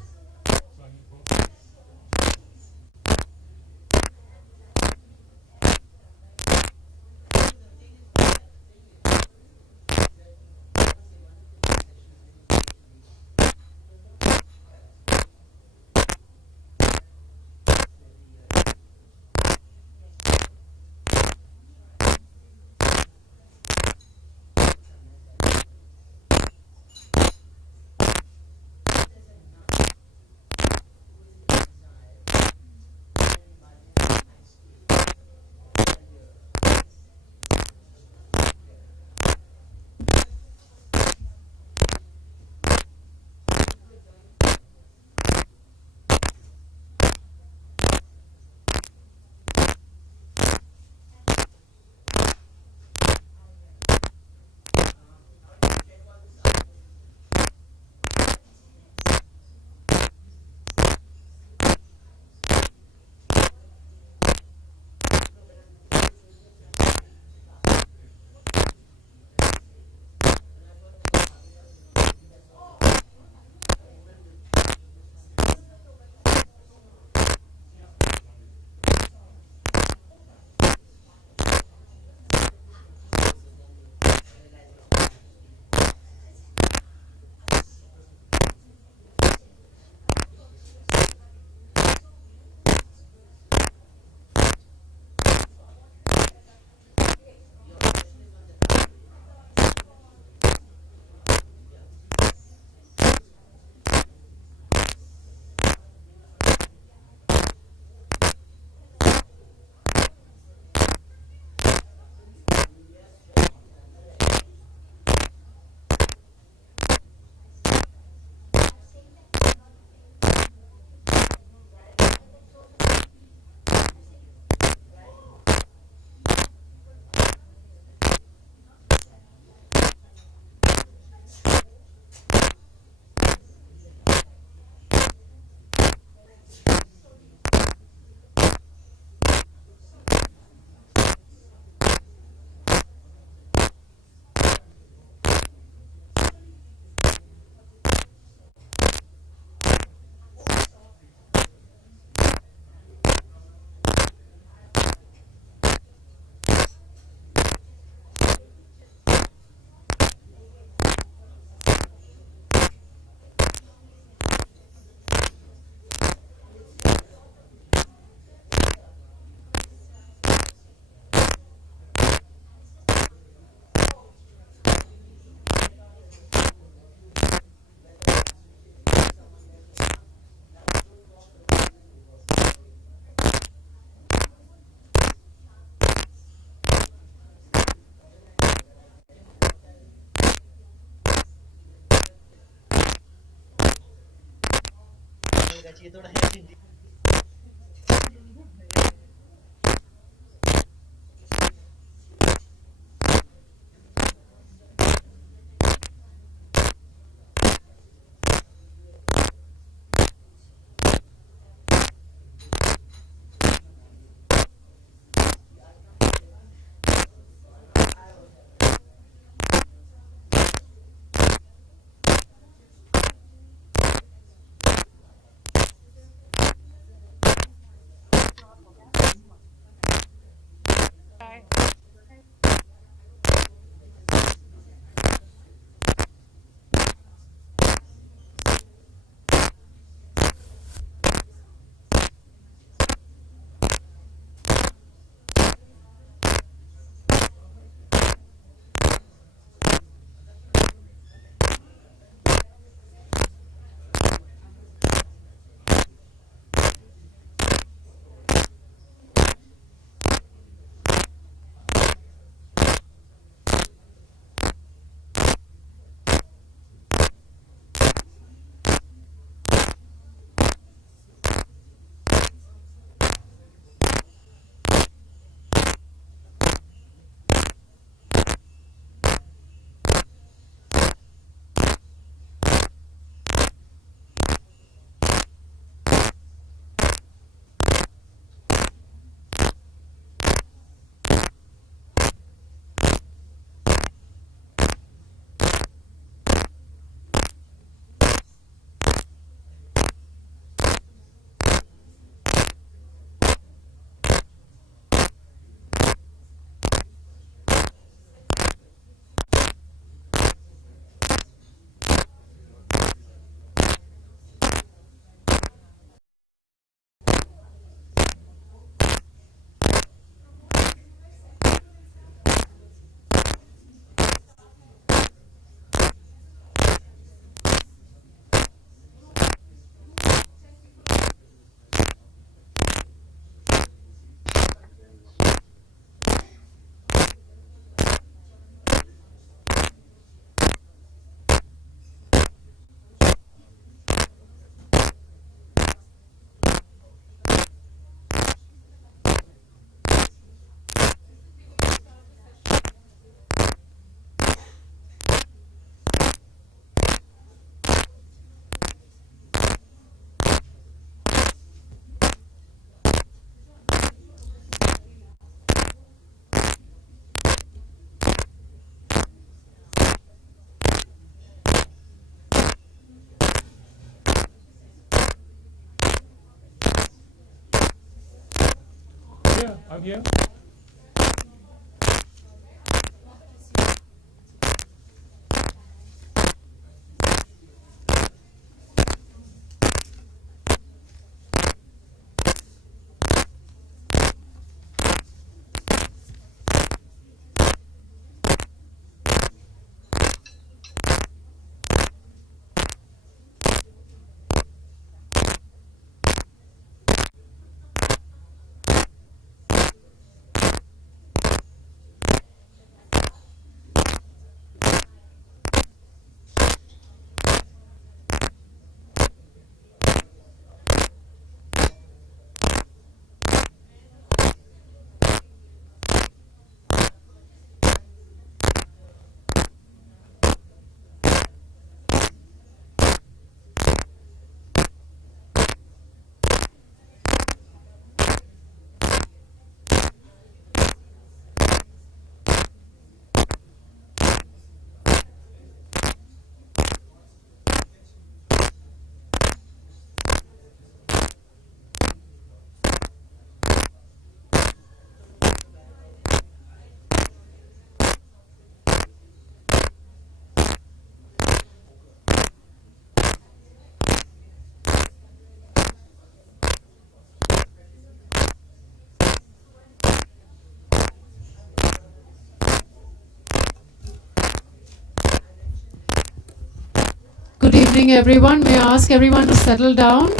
Yeah, I'm here. Good evening, everyone. May I ask everyone to settle down?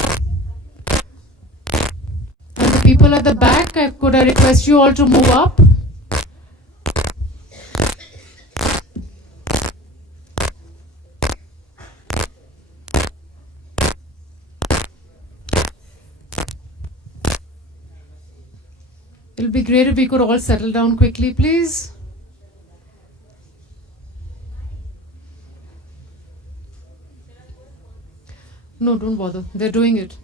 And the people at the back, could I request you all to move up? It'll be great if we could all settle down quickly, please. No, don't bother. They're doing it.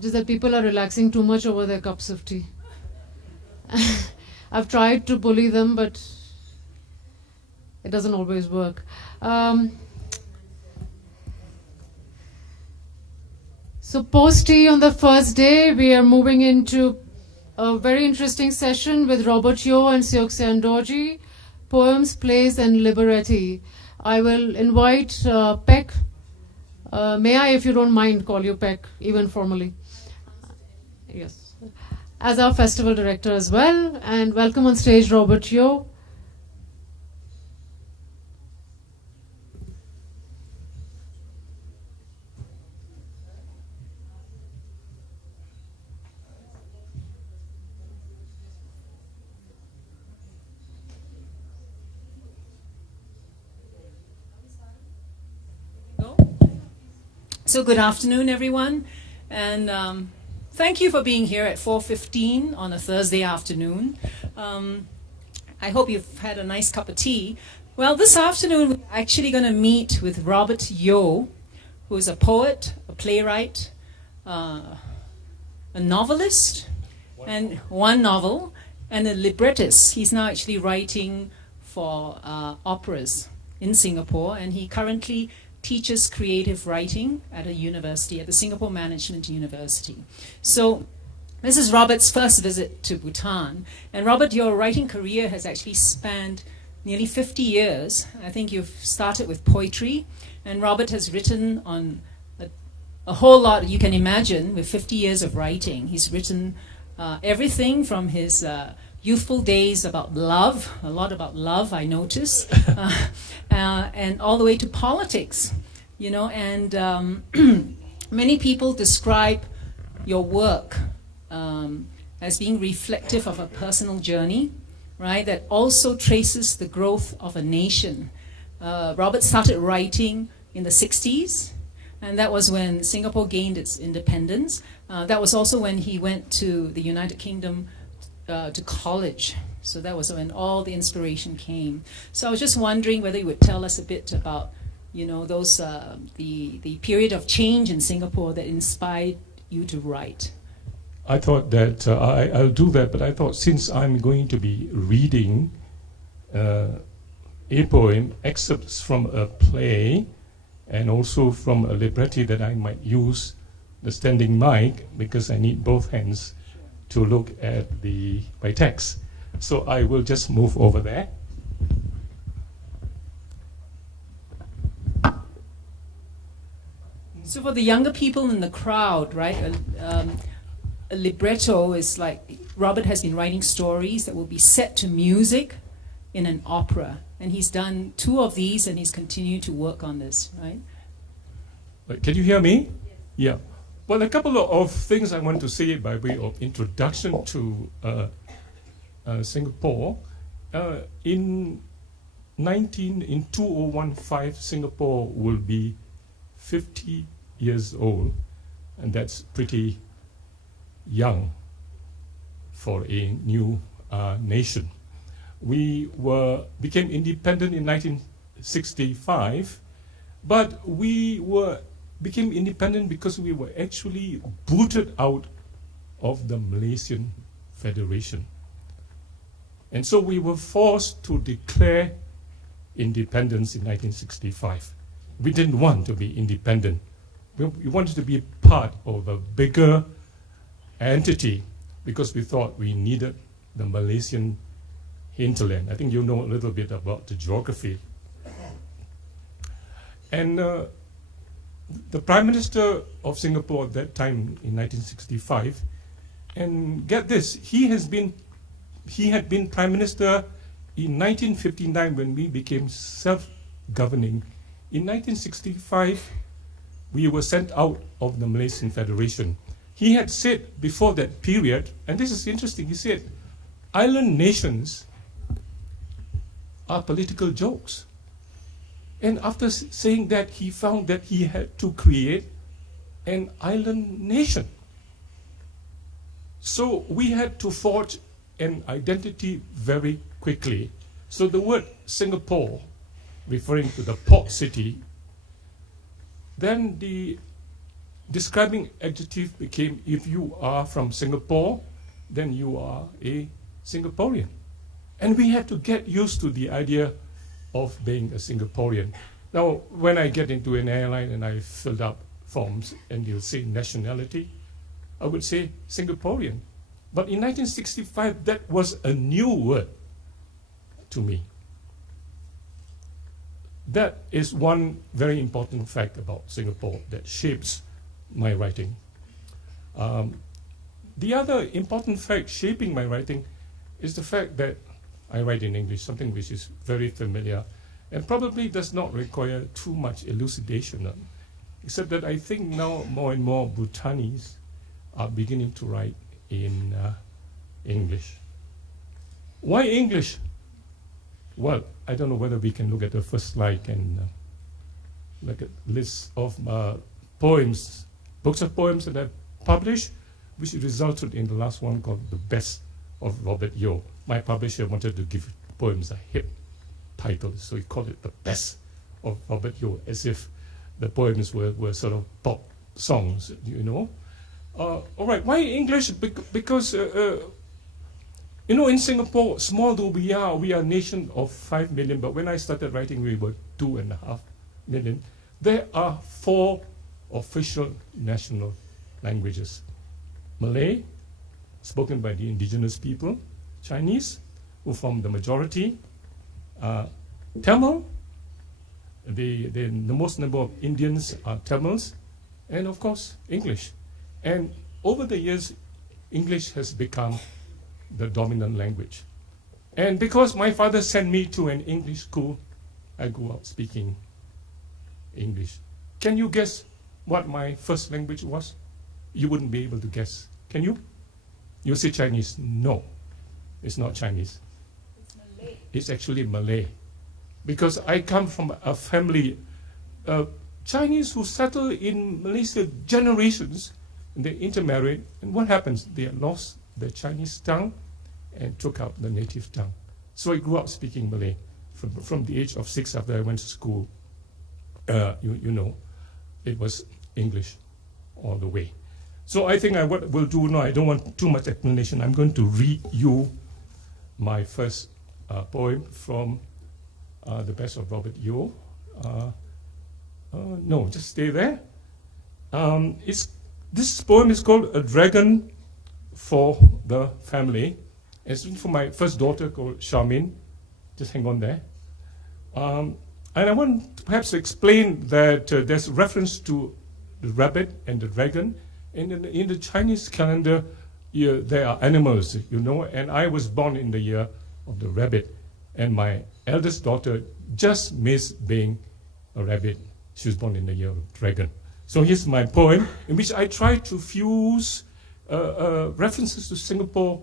Just that people are relaxing too much over their cups of tea. I've tried to bully them, but it doesn't always work. So post-tea on the first day, we are moving into a very interesting session with Robert Yeo and Seoksean Dorji, Poems, Plays and Libretti. I will invite Peck. May I, if you don't mind, call you Peck, even formally? Yes. As our festival director as well. And welcome on stage, Robert Yeo. So good afternoon, everyone, and thank you for being here at 4:15 on a Thursday afternoon. I hope you've had a nice cup of tea. Well, this afternoon we're actually going to meet with Robert Yeo, who is a poet, a playwright, a novelist, and one novel, and a librettist. He's now actually writing for operas in Singapore, and he currently teaches creative writing at a university, at the Singapore Management University. So this is Robert's first visit to Bhutan. And Robert, your writing career has actually spanned nearly 50 years. I think you've started with poetry, and Robert has written on a whole lot you can imagine with 50 years of writing. He's written everything from his youthful days about love, a lot about love, I notice, and all the way to politics, you know, and many people describe your work as being reflective of a personal journey, right, that also traces the growth of a nation. Robert started writing in the 60s, and that was when Singapore gained its independence. That was also when he went to the United Kingdom to college. So that was when all the inspiration came. So I was just wondering whether you would tell us a bit about, you know, those the period of change in Singapore that inspired you to write. I thought that I'll do that, but I thought since I'm going to be reading a poem, excerpts from a play, and also from a libretti, that I might use the standing mic because I need both hands to look at my text. So I will just move over there. So for the younger people in the crowd, right, a libretto is like, Robert has been writing stories that will be set to music in an opera. And he's done 2 of these, and he's continued to work on this, right? Can you hear me? Yeah. Well, a couple of things I want to say by way of introduction to Singapore. In 2015, Singapore will be 50 years old, and that's pretty young for a new nation. We became independent in 1965, but we became independent because we were actually booted out of the Malaysian Federation. And so we were forced to declare independence in 1965. We didn't want to be independent. We wanted to be part of a bigger entity because we thought we needed the Malaysian hinterland. I think you know a little bit about the geography. And the Prime Minister of Singapore at that time in 1965, and get this, he had been Prime Minister in 1959 when we became self-governing. In 1965, we were sent out of the Malaysian Federation. He had said before that period, and this is interesting, he said, island nations are political jokes. And after saying that, he found that he had to create an island nation. So we had to forge an identity very quickly. So the word Singapore, referring to the port city, then the describing adjective became, if you are from Singapore, then you are a Singaporean. And we had to get used to the idea of being a Singaporean. Now, when I get into an airline and I filled up forms and you'll say nationality, I would say Singaporean. But in 1965, that was a new word to me. That is one very important fact about Singapore that shapes my writing. The other important fact shaping my writing is the fact that I write in English, something which is very familiar and probably does not require too much elucidation, except that I think now more and more Bhutanese are beginning to write in English. Why English? Well, I don't know whether we can look at the first slide and look at lists of poems, books of poems that I've published, which resulted in the last one called The Best of Robert Yeo. My publisher wanted to give poems a hip title, so he called it The Best of Robert Yeo, as if the poems were sort of pop songs, you know. All right, why English? Because you know, in Singapore, small though we are a nation of 5 million, but when I started writing, we were 2.5 million. There are 4 official national languages. Malay, spoken by the indigenous people. Chinese, who form the majority. Tamil, the most number of Indians are Tamils. And of course, English. And over the years, English has become the dominant language. And because my father sent me to an English school, I grew up speaking English. Can you guess what my first language was? You wouldn't be able to guess. Can you? You say Chinese. No, it's not Chinese. It's Malay. It's actually Malay. Because I come from a family of Chinese who settled in Malaysia generations, and they intermarried, and what happens? They lost the Chinese tongue and took out the native tongue. So I grew up speaking Malay from the age of 6 after I went to school. You know, it was English all the way. So I think what we'll do now, I don't want too much explanation. I'm going to read you my first poem from The Best of Robert Yeo. No, just stay there. This poem is called A Dragon for the family. It's written for my first daughter called Charmaine. Just hang on there. And I want to perhaps explain that there's reference to the rabbit and the dragon. In the Chinese calendar, there are animals, you know, and I was born in the year of the rabbit. And my eldest daughter just missed being a rabbit. She was born in the year of dragon. So here's my poem, in which I try to fuse references to Singapore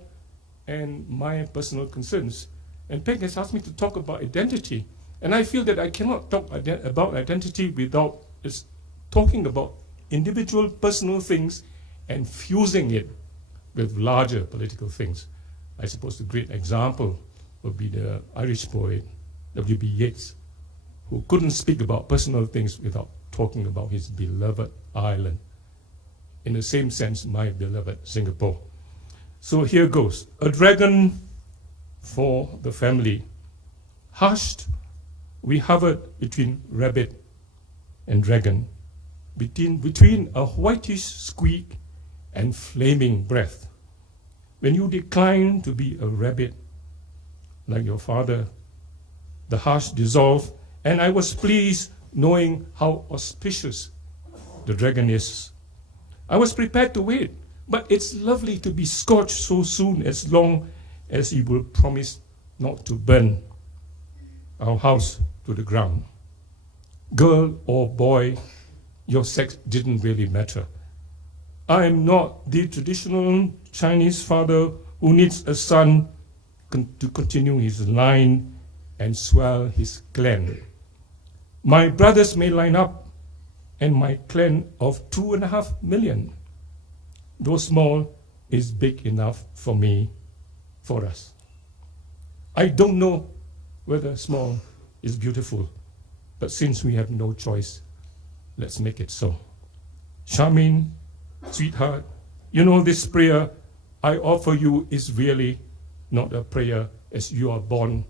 and my personal concerns. And Peg has asked me to talk about identity. And I feel that I cannot talk about identity without talking about individual personal things and fusing it with larger political things. I suppose the great example would be the Irish poet W.B. Yeats, who couldn't speak about personal things without talking about his beloved Ireland. In the same sense, my beloved Singapore. So here goes. A dragon for the family. Hushed, we hovered between rabbit and dragon, between a whitish squeak and flaming breath. When you decline to be a rabbit, like your father, the hush dissolved, and I was pleased knowing how auspicious the dragon is. I was prepared to wait, but it's lovely to be scorched so soon, as long as he will promise not to burn our house to the ground. Girl or boy, your sex didn't really matter. I am not the traditional Chinese father who needs a son to continue his line and swell his clan. My brothers may line up, and my clan of 2.5 million. Though small is big enough for me, for us. I don't know whether small is beautiful, but since we have no choice, let's make it so. Charmaine, sweetheart, you know this prayer I offer you is really not a prayer, as you are born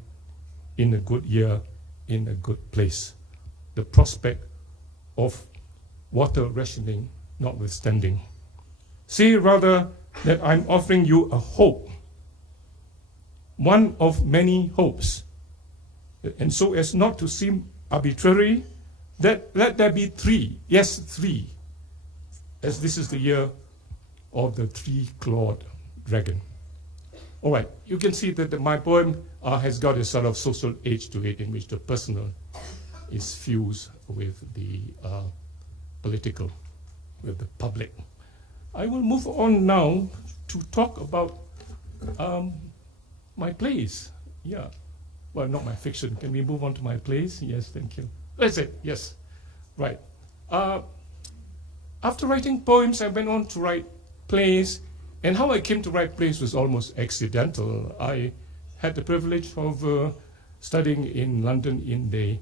in a good year, in a good place. The prospect of water rationing notwithstanding. Say rather that I'm offering you a hope, one of many hopes. And so as not to seem arbitrary, let there be 3, yes, 3, as this is the year of the 3-clawed dragon. All right, you can see that my poem has got a sort of social edge to it, in which the personal is fused with the political, with the public. I will move on now to talk about my plays. Yeah, well, not my fiction. Can we move on to my plays? Yes, thank you. That's it, yes. Right. After writing poems, I went on to write plays, and how I came to write plays was almost accidental. I had the privilege of studying in London in the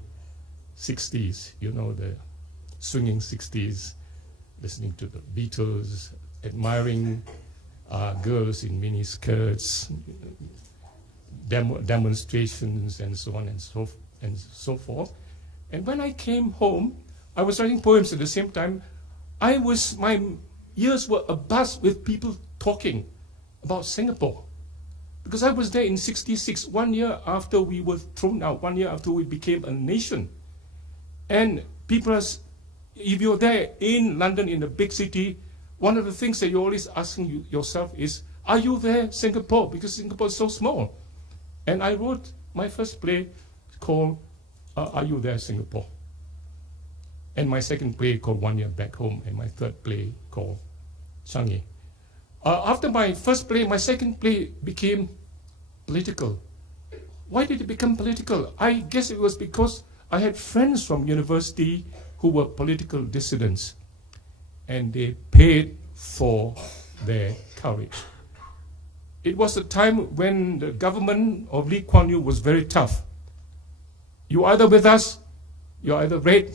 60s, you know, the swinging 60s, listening to the Beatles, admiring girls in mini skirts, demonstrations, and so on and so forth. And when I came home, I was writing poems at the same time. My ears were abuzz with people talking about Singapore. Because I was there in 66, 1 year after we were thrown out, 1 year after we became a nation. And people, if you're there in London, in a big city, one of the things that you're always asking yourself is, are you there, Singapore? Because Singapore is so small. And I wrote my first play called Are You There, Singapore? And my second play called 1 Year Back Home, and my third play called Changi. After my first play, my second play became political. Why did it become political? I guess it was because I had friends from university who were political dissidents, and they paid for their courage. It was a time when the government of Lee Kuan Yew was very tough. You're either with us, you're either red,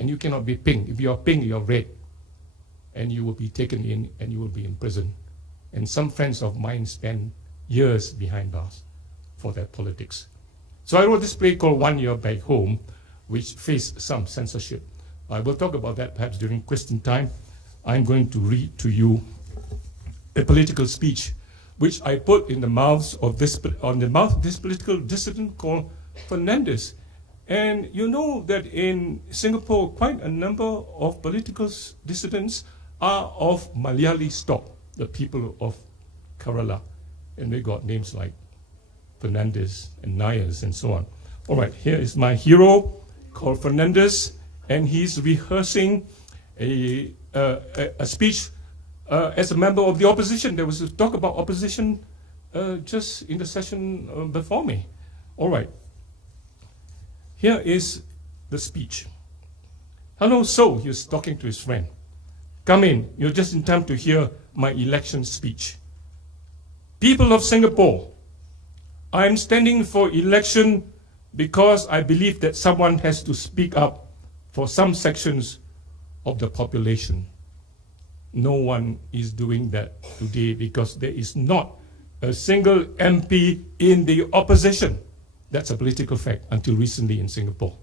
and you cannot be pink. If you're pink, you're red, and you will be taken in and you will be in prison. And some friends of mine spent years behind bars for their politics. So I wrote this play called 1 Year Back Home, which faced some censorship. I will talk about that perhaps during question time. I'm going to read to you a political speech, which I put in the mouths of this political dissident called Fernandez. And you know that in Singapore, quite a number of political dissidents are of Malayali stock, the people of Kerala. And they got names like Fernandez and Nayars and so on. All right, here is my hero called Fernandez, and he's rehearsing a speech as a member of the opposition. There was a talk about opposition just in the session before me. All right. Here is the speech. Hello, so he was talking to his friend. Come in, you're just in time to hear my election speech. People of Singapore, I am standing for election because I believe that someone has to speak up for some sections of the population. No one is doing that today because there is not a single MP in the opposition. That's a political fact until recently in Singapore.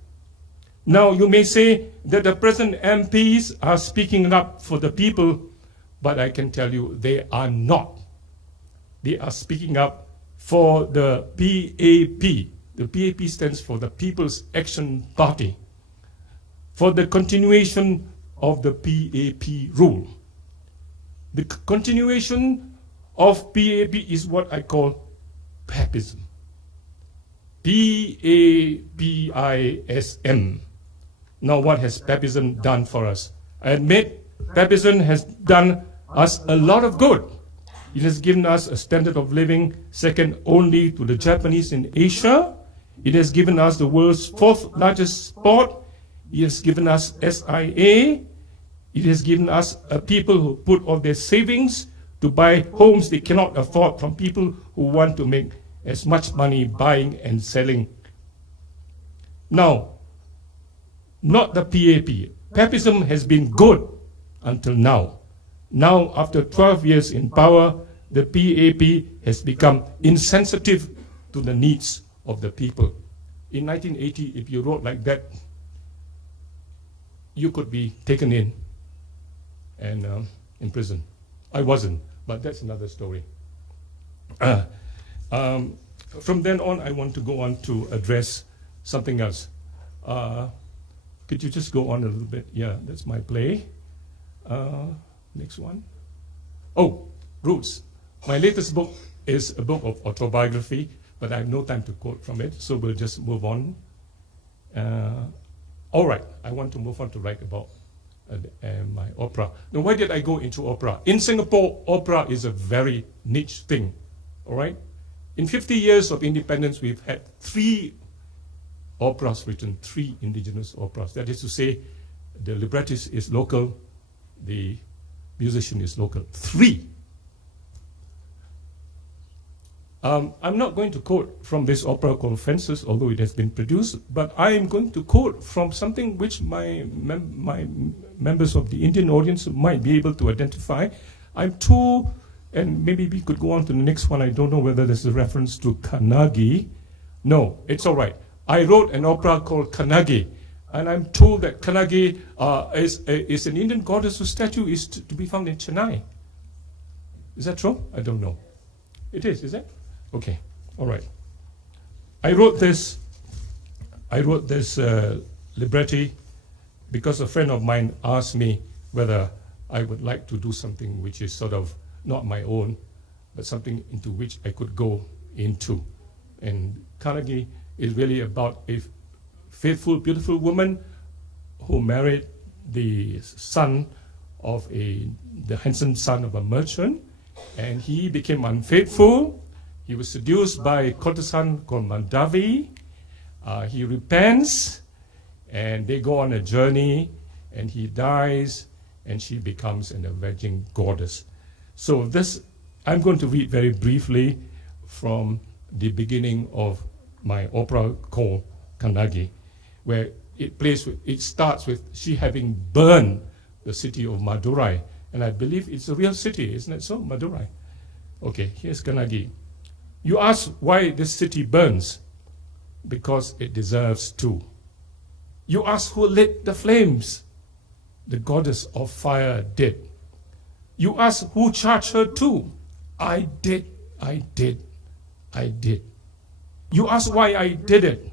Now, you may say that the present MPs are speaking up for the people, but I can tell you they are not. They are speaking up for the PAP. The PAP stands for the People's Action Party, for the continuation of the PAP rule. The continuation of PAP is what I call papism. Papism. Now, what has papism done for us? I admit papism has done us a lot of good. It has given us a standard of living second only to the Japanese in Asia. It has given us the world's fourth largest sport. It has given us SIA. It has given us a people who put all their savings to buy homes they cannot afford from people who want to make as much money buying and selling. Now, not the PAP. Papism has been good until now. Now, after 12 years in power, the PAP has become insensitive to the needs of the people. In 1980, if you wrote like that, you could be taken in and in prison. I wasn't, but that's another story. From then on, I want to go on to address something else. Could you just go on a little bit? Yeah, that's my play. Next one. Oh, Roots. My latest book is a book of autobiography, but I have no time to quote from it, so we'll just move on. All right, I want to move on to write about my opera. Now, why did I go into opera? In Singapore, opera is a very niche thing, all right? In 50 years of independence, we've had 3 operas written, 3 indigenous operas. That is to say, the librettist is local, the musician is local. 3. I'm not going to quote from this opera called Fences, although it has been produced, but I am going to quote from something which my members of the Indian audience might be able to identify. I'm told, and maybe we could go on to the next one, I don't know whether there's a reference to kanagi. No, it's all right. I wrote an opera called Kanagi, and I'm told that Kanagi is an Indian goddess whose statue is to be found in Chennai. Is that true? I don't know. It is it? Okay, all right. I wrote this libretti because a friend of mine asked me whether I would like to do something which is sort of not my own, but something into which I could go into. And Kanagi is really about a faithful, beautiful woman who married the son of the handsome son of a merchant, and he became unfaithful. He was seduced by a courtesan called Mandavi. He repents, and they go on a journey, and he dies, and she becomes an avenging goddess. So this, I'm going to read very briefly from the beginning of my opera called Kanagi, where it starts with she having burned the city of Madurai. And I believe it's a real city, isn't it so? Madurai. Okay, here's Kanagi. You ask why this city burns? Because it deserves to. You ask who lit the flames? The goddess of fire did. You ask who charged her to? I did. You ask why I did it?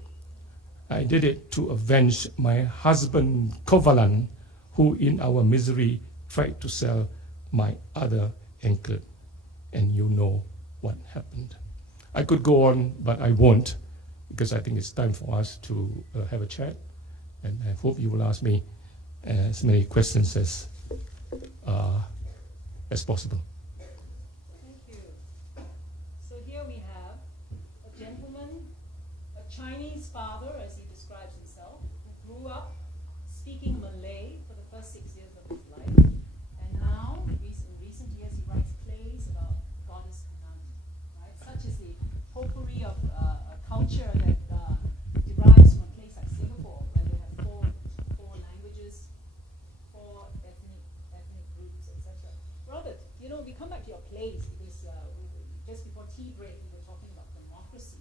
I did it to avenge my husband Kovalan, who in our misery tried to sell my other anklet. And you know what happened. I could go on, but I won't, because I think it's time for us to have a chat. And I hope you will ask me as many questions as possible. Thank you. So here we have a gentleman, a Chinese father, as he describes himself, who grew up speaking Malay for the first 6 years of his life. And now, in recent years, he writes plays about goddess kanagi, right? Such is the potpourri of a culture that derives from a place like Singapore, where they have four languages, four ethnic groups, etc. Robert, you know, we come back to your plays because just before tea break, we were talking about democracy.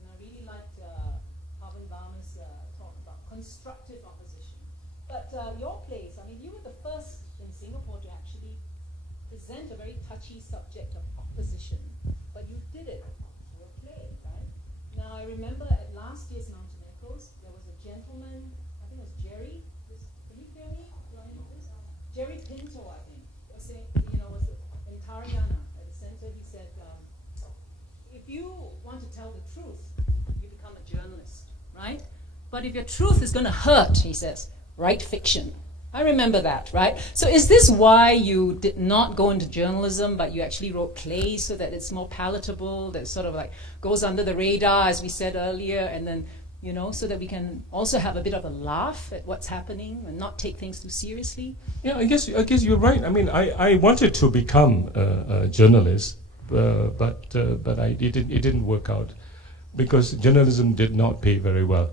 And I really liked Pavan Varma's talk about constructive opposition. But your plays, I mean, you were the first in Singapore to actually present a very touchy subject of opposition. But you did it through a play, right? Now, I remember at last year's Mountain Echoes, there was a gentleman, I think it was Jerry. Can you hear me? Do I know this? Jerry Pinto, I think, was saying, you know, was in Tariana at the center. He said, if you want to tell the truth, you become a journalist, right? But if your truth is going to hurt, he says, write fiction. I remember that, right? So is this why you did not go into journalism, but you actually wrote plays so that it's more palatable, that sort of like goes under the radar, as we said earlier, and then, you know, so that we can also have a bit of a laugh at what's happening and not take things too seriously? Yeah, I guess you're right. I mean, I wanted to become a journalist, but it didn't work out because journalism did not pay very well.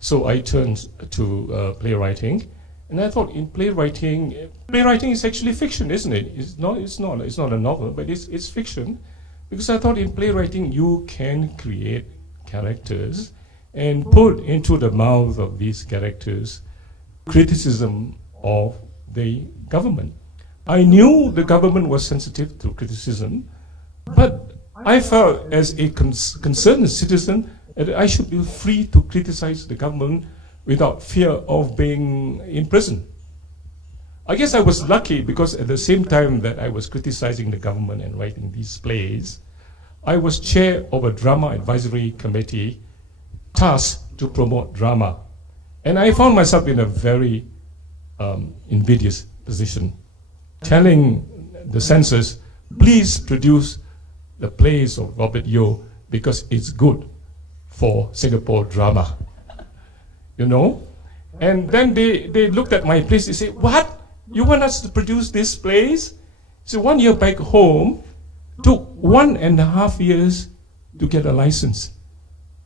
So I turned to playwriting. And I thought in playwriting is actually fiction, isn't it? It's not a novel, but it's fiction. Because I thought in playwriting you can create characters and put into the mouth of these characters criticism of the government. I knew the government was sensitive to criticism, but I felt as a concerned citizen that I should be free to criticize the government without fear of being imprisoned. I guess I was lucky because at the same time that I was criticizing the government and writing these plays, I was chair of a drama advisory committee tasked to promote drama. And I found myself in a very invidious position, telling the censors, please produce the plays of Robert Yeo because it's good for Singapore drama. You know? And then they looked at my plays, they say, what? You want us to produce these plays? So 1 year back home, took 1.5 years to get a license.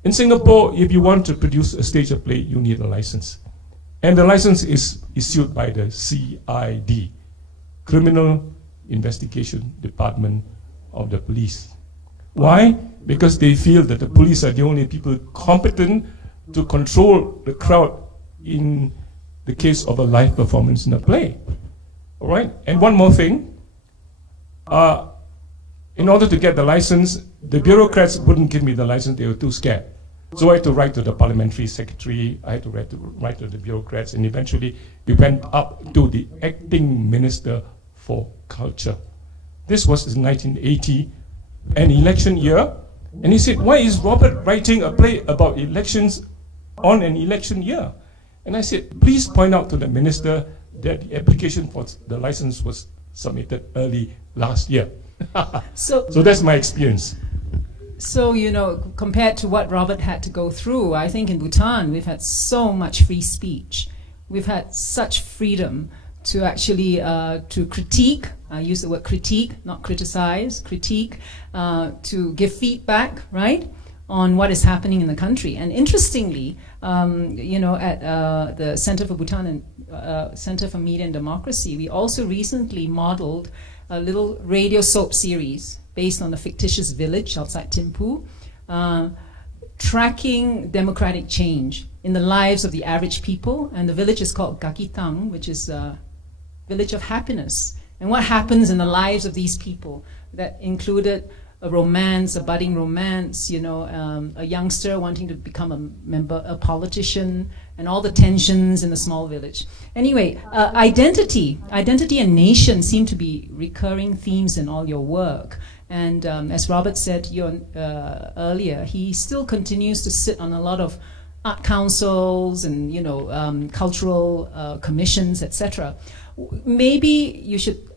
In Singapore, if you want to produce a stage play, you need a license. And the license is issued by the CID, Criminal Investigation Department of the police. Why? Because they feel that the police are the only people competent to control the crowd in the case of a live performance in a play. All right? And one more thing. In order to get the license, the bureaucrats wouldn't give me the license. They were too scared. So I had to write to the parliamentary secretary. I had to write to the bureaucrats. And eventually, we went up to the acting minister for culture. This was in 1980, an election year. And he said, why is Robert writing a play about elections on an election year? And I said, please point out to the minister that the application for the license was submitted early last year. So that's my experience. So, you know, compared to what Robert had to go through, I think in Bhutan we've had so much free speech. We've had such freedom to actually to critique, I use the word critique, not criticize, critique, to give feedback, right, on what is happening in the country. And interestingly, you know, at the Center for Bhutan and Center for Media and Democracy, we also recently modeled a little radio soap series based on a fictitious village outside Thimphu, tracking democratic change in the lives of the average people. And the village is called Gakitang, which is a village of happiness. and what happens in the lives of these people. That included a romance, a budding romance, a youngster wanting to become a politician, and all the tensions in the small village. Anyway, identity and nation seem to be recurring themes in all your work. And as Robert said earlier, he still continues to sit on a lot of art councils and cultural commissions, etc. Maybe you should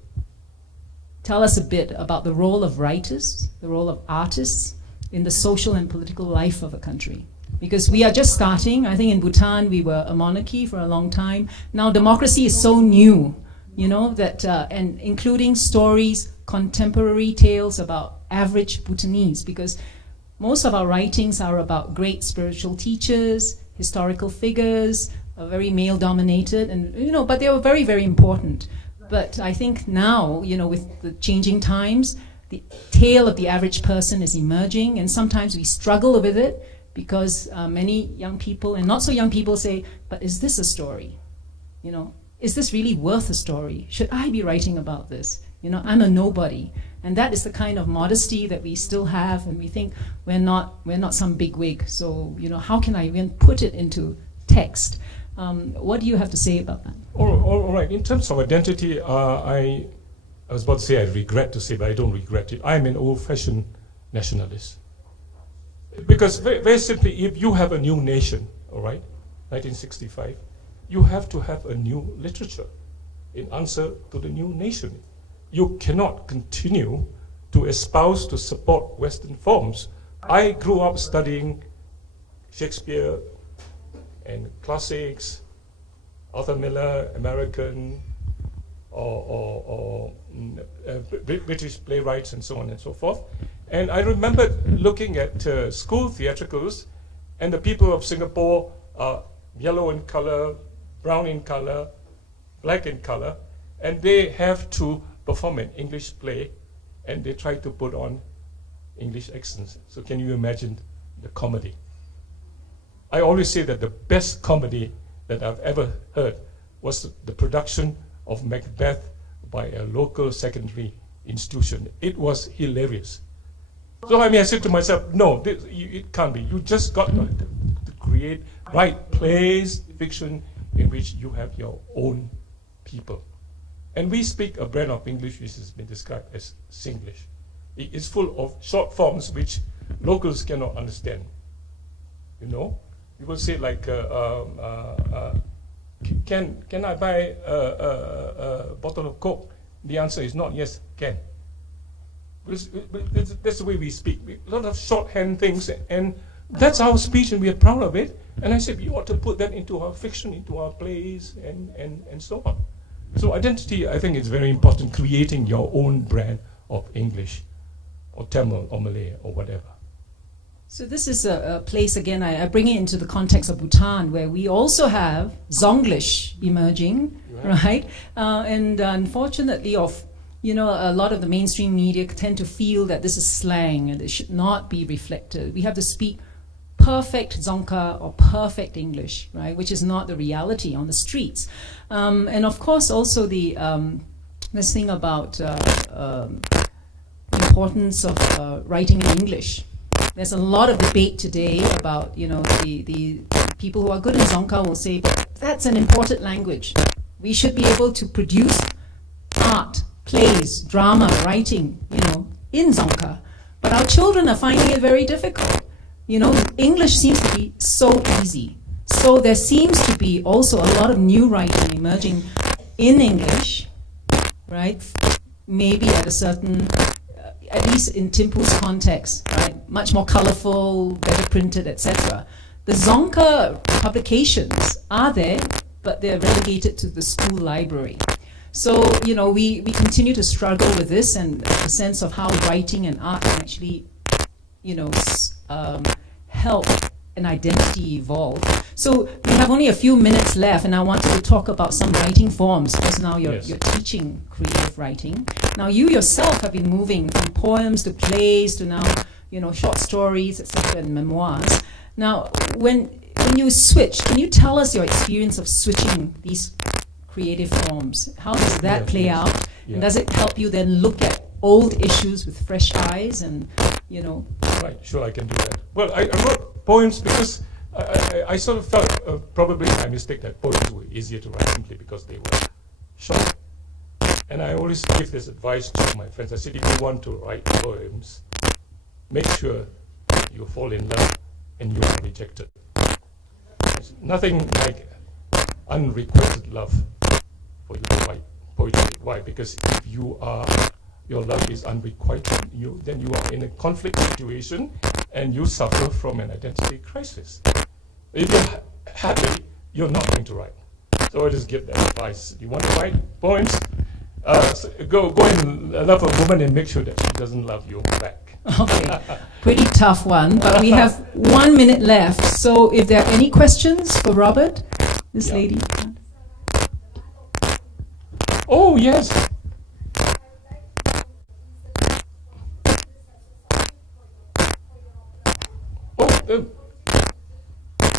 tell us a bit about the role of writers, the role of artists in the social and political life of a country. Because we are just starting. I think in Bhutan we were a monarchy for a long time. Now democracy is so new, that and including stories, contemporary tales about average Bhutanese, because most of our writings are about great spiritual teachers, historical figures, very male-dominated, and but they were very, very important. But I think now, with the changing times, the tale of the average person is emerging, and sometimes we struggle with it because many young people and not so young people say, but is this a story? Is this really worth a story? Should I be writing about this? I'm a nobody. And that is the kind of modesty that we still have, and we think we're not some big wig. So, how can I even put it into text? What do you have to say about that? All right. In terms of identity, I was about to say I regret to say, but I don't regret it. I'm an old-fashioned nationalist. Because very, very simply, if you have a new nation, all right, 1965, you have to have a new literature in answer to the new nation. You cannot continue to espouse, to support Western forms. I grew up studying Shakespeare and classics, Arthur Miller, American, or British playwrights, and so on and so forth. And I remember looking at school theatricals, and the people of Singapore are yellow in color, brown in color, black in color, and they have to perform an English play, and they try to put on English accents. So can you imagine the comedy? I always say that the best comedy that I've ever heard was the production of Macbeth by a local secondary institution. It was hilarious. So I said to myself, no, it can't be. You just got to write plays, fiction, in which you have your own people. And we speak a brand of English which has been described as Singlish. It's full of short forms which locals cannot understand. You will say like, can I buy a bottle of Coke? The answer is not yes, can. That's the way we speak. A lot of shorthand things, and that's our speech, and we are proud of it. And I said we ought to put that into our fiction, into our plays, and so on. So identity, I think, is very important, creating your own brand of English, or Tamil, or Malay, or whatever. So this is a place, again, I bring it into the context of Bhutan, where we also have Zonglish emerging, right? And unfortunately, a lot of the mainstream media tend to feel that this is slang and it should not be reflected. We have to speak perfect Dzongkha or perfect English, right? Which is not the reality on the streets. And of course, also this thing about importance of writing in English. There's a lot of debate today about, the people who are good in Dzongkha will say, that's an important language. We should be able to produce art, plays, drama, writing, in Dzongkha. But our children are finding it very difficult. English seems to be so easy. So there seems to be also a lot of new writing emerging in English, right? Maybe at a certain, at least in Thimphu's context, right? Much more colorful, better printed, etc. The Dzongkha publications are there, but they're relegated to the school library. So, we continue to struggle with this and the sense of how writing and art can actually, help an identity evolve. So we have only a few minutes left, and I wanted to talk about some writing forms, because now you're teaching creative writing. Now you yourself have been moving from poems to plays to now, short stories, etc., and memoirs. Now, when you switch, can you tell us your experience of switching these creative forms? How does that play out? Yeah. And does it help you then look at old issues with fresh eyes and, you know? Right, sure, I can do that. Well, I wrote poems because I sort of felt, probably my mistake, that poems were easier to write simply because they were short. And I always give this advice to my friends. I said, if you want to write poems, make sure you fall in love and you are rejected. There's nothing like unrequited love for you to write poetry. Why? Because if your love is unrequited, then you are in a conflict situation and you suffer from an identity crisis. If you're happy, you're not going to write. So I just give that advice. You want to write poems? Go and love a woman and make sure that she doesn't love you back. Okay, pretty tough one, but we have 1 minute left. So if there are any questions for Robert, this lady. Oh, yes.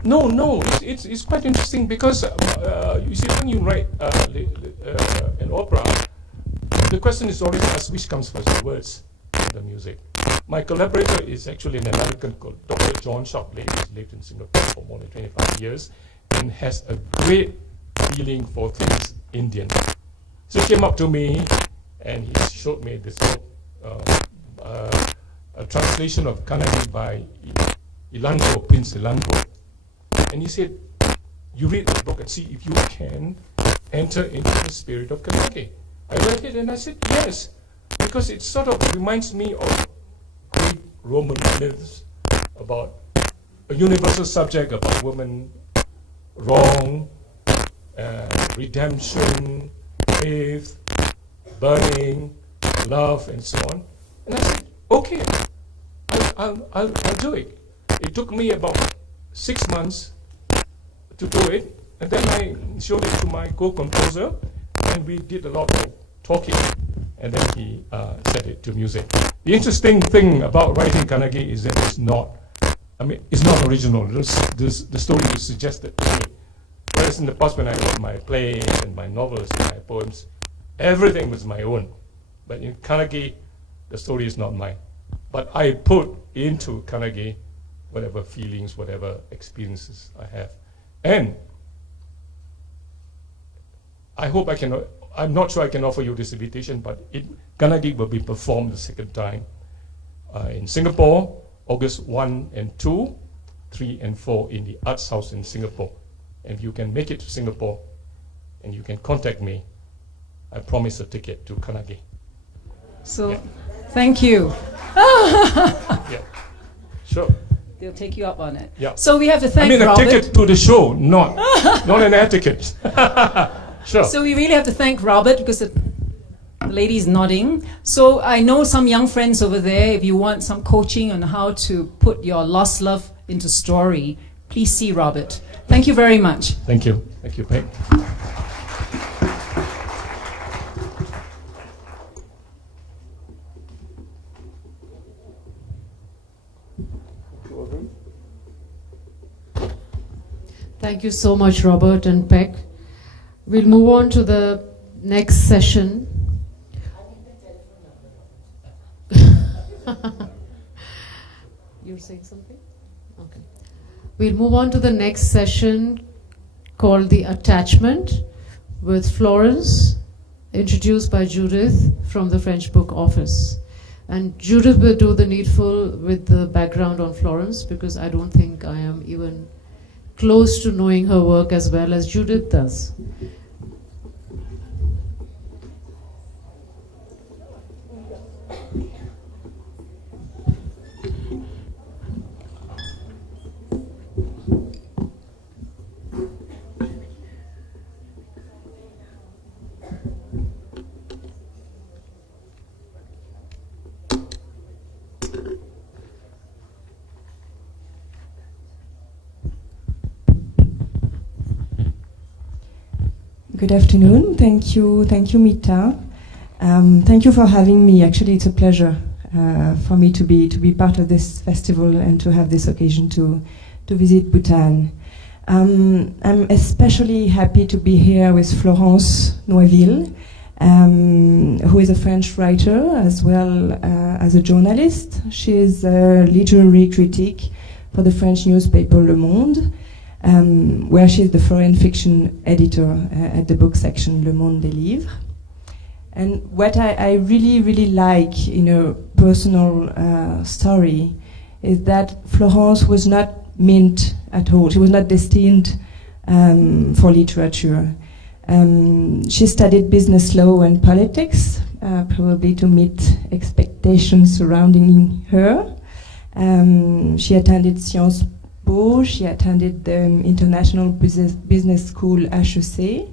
No, it's quite interesting because you see, when you write an opera, the question is always asked, which comes first, the words or the music? My collaborator is actually an American called Dr. John Shockley, who's lived in Singapore for more than 25 years and has a great feeling for things Indian. So he came up to me and he showed me this book, a translation of Kanagi by Prince Ilandro. And he said, you read the book and see if you can enter into the spirit of kanagi. I read it and I said, yes, because it sort of reminds me of Greek Roman myths about a universal subject about women, wrong, redemption, faith, burning, love, and so on. And I said, okay, I'll do it. It took me about 6 months to do it, and then I showed it to my co-composer, and we did a lot of talking, and then he set it to music. The interesting thing about writing kanagi is that it's not original. The story was suggested to me. Whereas in the past, when I wrote my plays and my novels and my poems, everything was my own. But in kanagi, the story is not mine. But I put into kanagi whatever feelings, whatever experiences I have. And I hope I'm not sure I can offer you this invitation, but kanagi will be performed the second time in Singapore, August 1 and 2, 3 and 4 in the Arts House in Singapore. And if you can make it to Singapore and you can contact me, I promise a ticket to kanagi. So, thank you. Yeah, sure. They'll take you up on it. Yeah. So we have to thank Robert. A ticket to the show, not an air ticket. Sure. So we really have to thank Robert because the lady's nodding. So I know some young friends over there, if you want some coaching on how to put your lost love into story, please see Robert. Thank you very much. Thank you. Thank you, Peg. Thank you so much, Robert and Peck. We'll move on to the next session. You're saying something? Okay. We'll move on to the next session called The Attachment with Florence, introduced by Judith from the French Book Office. And Judith will do the needful with the background on Florence because I don't think I am even close to knowing her work as well as Judith does. Good afternoon. Thank you, Mita. Thank you for having me. Actually, it's a pleasure for me to be part of this festival and to have this occasion to visit Bhutan. I'm especially happy to be here with Florence Noisville, who is a French writer as well as a journalist. She is a literary critic for the French newspaper Le Monde, where she is the foreign fiction editor at the book section Le Monde des Livres. And what I really, really like in her personal story is that Florence was not meant at all. She was not destined for literature. She studied business law and politics, probably to meet expectations surrounding her. She attended Sciences Po, she attended the International Business School HEC,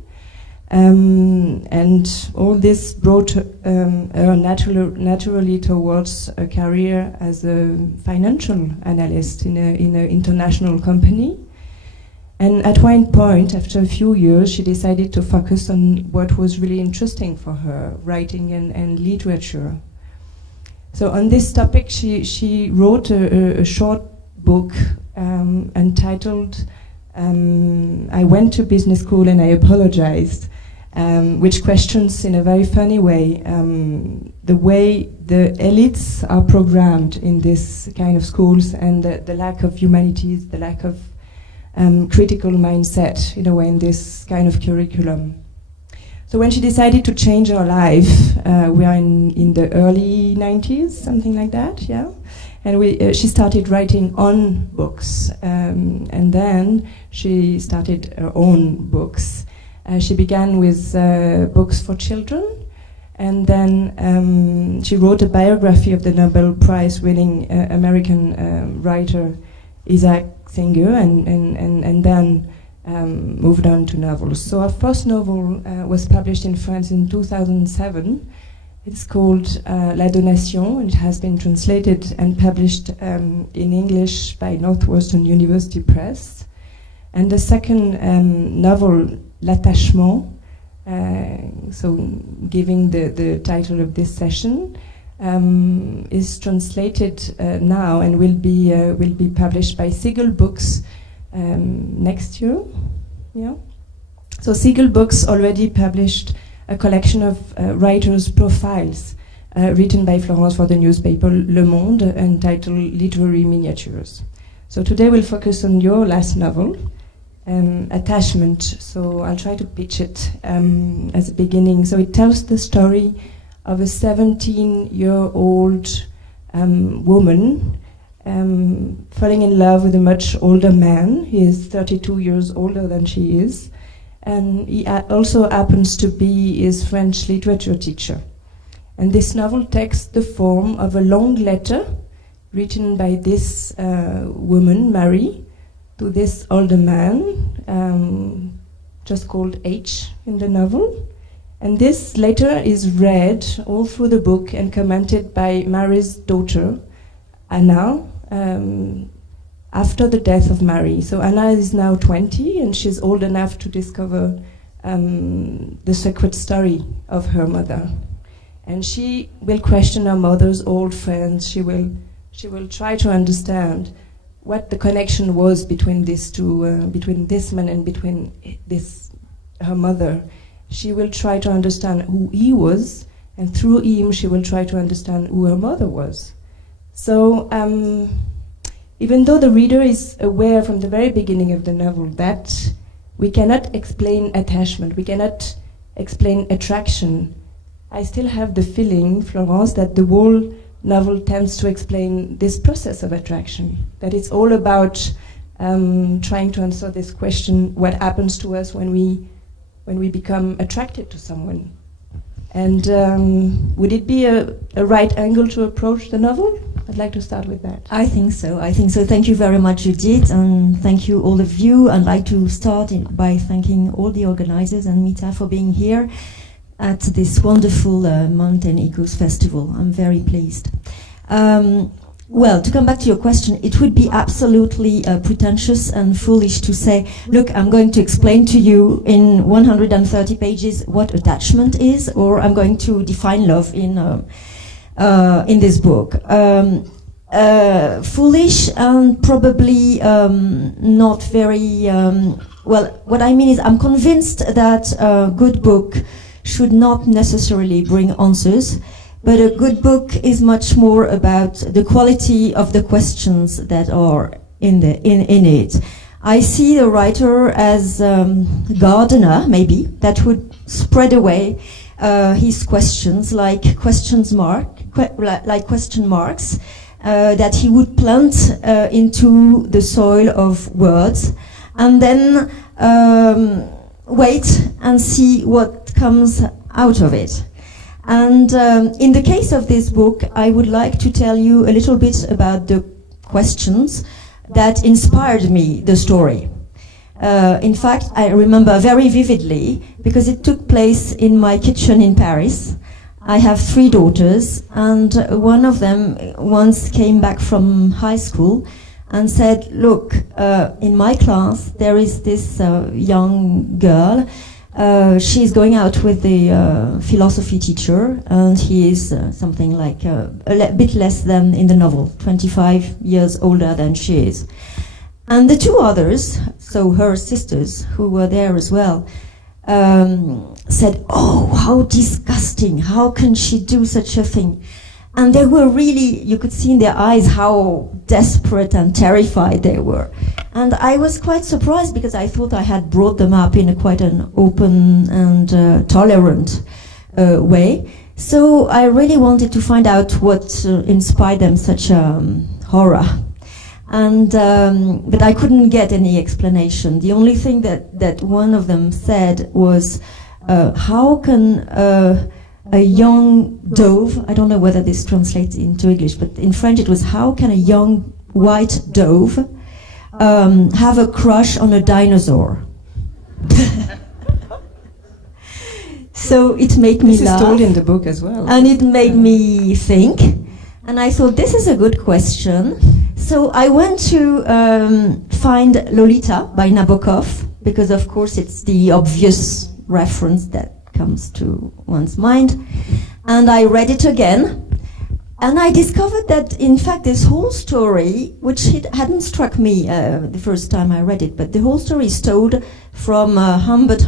and all this brought her naturally towards a career as a financial analyst in an international company. And at one point, after a few years, she decided to focus on what was really interesting for her, writing and literature. So on this topic, she wrote a short book entitled I Went to Business School and I Apologized, which questions in a very funny way the way the elites are programmed in this kind of schools and the lack of humanities, the lack of critical mindset, in a way, in this kind of curriculum. So when she decided to change her life, we are in the early 90s, something like that, yeah? And she started writing on books, and then she started her own books. She began with books for children, and then she wrote a biography of the Nobel Prize-winning American writer Isaac Singer, and then moved on to novels. So our first novel was published in France in 2007. It's called La Donation, and it has been translated and published in English by Northwestern University Press. And the second novel, L'Attachement, so giving the title of this session, is translated now and will be published by Siegel Books next year. Yeah. So Siegel Books already published a collection of writers' profiles written by Florence for the newspaper Le Monde, entitled Literary Miniatures. So today we'll focus on your last novel, Attachment. So I'll try to pitch it as a beginning. So it tells the story of a 17-year-old woman falling in love with a much older man. He is 32 years older than she is. And he also happens to be his French literature teacher. And this novel takes the form of a long letter written by this woman, Marie, to this older man, just called H in the novel. And this letter is read all through the book and commented by Marie's daughter, Anna, after the death of Marie. So Anna is now 20, and she's old enough to discover the secret story of her mother. And she will question her mother's old friends. She will try to understand what the connection was between these two, between this man and between her mother. She will try to understand who he was, and through him she will try to understand who her mother was. So even though the reader is aware from the very beginning of the novel that we cannot explain attachment, we cannot explain attraction, I still have the feeling, Florence, that the whole novel tends to explain this process of attraction, that it's all about trying to answer this question, what happens to us when we become attracted to someone. And would it be a right angle to approach the novel? I'd like to start with that. I think so. Thank you very much, Judith, and thank you all of you. I'd like to start by thanking all the organizers and Mita for being here at this wonderful Mountain Echoes Festival. I'm very pleased. Well, to come back to your question, it would be absolutely pretentious and foolish to say, look, I'm going to explain to you in 130 pages what attachment is, or I'm going to define love in this book. Foolish and probably not very, well, what I mean is I'm convinced that a good book should not necessarily bring answers, but a good book is much more about the quality of the questions that are in it. I see the writer as a gardener, maybe, that would spread away his questions like question marks that he would plant into the soil of words, and then wait and see what comes out of it. And in the case of this book, I would like to tell you a little bit about the questions that inspired me, the story. In fact, I remember very vividly because it took place in my kitchen in Paris. I have 3 daughters, and one of them once came back from high school and said, look, in my class there is this young girl. She's going out with the philosophy teacher, and he is something like a bit less than in the novel, 25 years older than she is. And the 2 others, so her sisters, who were there as well, said, oh, how disgusting, how can she do such a thing? And they were really, you could see in their eyes how desperate and terrified they were. And I was quite surprised because I thought I had brought them up in quite an open and tolerant way. So I really wanted to find out what inspired them such horror. And but I couldn't get any explanation. The only thing that one of them said was, how can a young dove, I don't know whether this translates into English, but in French it was, how can a young white dove have a crush on a dinosaur? So it made me laugh. This is told in the book as well. And it made me think. And I thought, this is a good question. So I went to find Lolita by Nabokov, because of course it's the obvious reference that comes to one's mind. And I read it again. And I discovered that, in fact, this whole story, which it hadn't struck me the first time I read it, but the whole story is told from Humbert,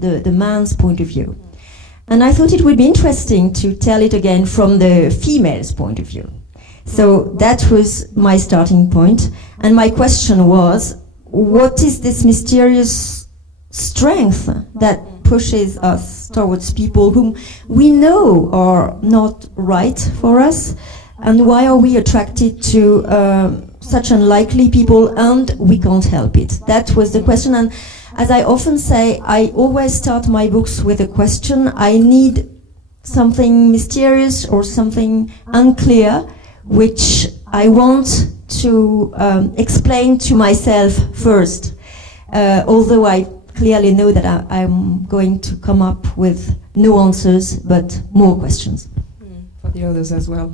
the man's point of view. And I thought it would be interesting to tell it again from the female's point of view. So that was my starting point. And my question was, what is this mysterious strength that pushes us towards people whom we know are not right for us? And why are we attracted to such unlikely people and we can't help it? That was the question. And as I often say, I always start my books with a question. I need something mysterious or something unclear, which I want to explain to myself first, although I clearly know that I'm going to come up with no answers, but more questions. For the others as well.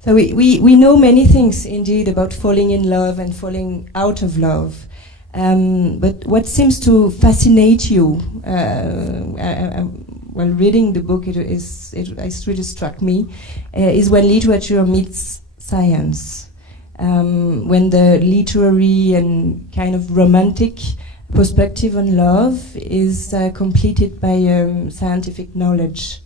So we know many things indeed about falling in love and falling out of love. But what seems to fascinate you, while reading the book, it really struck me, is when literature meets science. When the literary and kind of romantic perspective on love is completed by scientific knowledge.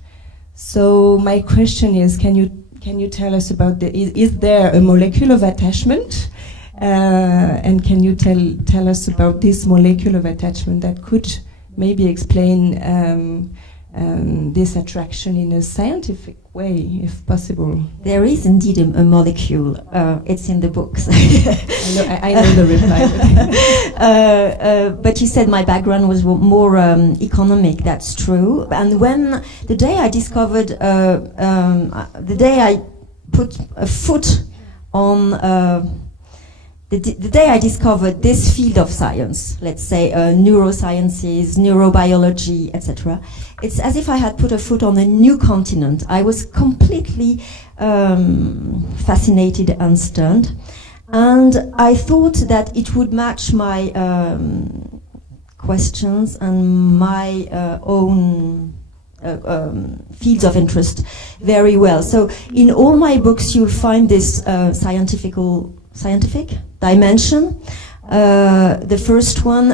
So my question is, can you tell us about is there a molecule of attachment? And can you tell us about this molecule of attachment that could maybe explain this attraction in a scientific way, if possible? There is indeed a molecule. It's in the books. I know the reply. But you said my background was more economic. That's true. And when the day I discovered, the day I put a foot on. The day I discovered this field of science, let's say neurosciences, neurobiology, etc., it's as if I had put a foot on a new continent. I was completely fascinated and stunned. And I thought that it would match my questions and my own fields of interest very well. So in all my books you'll find this scientific scientific dimension. The first one,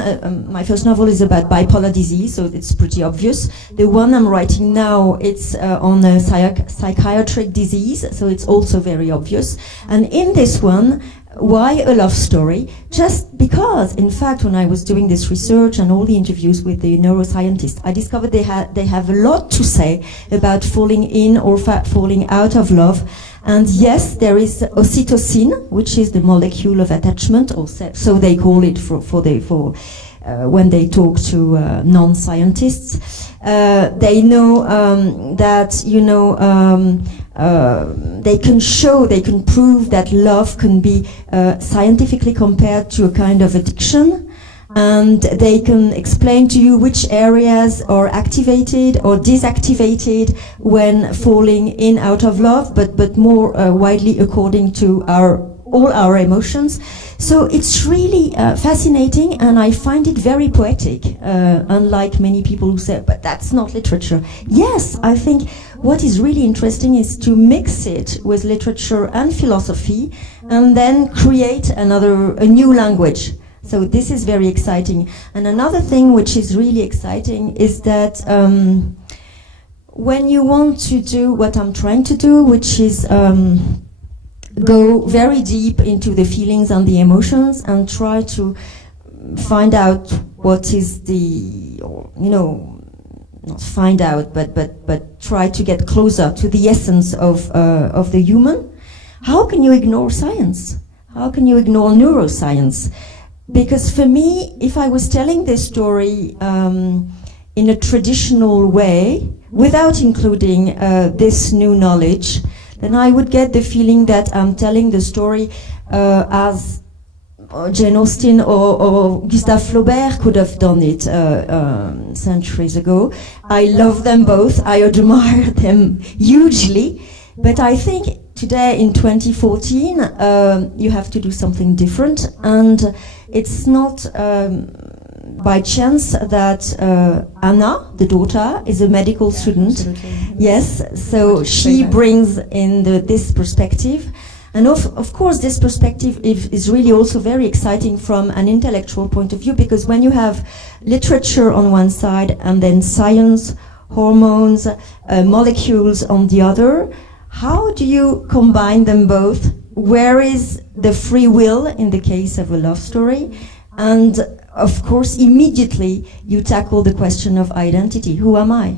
my first novel is about bipolar disease, so it's pretty obvious. The one I'm writing now, it's on a psychiatric disease, so it's also very obvious. And in this one, why a love story? Just because, in fact, when I was doing this research and all the interviews with the neuroscientists, I discovered they have a lot to say about falling in or falling out of love. And yes, there is oxytocin, which is the molecule of attachment, or so they call it when they talk to non-scientists. They know that they can prove that love can be scientifically compared to a kind of addiction. And they can explain to you which areas are activated or deactivated when falling in out of love, but more widely according to all our emotions. So it's really fascinating, and I find it very poetic, unlike many people who say, but that's not literature. Yes, I think what is really interesting is to mix it with literature and philosophy, and then create a new language. So this is very exciting. And another thing which is really exciting is that when you want to do what I'm trying to do, which is go very deep into the feelings and the emotions and try to find out what is not find out, but try to get closer to the essence of the human, how can you ignore science? How can you ignore neuroscience? Because for me, if I was telling this story in a traditional way, without including this new knowledge, then I would get the feeling that I'm telling the story as Jane Austen or Gustave Flaubert could have done it centuries ago. I love them both. I admire them hugely. But I think today in 2014, you have to do something different. And it's not by chance that Anna, the daughter, is a medical student. Absolutely. Yes, so she brings in this perspective. And of course, this perspective is really also very exciting from an intellectual point of view, because when you have literature on one side and then science, hormones, molecules on the other, how do you combine them both? Where is the free will in the case of a love story? And of course, immediately you tackle the question of identity. Who am I?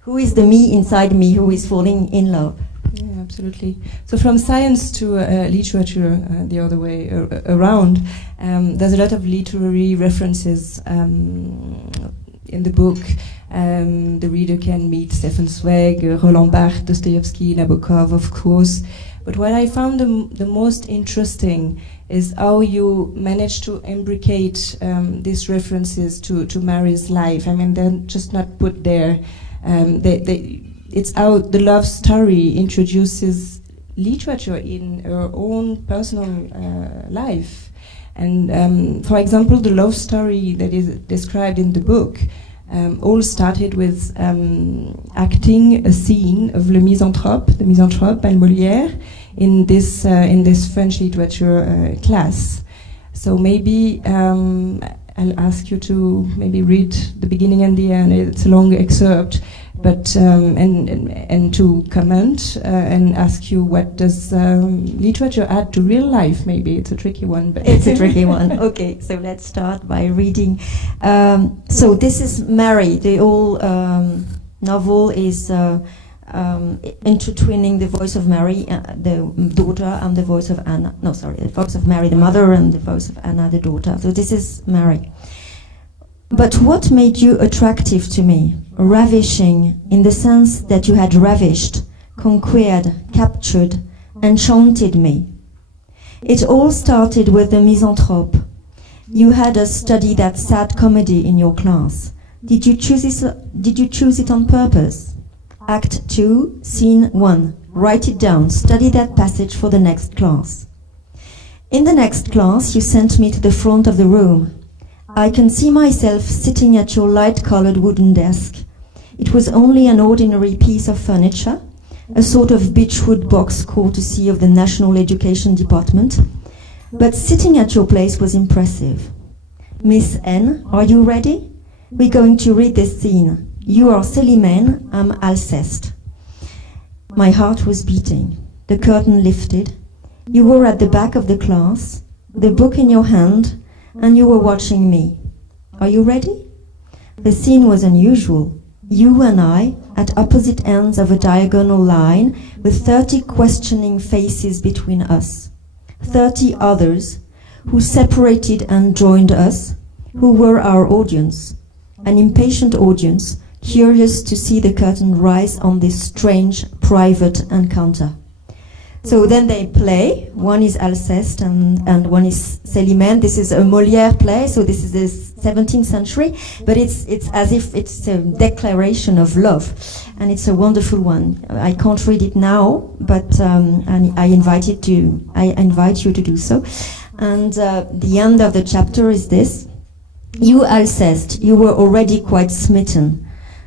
Who is the me inside me who is falling in love? Yeah, absolutely. So from science to literature, the other way around, there's a lot of literary references in the book. The reader can meet Stefan Zweig, Roland Barthes, Dostoevsky, Nabokov, of course. But what I found the most interesting is how you manage to imbricate these references to Mary's life. I mean, they're just not put there. It's how the love story introduces literature in her own personal life. And for example, the love story that is described in the book all started with acting a scene of Le Misanthrope by Molière, in this French literature class. So maybe I'll ask you to maybe read the beginning and the end. It's a long excerpt, but and to comment and ask you, what does literature add to real life? Maybe it's a tricky one, but it's a tricky one. Okay, so let's start by reading. So this is Mary. The whole novel is intertwining the voice of Mary, the daughter, and the voice of Anna. No, sorry, the voice of Mary, the mother, and the voice of Anna, the daughter. So this is Mary. But what made you attractive to me? Ravishing, in the sense that you had ravished, conquered, captured, enchanted me. It all started with the Misanthrope. You had us study that sad comedy in your class. Did you choose it on purpose? Act 2, Scene 1. Write it down. Study that passage for the next class. In the next class, you sent me to the front of the room. I can see myself sitting at your light-colored wooden desk. It was only an ordinary piece of furniture, a sort of beechwood box courtesy of the National Education Department, But sitting at your place was impressive. Miss N, are you ready? We're going to read this scene. You are Selimane, I'm Alceste. My heart was beating. The curtain lifted. You were at the back of the class, the book in your hand, and you were watching me. Are you ready? The scene was unusual. You and I, at opposite ends of a diagonal line, with 30 questioning faces between us. 30 others, who separated and joined us, who were our audience. An impatient audience, curious to see the curtain rise on this strange, private encounter. So then they play. One is Alceste and one is Selimane. This is a Molière play, so this is the 17th century, but it's as if it's a declaration of love, and it's a wonderful one. I can't read it now, but and I invite you to do so. And the end of the chapter is this: You, Alceste, you were already quite smitten.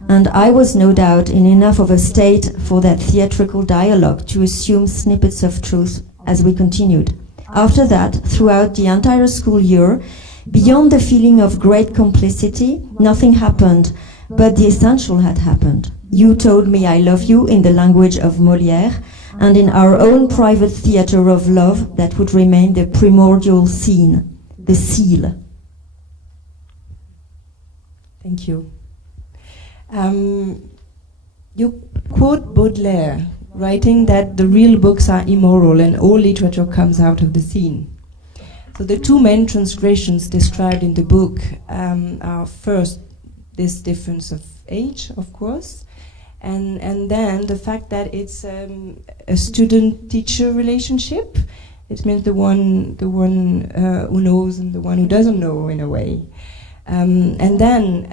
And I was no doubt in enough of a state for that theatrical dialogue to assume snippets of truth as we continued. After that, throughout the entire school year, beyond the feeling of great complicity, nothing happened, but the essential had happened. You told me I love you in the language of Molière, and in our own private theater of love that would remain the primordial scene, the seal. Thank you. You quote Baudelaire, writing that the real books are immoral and all literature comes out of the scene. So the two main transgressions described in the book are first this difference of age, of course, and then the fact that it's a student-teacher relationship. It means the one who knows and the one who doesn't know, in a way. And then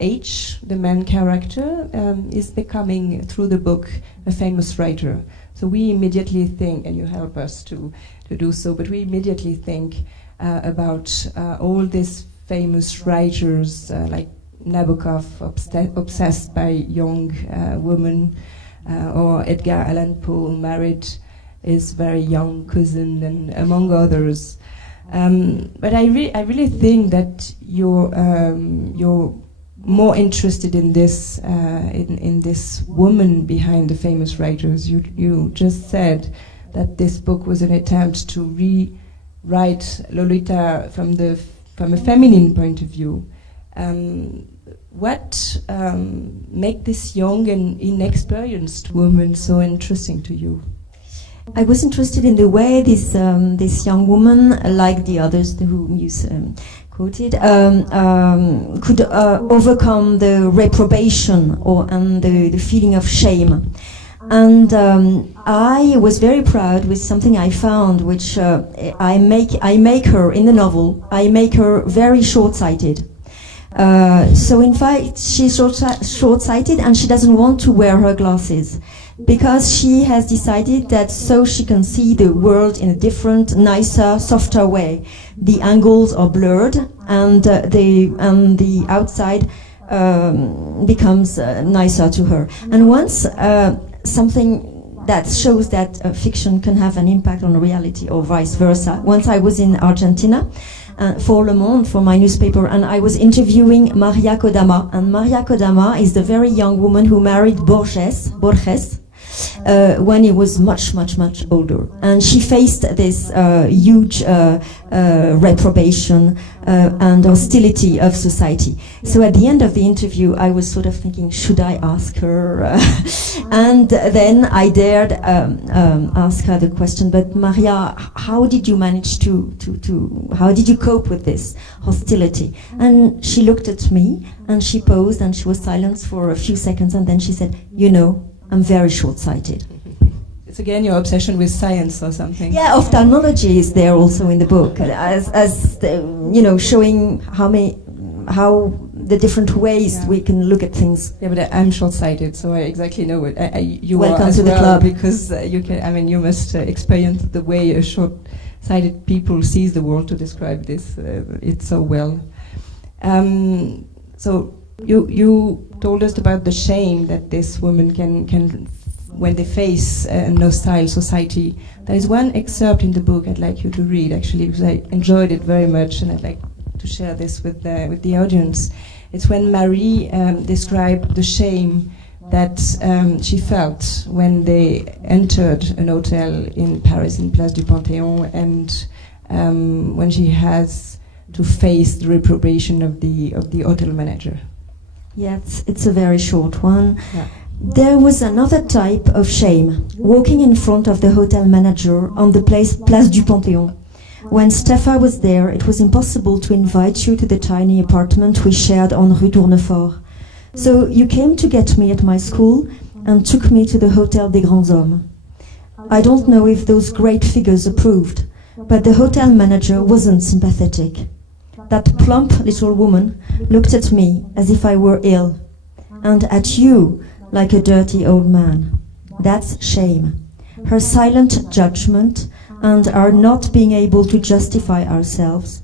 H, the main character, is becoming, through the book, a famous writer. So we immediately think, and you help us to do so, but we immediately think about all these famous writers like Nabokov, obsessed by young women, or Edgar Allan Poe, married his very young cousin, and among others. But I really think that you're more interested in this in this woman behind the famous writers. You just said that this book was an attempt to rewrite Lolita from a feminine point of view. What make this young and inexperienced woman so interesting to you? I was interested in the way this young woman, like the others whom you quoted, could overcome the reprobation and the feeling of shame. And I was very proud with something I found, which I make her in the novel. I make her very short-sighted. So in fact, she's short-sighted and she doesn't want to wear her glasses, because she has decided that so she can see the world in a different, nicer, softer way. The angles are blurred, and the outside becomes nicer to her. And once something that shows that fiction can have an impact on reality, or vice versa. Once I was in Argentina for Le Monde, for my newspaper, and I was interviewing Maria Kodama. And Maria Kodama is the very young woman who married Borges, when he was much older. And she faced this huge reprobation and hostility of society. So at the end of the interview, I was sort of thinking, should I ask her? And then I dared ask her the question, but Maria, how did you manage how did you cope with this hostility? And she looked at me, and she paused, and she was silent for a few seconds, and then she said, I'm very short-sighted. It's again your obsession with science or something. Yeah, ophthalmology is there also in the book, showing how the different ways we can look at things. Yeah, but I'm short-sighted, so I exactly know it. You Welcome are as to the well, club. because you can. I mean, you must experience the way a short-sighted people sees the world to describe this. It so well. So you told us about the shame that this woman can when they face a hostile society. There is one excerpt in the book I'd like you to read, actually, because I enjoyed it very much, and I'd like to share this with the audience. It's when Marie described the shame that she felt when they entered an hotel in Paris, in Place du Panthéon, and when she has to face the reprobation of the hotel manager. Yes, it's a very short one. Yeah. There was another type of shame, walking in front of the hotel manager on the Place du Panthéon. When Steffa was there, it was impossible to invite you to the tiny apartment we shared on Rue Tournefort. So you came to get me at my school and took me to the Hotel des Grands Hommes. I don't know if those great figures approved, but the hotel manager wasn't sympathetic. That plump little woman looked at me as if I were ill, and at you like a dirty old man. That's shame. Her silent judgment and our not being able to justify ourselves.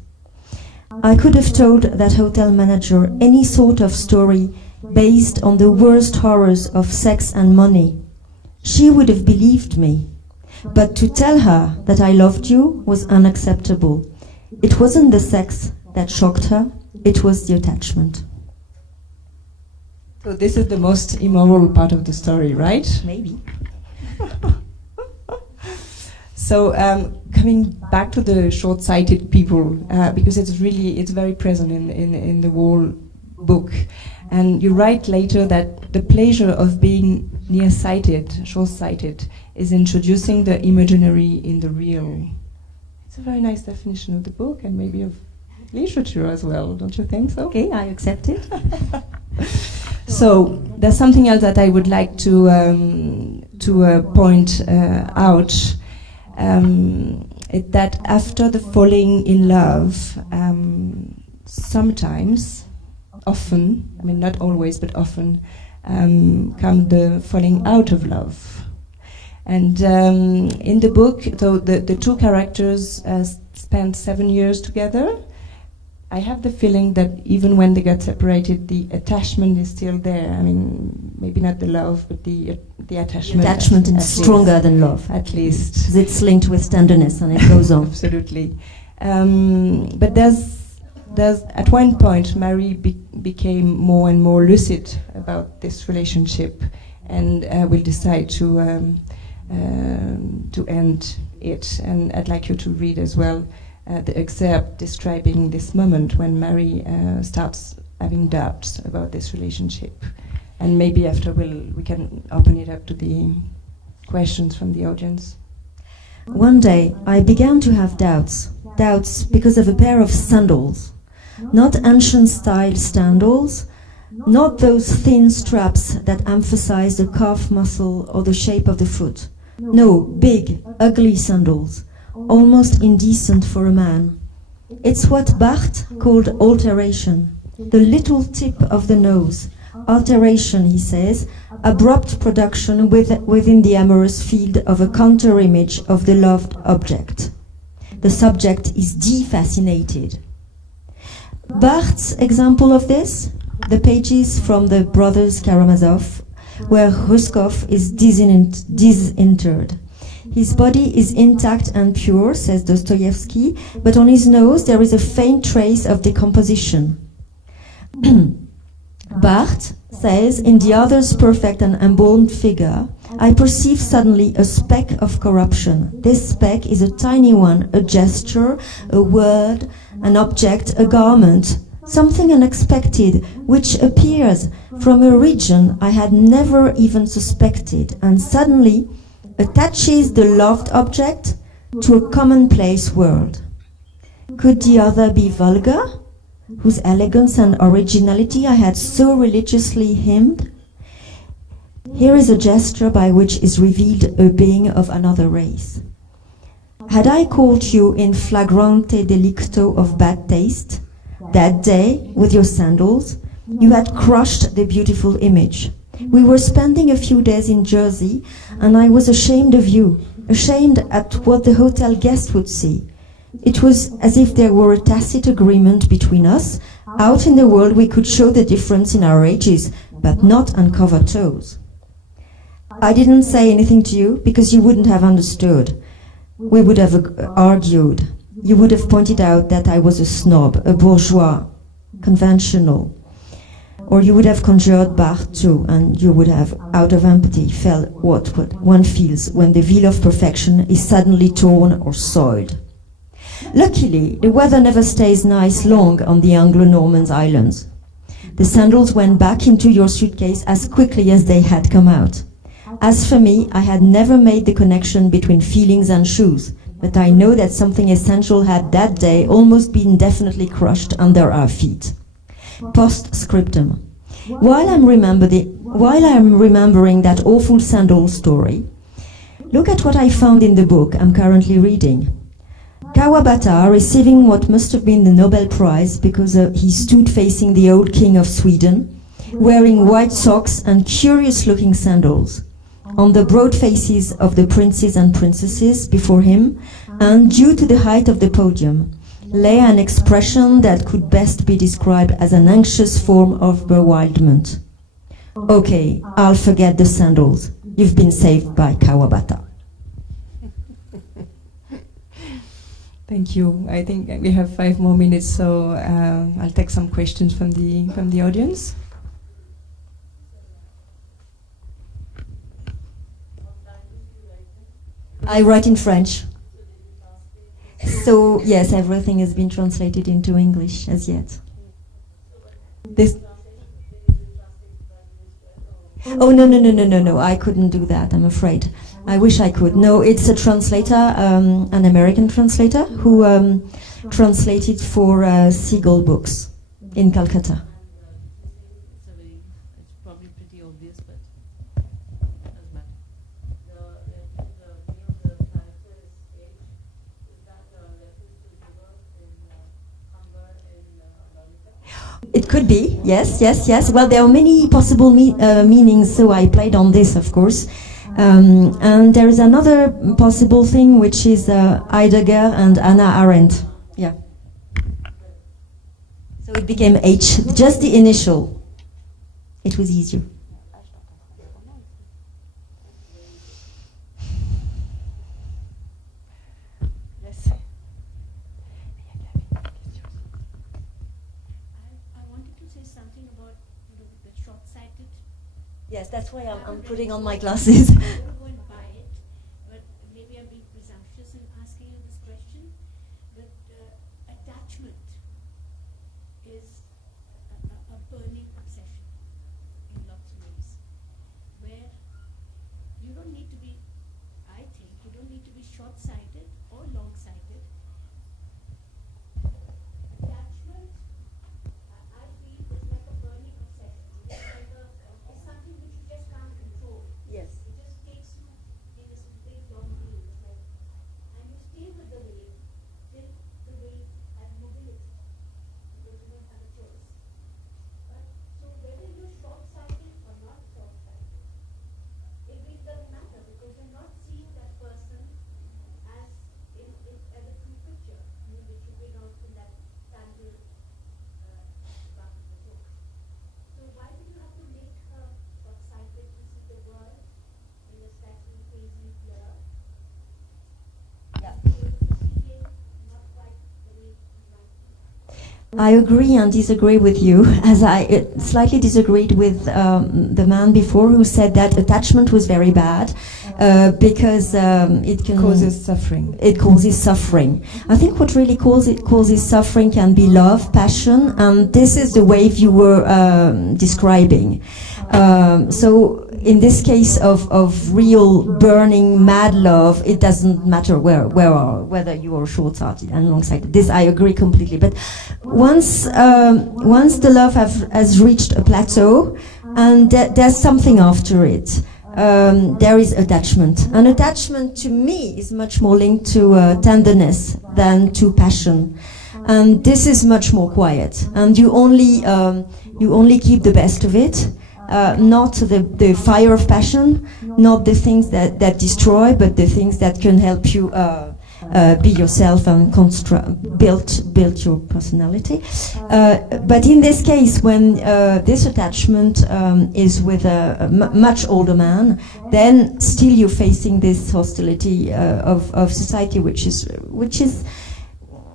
I could have told that hotel manager any sort of story based on the worst horrors of sex and money. She would have believed me. But to tell her that I loved you was unacceptable. It wasn't the sex that shocked her, it was the attachment. So this is the most immoral part of the story, right? Maybe. So coming back to the short-sighted people, because it's very present in the whole book. And you write later that the pleasure of being nearsighted, short-sighted, is introducing the imaginary in the real. It's a very nice definition of the book and maybe of literature as well, don't you think so? Okay, I accept it. So there's something else that I would like to point out. That after the falling in love, sometimes, often, I mean not always, but often, come the falling out of love. And in the book, so the two characters spent 7 years together. I have the feeling that even when they got separated, the attachment is still there. I mean, maybe not the love, but the attachment. The attachment is stronger than love. At least. It's linked with tenderness and it goes on. Absolutely. But there's at one point, Marie became more and more lucid about this relationship and will decide to end it. And I'd like you to read as well the excerpt describing this moment when Marie starts having doubts about this relationship. And maybe after we can open it up to the questions from the audience. One day I began to have doubts because of a pair of sandals. Not ancient style sandals, not those thin straps that emphasize the calf muscle or the shape of the foot. No, big, ugly sandals, almost indecent for a man. It's what Barthes called alteration, the little tip of the nose. Alteration, he says, abrupt production within the amorous field of a counter-image of the loved object. The subject is defascinated. Barthes' example of this, the pages from the Brothers Karamazov, where Ruskov is disinterred. His body is intact and pure, says Dostoevsky, but on his nose there is a faint trace of decomposition. Barthes says, in the other's perfect and embalmed figure, I perceive suddenly a speck of corruption. This speck is a tiny one, a gesture, a word, an object, a garment, something unexpected, which appears from a region I had never even suspected, and suddenly attaches the loved object to a commonplace world. Could the other be vulgar, whose elegance and originality I had so religiously hymned? Here is a gesture by which is revealed a being of another race. Had I caught you in flagrante delicto of bad taste, that day, with your sandals, you had crushed the beautiful image. We were spending a few days in Jersey, and I was ashamed of you, ashamed at what the hotel guest would see. It was as if there were a tacit agreement between us. Out in the world we could show the difference in our ages, but not uncover toes. I didn't say anything to you because you wouldn't have understood. We would have argued. You would have pointed out that I was a snob, a bourgeois, conventional. Or you would have conjured Barthes too, and you would have, out of empathy, felt what one feels when the veil of perfection is suddenly torn or soiled. Luckily, the weather never stays nice long on the Anglo-Norman islands. The sandals went back into your suitcase as quickly as they had come out. As for me, I had never made the connection between feelings and shoes, but I know that something essential had that day almost been definitely crushed under our feet. Post-scriptum. While I'm remembering that awful sandal story, look at what I found in the book I'm currently reading. Kawabata, receiving what must have been the Nobel Prize because he stood facing the old king of Sweden, wearing white socks and curious-looking sandals. On the broad faces of the princes and princesses before him, and due to the height of the podium, lay an expression that could best be described as an anxious form of bewilderment. Okay, I'll forget the sandals. You've been saved by Kawabata. Thank you. I think we have 5 more minutes, so I'll take some questions from the audience. I write in French. So, yes, everything has been translated into English as yet. Oh, no, I couldn't do that, I'm afraid. I wish I could. No, it's a translator, an American translator, who translated for Seagull Books in Calcutta. It's probably pretty obvious, but doesn't matter. It could be, yes. Well, there are many possible meanings, so I played on this, of course. And there is another possible thing, which is Heidegger and Hannah Arendt. Yeah. So it became H, just the initial. It was easier. Yes. I wanted to say something about the short-sighted. Yes, that's why I'm putting on my glasses. I won't buy it, but maybe I'm being presumptuous in asking you this question. But attachment is a burning obsession in lots of ways, where you don't need to be, I think, you don't need to be short-sighted or long-sighted. Attachment, I feel, is like a burning obsession. It's something which you just can't control. Yes. It just takes you in this big long wave. And you stay with the wave till the wave has mobility, because you don't have a choice. But so whether you're short-sighted or not short-sighted, it really doesn't matter, because you're not seeing that person as a true picture, which you bring out in that standard part of the book. So why do you have to make her short-sighted to see the world in a slightly hazy blur? Yeah. Not quite the way you might be. I agree and disagree with you, as I slightly disagreed with the man before who said that attachment was very bad because it can Causes suffering. It causes suffering. I think what really causes suffering can be love, passion, and this is the wave you were describing. So in this case of real burning mad love, it doesn't matter whether you are short-sighted and long-sighted. This I agree completely. But once the love has reached a plateau, and there's something after it, there is attachment. And attachment to me is much more linked to tenderness than to passion. And this is much more quiet. And you only keep the best of it. Not the fire of passion, not the things that destroy, but the things that can help you be yourself and build your personality. But in this case, when this attachment is with a much older man, then still you're facing this hostility of society, which is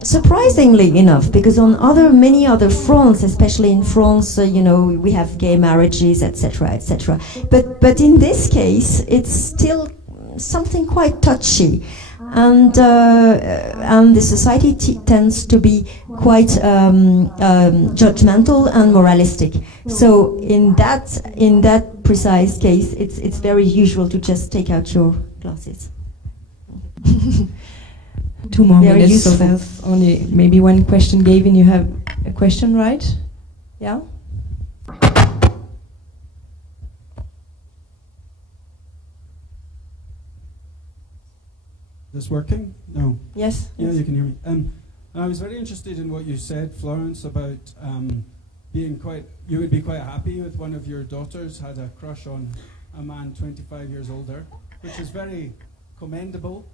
surprisingly enough, because on many other fronts, especially in France, we have gay marriages, etc., etc. But in this case, it's still something quite touchy, and the society tends to be quite judgmental and moralistic. So in that precise case, it's very usual to just take out your glasses. 2 more Very minutes, so useful. there's only maybe one question. Gavin, you have a question, right? Yeah? This working? No. Yes. Yeah, yes. you can hear me. I was very interested in what you said, Florence, about you would be quite happy with one of your daughters had a crush on a man 25 years older, which is very commendable.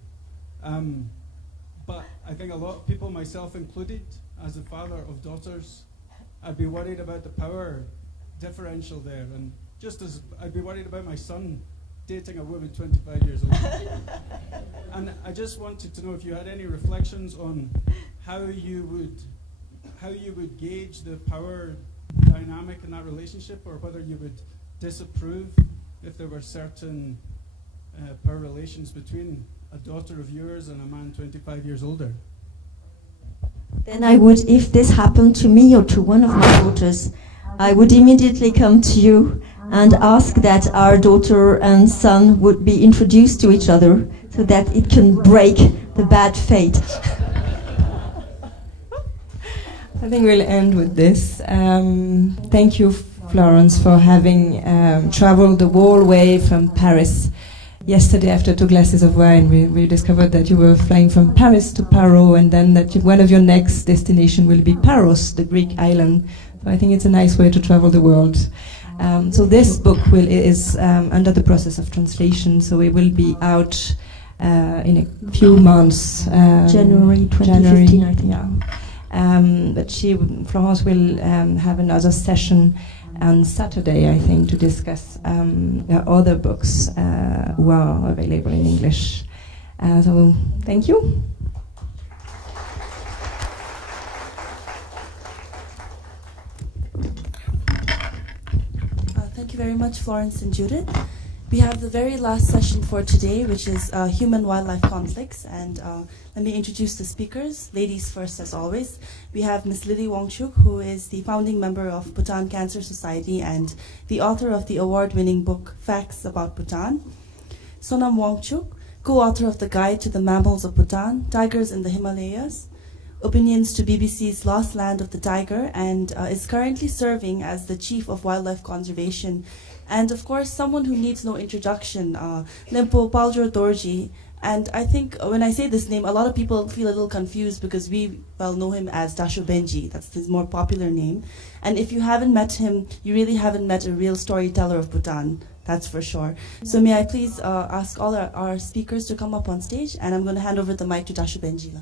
But I think a lot of people, myself included, as a father of daughters, I'd be worried about the power differential there. And just as I'd be worried about my son dating a woman 25 years old. And I just wanted to know if you had any reflections on how you would gauge the power dynamic in that relationship, or whether you would disapprove if there were certain power relations between a daughter of yours and a man 25 years older. Then I would, if this happened to me or to one of my daughters, I would immediately come to you and ask that our daughter and son would be introduced to each other so that it can break the bad fate. I think we'll end with this. Thank you, Florence, for having traveled the whole way from Paris. Yesterday, after 2 glasses of wine, we discovered that you were flying from Paris to Paro, and then that one of your next destination will be Paros, the Greek island. So I think it's a nice way to travel the world. So this book is under the process of translation, so it will be out in a few months. January 2015, I think. Yeah. But Florence will have another session on Saturday, I think, to discuss other books who are available in English. So thank you. Thank you very much, Florence and Judith. We have the very last session for today, which is human-wildlife conflicts. And let me introduce the speakers. Ladies first, as always. We have Ms. Lily Wongchuk, who is the founding member of Bhutan Cancer Society and the author of the award-winning book, Facts About Bhutan. Sonam Wongchuk, co-author of the Guide to the Mammals of Bhutan, Tigers in the Himalayas, Opinions to BBC's Lost Land of the Tiger, and is currently serving as the Chief of Wildlife Conservation. And of course, someone who needs no introduction, Limpo Paldro Dorji. And I think when I say this name, a lot of people feel a little confused because we know him as Dasho Benji. That's his more popular name. And if you haven't met him, you really haven't met a real storyteller of Bhutan. That's for sure. So may I please ask all our speakers to come up on stage, and I'm going to hand over the mic to Dasho Benji.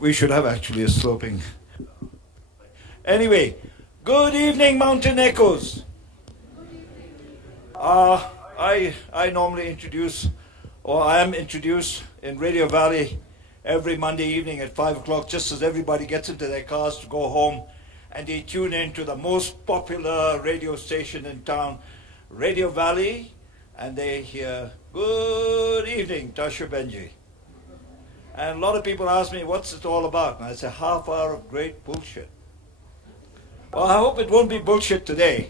We should have actually a sloping. Anyway, good evening, Mountain Echoes. I normally introduce, or I am introduced in Radio Valley every Monday evening at 5 o'clock, just as everybody gets into their cars to go home, and they tune in to the most popular radio station in town, Radio Valley, and they hear, good evening, Tashi Benji. And a lot of people ask me, what's it all about? And I say, half hour of great bullshit. Well, I hope it won't be bullshit today.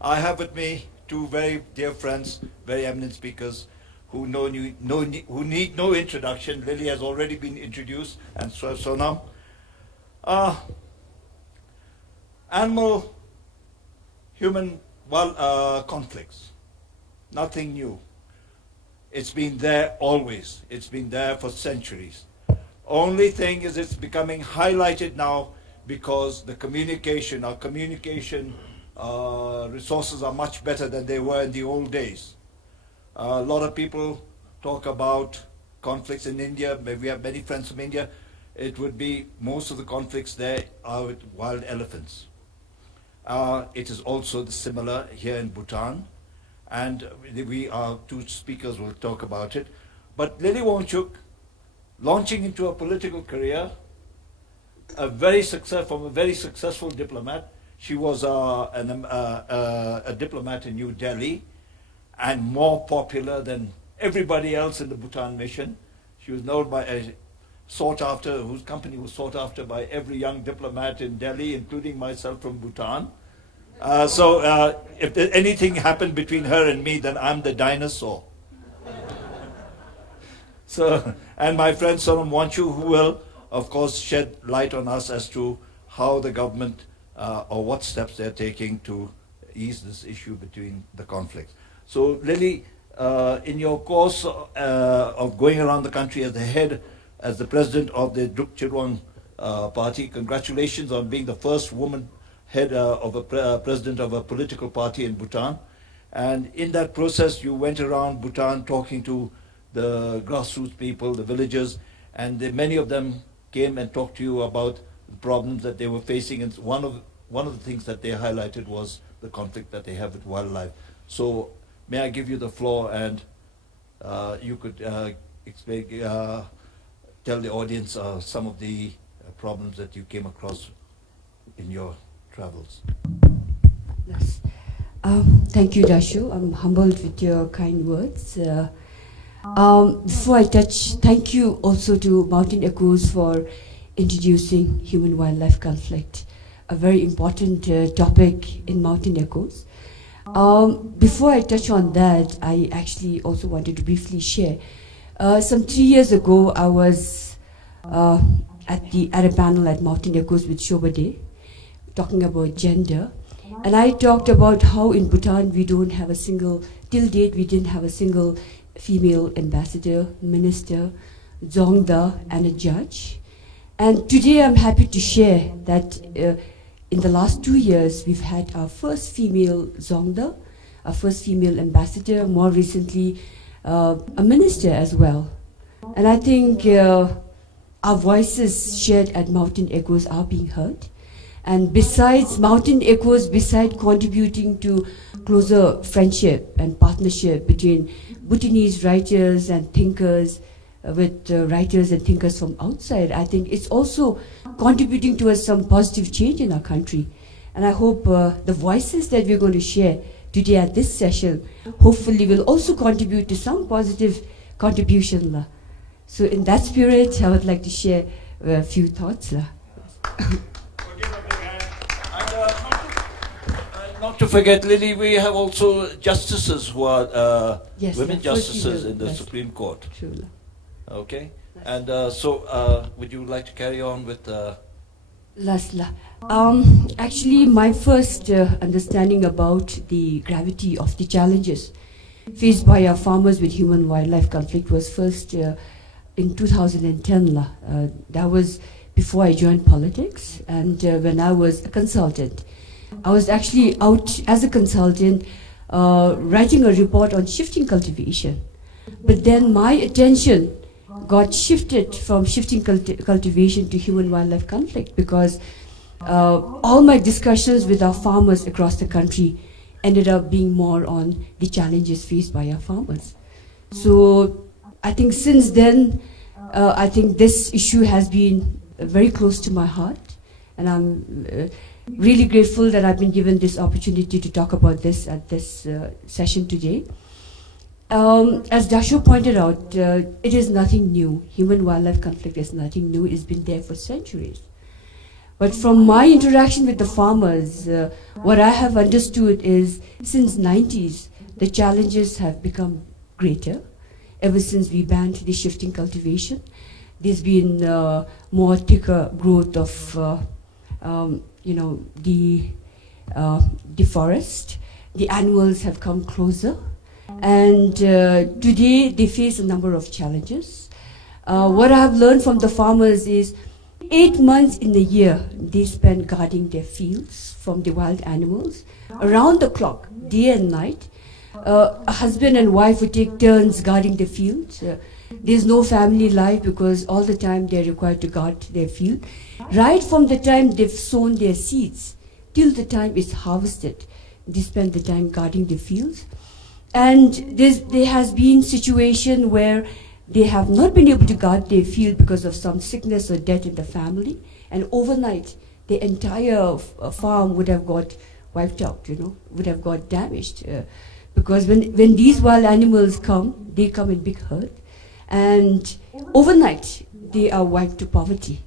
I have with me two very dear friends, very eminent speakers, who who need no introduction. Lily has already been introduced, and so Sonam. Animal-human conflicts, nothing new. It's been there always. It's been there for centuries. Only thing is it's becoming highlighted now because our communication resources are much better than they were in the old days. A lot of people talk about conflicts in India. We have many friends from India. It would be most of the conflicts there are with wild elephants. It is also similar here in Bhutan, and our two speakers will talk about it. But Lily Wangchuk, launching into a political career, from a very successful diplomat. She was a diplomat in New Delhi, and more popular than everybody else in the Bhutan mission. She was known by sought after, whose company was sought after by every young diplomat in Delhi, including myself from Bhutan. So if anything happened between her and me, then I'm the dinosaur. So, and my friend Sonam Wangchuk, who will, of course, shed light on us as to how the government or what steps they're taking to ease this issue between the conflicts. So Lily, in your course of going around the country as the president of the Drukpa Kunley party, congratulations on being the first woman head of a president of a political party in Bhutan. And in that process, you went around Bhutan talking to the grassroots people, the villagers, and many of them came and talked to you about the problems that they were facing. And one of the things that they highlighted was the conflict that they have with wildlife. So may I give you the floor, and you could explain, tell the audience some of the problems that you came across in your travels. Yes. Thank you, Dashu. I'm humbled with your kind words. Before I touch, thank you also to Mountain Echoes for introducing human-wildlife conflict, a very important topic in Mountain Echoes. Before I touch on that, I actually also wanted to briefly share. Some 3 years ago, I was at a panel at Mountain Echoes with Shobade, talking about gender. And I talked about how in Bhutan we don't have a single, till date we didn't have a single female ambassador, minister, dzongda, and a judge. And today I'm happy to share that in the last 2 years we've had our first female dzongda, our first female ambassador, more recently a minister as well. And I think our voices shared at Mountain Echoes are being heard. And besides Mountain Echoes, besides contributing to closer friendship and partnership between Bhutanese writers and thinkers with writers and thinkers from outside, I think it's also contributing towards some positive change in our country. And I hope the voices that we're going to share today at this session hopefully will also contribute to some positive contribution. So in that spirit, I would like to share a few thoughts. Not to forget, Lily, we have also justices who are yes, women justices in the Supreme Court. True. Okay, and so would you like to carry on with? Lasla. Actually, my first understanding about the gravity of the challenges faced by our farmers with human-wildlife conflict was first in 2010. That was before I joined politics, and when I was a consultant. I was actually out as a consultant writing a report on shifting cultivation. But then my attention got shifted from shifting cultivation to human-wildlife conflict because all my discussions with our farmers across the country ended up being more on the challenges faced by our farmers. So I think since then, I think this issue has been very close to my heart, and I'm really grateful that I've been given this opportunity to talk about this at this session today. As Dasho pointed out, it is nothing new. Human-wildlife conflict is nothing new. It's been there for centuries. But from my interaction with the farmers, what I have understood is since 90s, the challenges have become greater. Ever since we banned the shifting cultivation, there's been more thicker growth of, the forest. The animals have come closer. And today they face a number of challenges. What I have learned from the farmers is 8 months in the year they spend guarding their fields from the wild animals, around the clock, day and night. A husband and wife would take turns guarding the fields. There's no family life because all the time they're required to guard their field. Right from the time they've sown their seeds till the time it's harvested, they spend the time guarding the fields. And there has been situation where they have not been able to guard their field because of some sickness or death in the family, and overnight the entire farm would have got wiped out, would have got damaged. Because when these wild animals come, they come in big herd, and overnight they are wiped to poverty.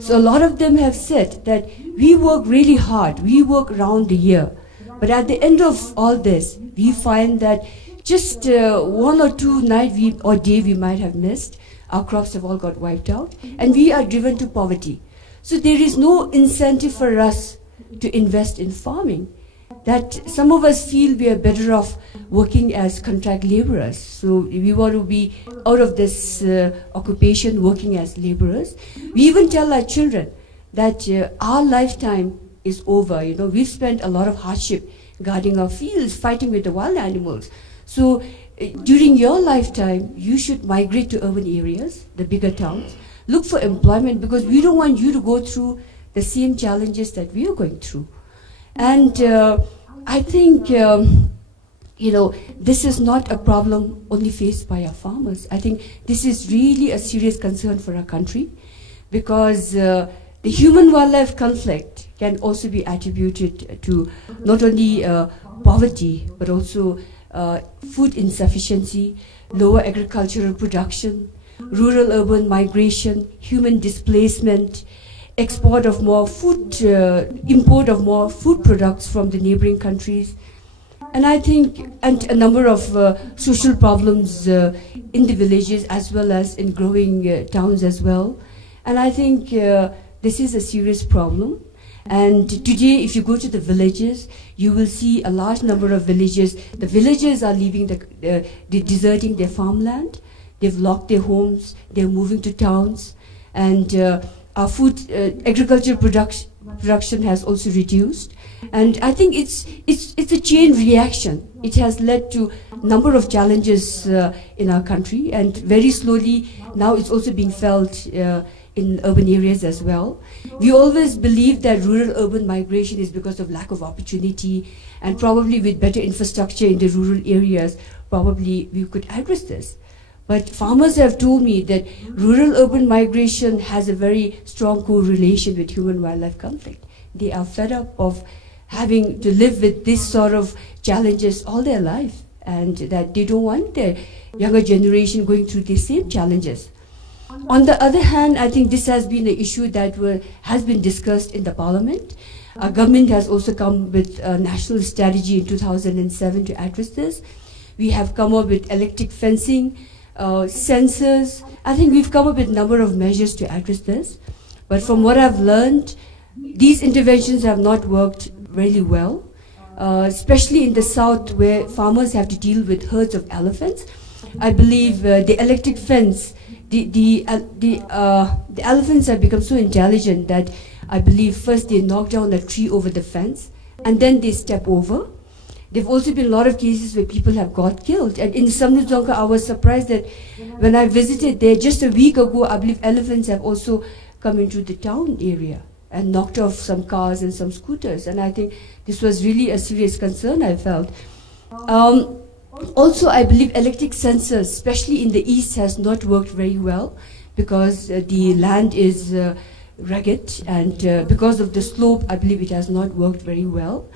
So a lot of them have said that we work really hard, we work around the year, but at the end of all this, we find that just 1 or 2 nights or day we might have missed, our crops have all got wiped out, and we are driven to poverty. So there is no incentive for us to invest in farming. That some of us feel we are better off working as contract laborers. So we want to be out of this occupation, working as laborers. We even tell our children that our lifetime is over. We've spent a lot of hardship guarding our fields, fighting with the wild animals. So during your lifetime, you should migrate to urban areas, the bigger towns, look for employment, because we don't want you to go through the same challenges that we are going through. And I think, this is not a problem only faced by our farmers. I think this is really a serious concern for our country, because the human-wildlife conflict can also be attributed to not only poverty, but also food insufficiency, lower agricultural production, rural-urban migration, human displacement, import of more food products from the neighboring countries, and I think a number of social problems in the villages as well as in growing towns as well. And I think this is a serious problem. And today, if you go to the villages, you will see a large number of villages. The villagers are leaving, they're deserting their farmland. They've locked their homes. They're moving to towns, and our food agricultural production has also reduced. And I think it's a chain reaction. It has led to a number of challenges in our country, and very slowly now it's also being felt in urban areas as well. We always believe that rural-urban migration is because of lack of opportunity, and probably with better infrastructure in the rural areas, probably we could address this. But farmers have told me that rural-urban migration has a very strong correlation with human-wildlife conflict. They are fed up of having to live with this sort of challenges all their life, and that they don't want their younger generation going through the same challenges. On the other hand, I think this has been an issue that has been discussed in the parliament. Our government has also come with a national strategy in 2007 to address this. We have come up with electric fencing, sensors. I think we've come up with a number of measures to address this. But from what I've learned, these interventions have not worked really well, especially in the south where farmers have to deal with herds of elephants. I believe the electric fence, the elephants have become so intelligent that I believe first they knock down a tree over the fence and then they step over. There have also been a lot of cases where people have got killed. And in Samnuzonka, I was surprised that when I visited there just a week ago, I believe elephants have also come into the town area and knocked off some cars and some scooters. And I think this was really a serious concern I felt. Also, I believe electric sensors, especially in the east, has not worked very well because the land is rugged, and because of the slope, I believe it has not worked very well.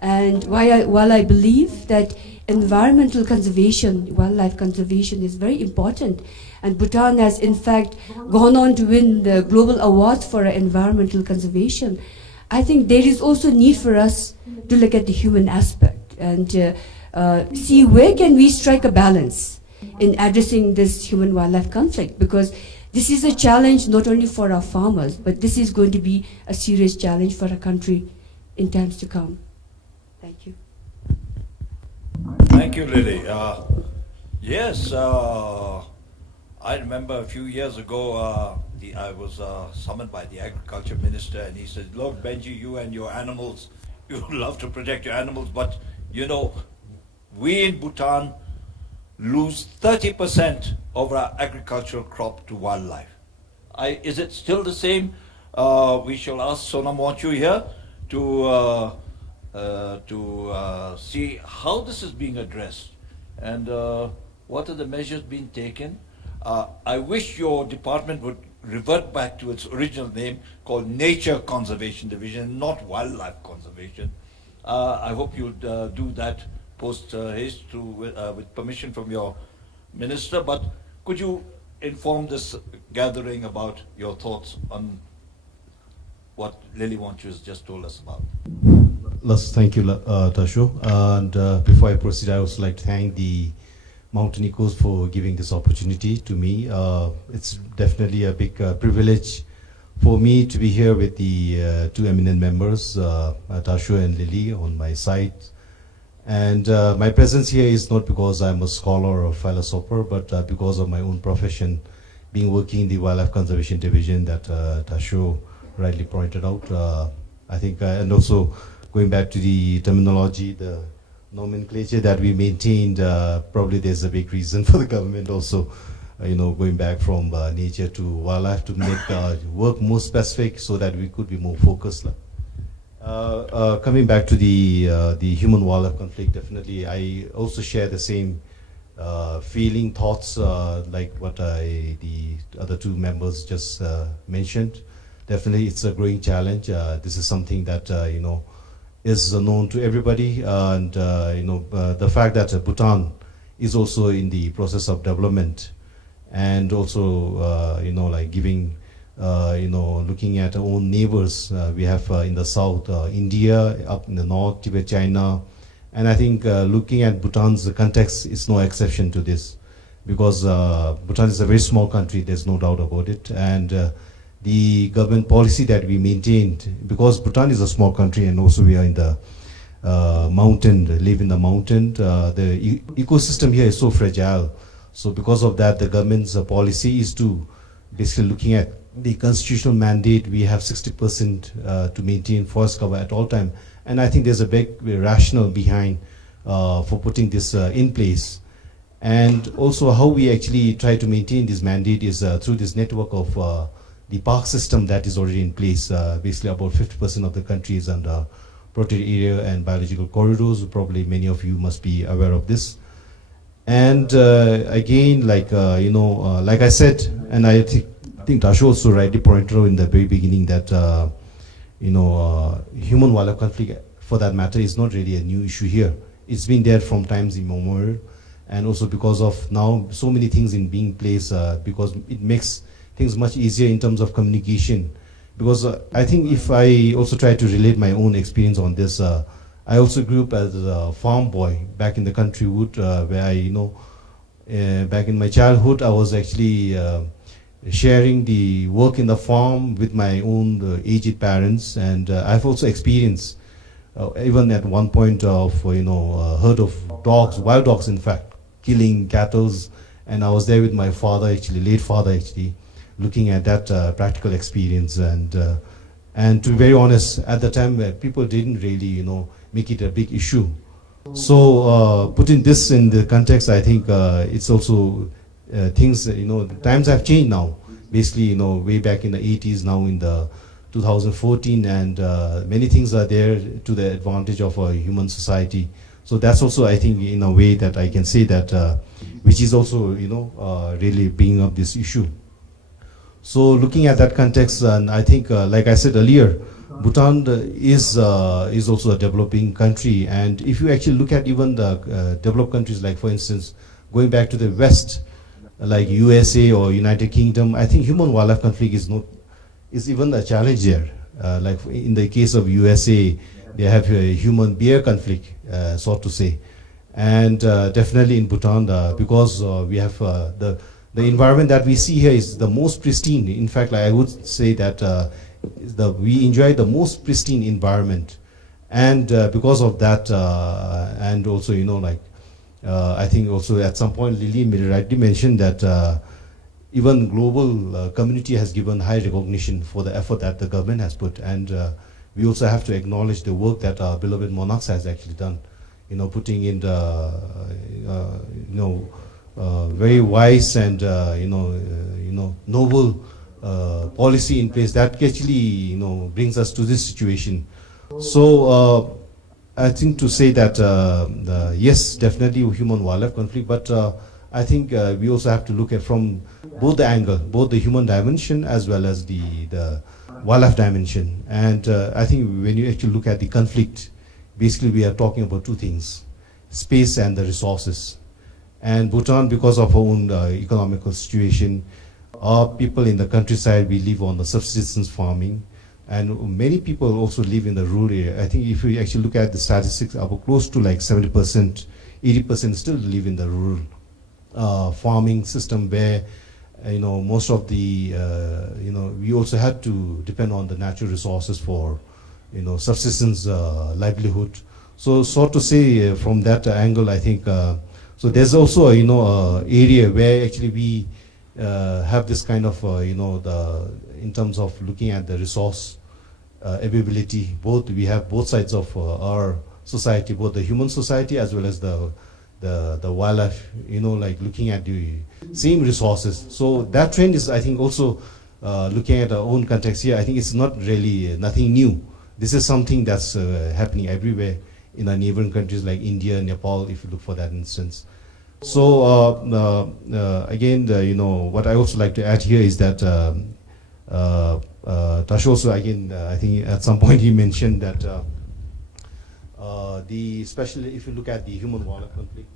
And while I believe that environmental conservation, wildlife conservation is very important, and Bhutan has in fact gone on to win the global awards for environmental conservation, I think there is also need for us to look at the human aspect and see where can we strike a balance in addressing this human-wildlife conflict, because this is a challenge not only for our farmers, but this is going to be a serious challenge for our country in times to come. Thank you. Thank you, Lily. Yes, I remember a few years ago, I was summoned by the agriculture minister, and he said, look, Benji, you and your animals, you love to protect your animals, but you know, we in Bhutan lose 30% of our agricultural crop to wildlife. Is it still the same? We shall ask Sonam Wachu here to see how this is being addressed and what are the measures being taken. I wish your department would revert back to its original name called Nature Conservation Division, not Wildlife Conservation. I hope you'll do that post haste with permission from your minister. But could you inform this gathering about your thoughts on what Lily Wachu has just told us about? Thank you, Tashu. And before I proceed, I would also like to thank the Mountain Ecos for giving this opportunity to me. It's definitely a big privilege for me to be here with the two eminent members, Tashu and Lily, on my side. And my presence here is not because I'm a scholar or philosopher, but because of my own profession, being working in the Wildlife Conservation Division that Tashu rightly pointed out. I think, and also going back to the terminology, the nomenclature that we maintained, probably there's a big reason for the government also, going back from nature to wildlife to make work more specific so that we could be more focused. Coming back to the human-wildlife conflict, definitely I also share the same feeling, thoughts like what the other two members just mentioned. Definitely it's a growing challenge. This is something that is known to everybody, and the fact that Bhutan is also in the process of development, and also like giving looking at our own neighbors. We have in the south India, up in the north Tibet, China, and I think looking at Bhutan's context is no exception to this, because Bhutan is a very small country, there's no doubt about it. And the government policy that we maintained, because Bhutan is a small country and also we are in the mountain, live in the mountain, the ecosystem here is so fragile. So because of that, the government's policy is to basically looking at the constitutional mandate. We have 60% to maintain forest cover at all time. And I think there's a big rationale behind for putting this in place. And also how we actually try to maintain this mandate is through this network of the park system that is already in place. Basically about 50% of the country is under protected area and biological corridors. Probably many of you must be aware of this. And again, like like I said, and I think Tashi also rightly pointed out in the very beginning that human-wildlife conflict, for that matter, is not really a new issue here. It's been there from times immemorial, and also because of now so many things in being placed, because it makes things much easier in terms of communication. Because I think if I also try to relate my own experience on this, I also grew up as a farm boy back in the country wood, where I, back in my childhood, I was actually sharing the work in the farm with my own aged parents, and I've also experienced, even at one point of, herd of dogs, wild dogs in fact, killing cattle, and I was there with my father, actually, late father actually, looking at that practical experience. And to be very honest, at the time people didn't really make it a big issue. So putting this in the context, I think it's also things, times have changed now. Basically, way back in the 80s, now in the 2014, and many things are there to the advantage of a human society. So that's also, I think, in a way that I can say that, which is also, really bringing up this issue. So looking at that context, and I think, like I said earlier, Bhutan is also a developing country, and if you actually look at even the developed countries, like for instance, going back to the West, like USA or United Kingdom, I think human-wildlife conflict is even a challenge there. Like in the case of USA, they have a human-bear conflict, so to say, and definitely in Bhutan, because we have the environment that we see here is the most pristine. In fact, like I would say that we enjoy the most pristine environment, and because of that, and also I think also at some point Lily rightly mentioned that even global community has given high recognition for the effort that the government has put, and we also have to acknowledge the work that our beloved monarchs has actually done, putting in the very wise and noble policy in place that actually brings us to this situation. So I think to say that yes, definitely human-wildlife conflict, but I think we also have to look at from both the angle, both the human dimension as well as the wildlife dimension. And I think when you actually look at the conflict, basically we are talking about two things: space and the resources. And Bhutan, because of our own economical situation, our people in the countryside, we live on the subsistence farming, and many people also live in the rural area. I think if you actually look at the statistics, about close to like 70%, 80% still live in the rural farming system, where most of the we also had to depend on the natural resources for subsistence livelihood. So to say from that angle, I think so there's also area where actually we have this kind of in terms of looking at the resource availability. We have both sides of our society, both the human society as well as the wildlife, like looking at the same resources. So that trend is, I think, also looking at our own context here, I think it's not really nothing new. This is something that's happening everywhere in our neighboring countries like India, Nepal, if you look for that instance. So again, what I also like to add here is that Tashi also, again, I think at some point he mentioned that especially if you look at the human-wildlife conflict,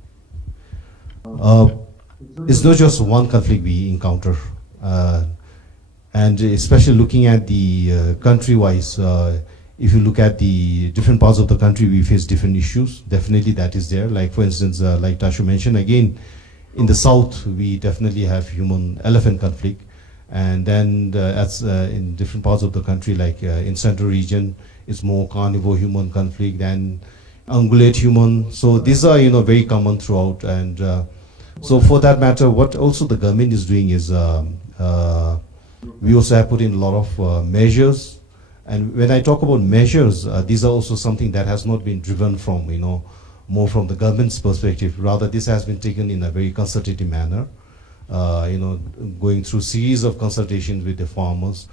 it's not just one conflict we encounter, and especially looking at the country-wise, if you look at the different parts of the country, we face different issues. Definitely that is there. Like for instance, like Tashi mentioned, again, in the south, we definitely have human-elephant conflict. And then in different parts of the country, like in central region, it's more carnivore-human conflict than ungulate-human. So these are, very common throughout. And so for that matter, what also the government is doing is we also have put in a lot of measures. And when I talk about measures, these are also something that has not been driven from, more from the government's perspective. Rather, this has been taken in a very consultative manner, going through series of consultations with the farmers,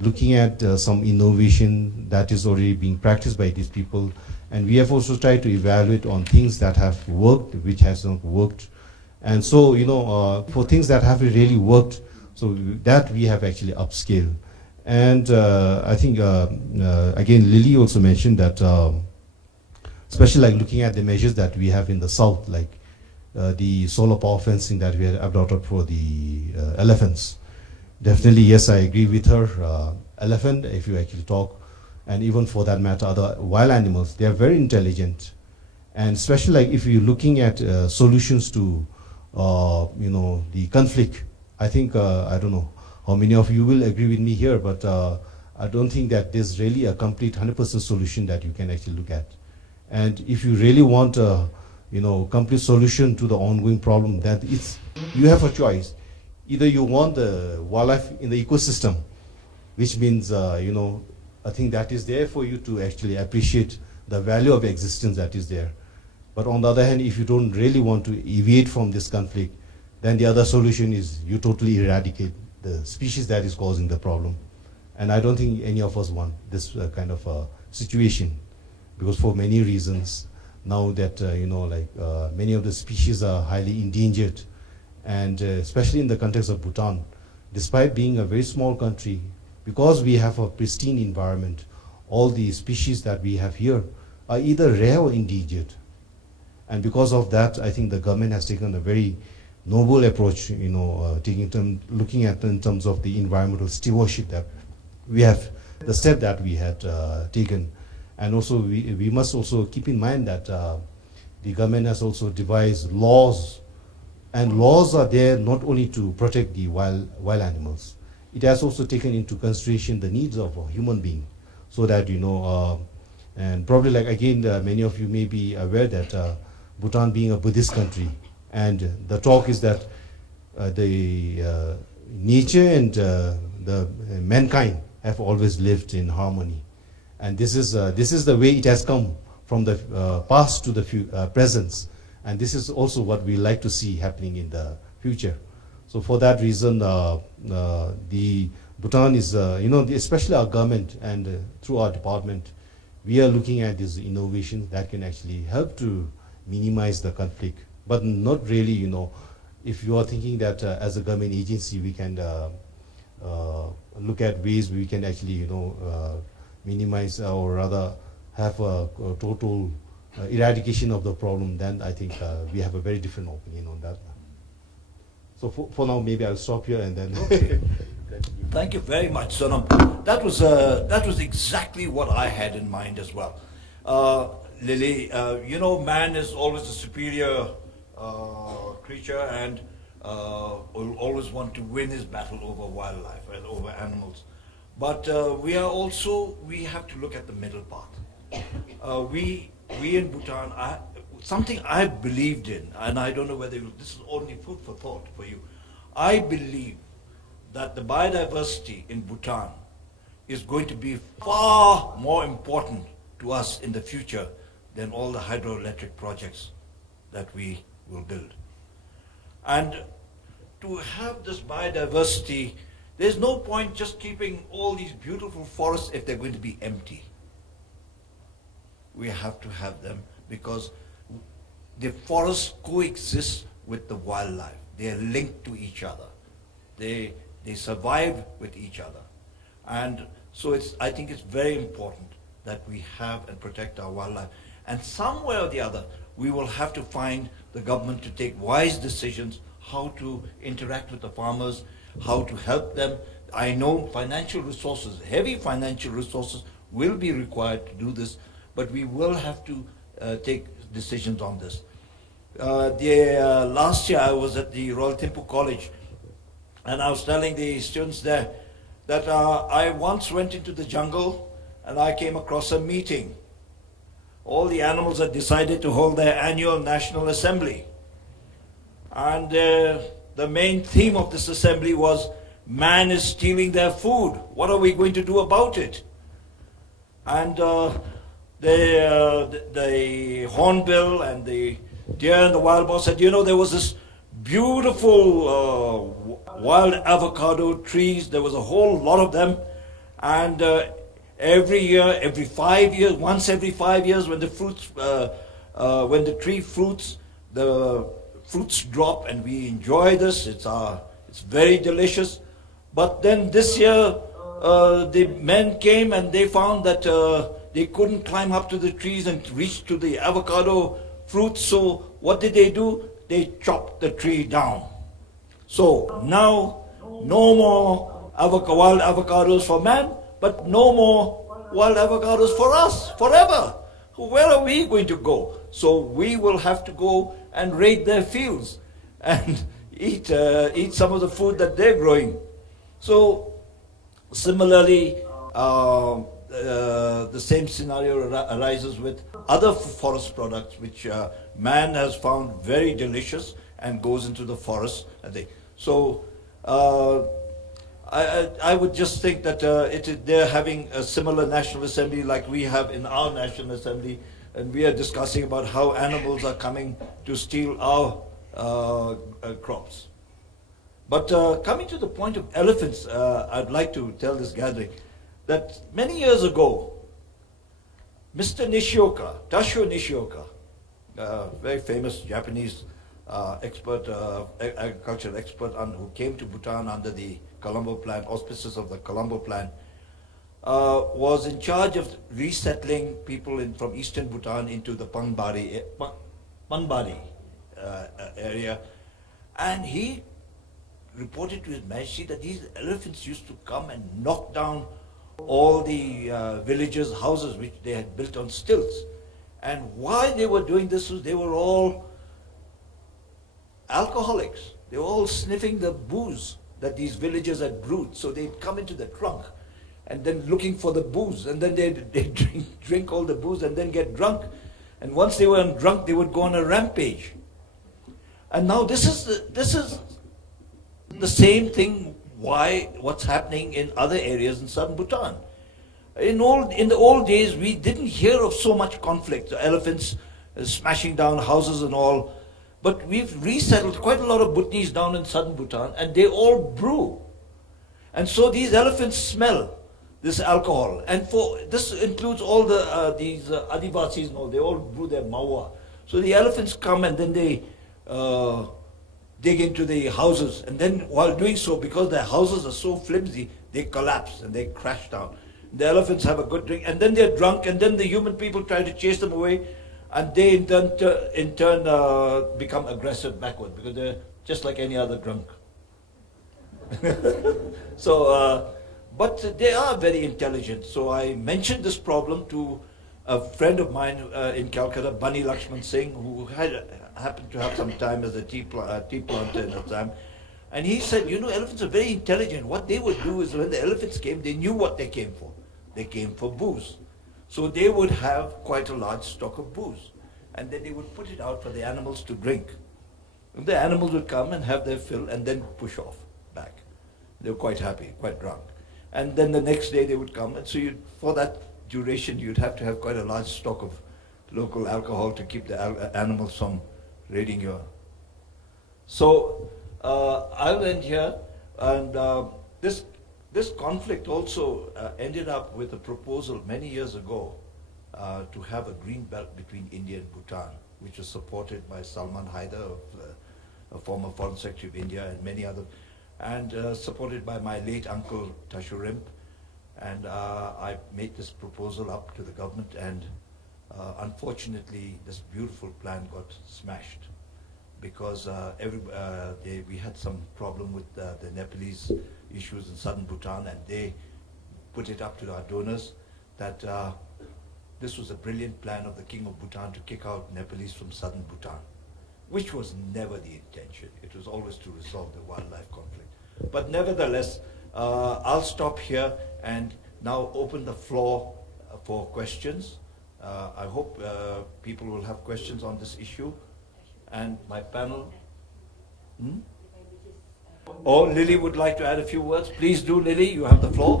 looking at some innovation that is already being practiced by these people. And we have also tried to evaluate on things that have worked, which has not worked. And so, for things that have really worked, so that we have actually upscaled. And I think, again, Lily also mentioned that, especially like looking at the measures that we have in the south, like the solar power fencing that we have adopted for the elephants. Definitely, yes, I agree with her. Elephant, if you actually talk, and even for that matter, other wild animals, they are very intelligent. And especially like if you're looking at solutions to, the conflict, I think, I don't know how many of you will agree with me here, but I don't think that there's really a complete 100% solution that you can actually look at. And if you really want a complete solution to the ongoing problem, then you have a choice. Either you want the wildlife in the ecosystem, which means, a thing that is there for you to actually appreciate the value of existence that is there. But on the other hand, if you don't really want to deviate from this conflict, then the other solution is you totally eradicate the species that is causing the problem. And I don't think any of us want this kind of situation, because for many reasons, now that, many of the species are highly endangered, and especially in the context of Bhutan, despite being a very small country, because we have a pristine environment, all the species that we have here are either rare or endangered. And because of that, I think the government has taken a very noble approach, looking at in terms of the environmental stewardship that we have, the step that we had taken. And also we must also keep in mind that the government has also devised laws, and laws are there not only to protect the wild animals. It has also taken into consideration the needs of a human being, so that, and probably like again, many of you may be aware that Bhutan being a Buddhist country, and the talk is that the nature and the mankind have always lived in harmony, and this is the way it has come from the past to the present, and this is also what we like to see happening in the future. So for that reason, the Bhutan is, especially our government and through our department, we are looking at this innovation that can actually help to minimize the conflict, but not really, if you are thinking that as a government agency, we can look at ways we can actually, minimize or rather have a total eradication of the problem, then I think we have a very different opinion on that. So for now, maybe I'll stop here and then. Okay. Thank you very much, Sonam. That was exactly what I had in mind as well. Lily, man is always a superior creature and will always want to win his battle over wildlife and over animals. But we have to look at the middle path. We in Bhutan, something I believed in, and I don't know whether this is only food for thought for you. I believe that the biodiversity in Bhutan is going to be far more important to us in the future than all the hydroelectric projects that we will build. And to have this biodiversity, there's no point just keeping all these beautiful forests if they're going to be empty. We have to have them because the forests coexist with the wildlife. They are linked to each other. They survive with each other. And so I think it's very important that we have and protect our wildlife. And somewhere or the other, we will have to find the government to take wise decisions, how to interact with the farmers, how to help them. I know financial resources, heavy financial resources will be required to do this, but we will have to take decisions on this. Last year I was at the Royal Thimphu College, and I was telling the students there that I once went into the jungle and I came across a meeting. All the animals had decided to hold their annual National Assembly. And the main theme of this assembly was, man is stealing their food. What are we going to do about it? And the hornbill and the deer and the wild boar said, there was this beautiful wild avocado trees. There was a whole lot of them. And every year, once every 5 years, when the fruits, when the tree fruits, the fruits drop, and we enjoy this. It's very delicious. But then this year, the men came and they found that they couldn't climb up to the trees and reach to the avocado fruits. So what did they do? They chopped the tree down. So now, no more wild avocados for man, but no more wild avocados for us, forever. Where are we going to go? So we will have to go and raid their fields and eat some of the food that they're growing. So similarly, the same scenario arises with other forest products which man has found very delicious and goes into the forest. So I would just think that they're having a similar National Assembly like we have in our National Assembly, and we are discussing about how animals are coming to steal our crops. But coming to the point of elephants, I'd like to tell this gathering that many years ago, Mr. Nishioka, Tashio Nishioka, very famous Japanese expert, agricultural expert who came to Bhutan under the Colombo Plan, auspices of the Colombo Plan, was in charge of resettling people from eastern Bhutan into the Panbari area. And he reported to His Majesty that these elephants used to come and knock down all the villagers' houses which they had built on stilts. And why they were doing this was they were all alcoholics. They were all sniffing the booze that these villagers had brewed. So they'd come into the trunk and then looking for the booze, and then they'd drink all the booze and then get drunk. And once they were drunk, they would go on a rampage. And now this is the same thing. What's happening in other areas in southern Bhutan? In the old days, we didn't hear of so much conflict, the elephants smashing down houses and all. But we've resettled quite a lot of Bhutanese down in southern Bhutan, and they all brew. And so these elephants smell this alcohol. And this includes all these Adivasis and all. They all brew their mawa. So the elephants come and then they dig into the houses. And then while doing so, because their houses are so flimsy, they collapse and they crash down. The elephants have a good drink, and then they're drunk, and then the human people try to chase them away, and they in turn become aggressive backward, because they're just like any other drunk. So, but they are very intelligent. So I mentioned this problem to a friend of mine in Calcutta, Bunny Lakshman Singh, who happened to have some time as a tea planter at the time. And he said, you know, elephants are very intelligent. What they would do is when the elephants came, they knew what they came for. They came for booze. So they would have quite a large stock of booze. And then they would put it out for the animals to drink. And the animals would come and have their fill and then push off back. They were quite happy, quite drunk. And then the next day they would come. And so for that duration, you'd have to have quite a large stock of local alcohol to keep the animals from raiding you. So I'll end here. And this conflict also ended up with a proposal many years ago to have a green belt between India and Bhutan, which was supported by Salman Haider, a former Foreign Secretary of India, and many others, and supported by my late uncle Tashi. And I made this proposal up to the government, and unfortunately this beautiful plan got smashed because we had some problem with the Nepalese issues in southern Bhutan, and they put it up to our donors that this was a brilliant plan of the King of Bhutan to kick out Nepalese from southern Bhutan, which was never the intention. It was always to resolve the wildlife conflict. But nevertheless, I'll stop here and now open the floor for questions. I hope people will have questions on this issue. And my panel. Oh, Lily would like to add a few words. Please do, Lily. You have the floor.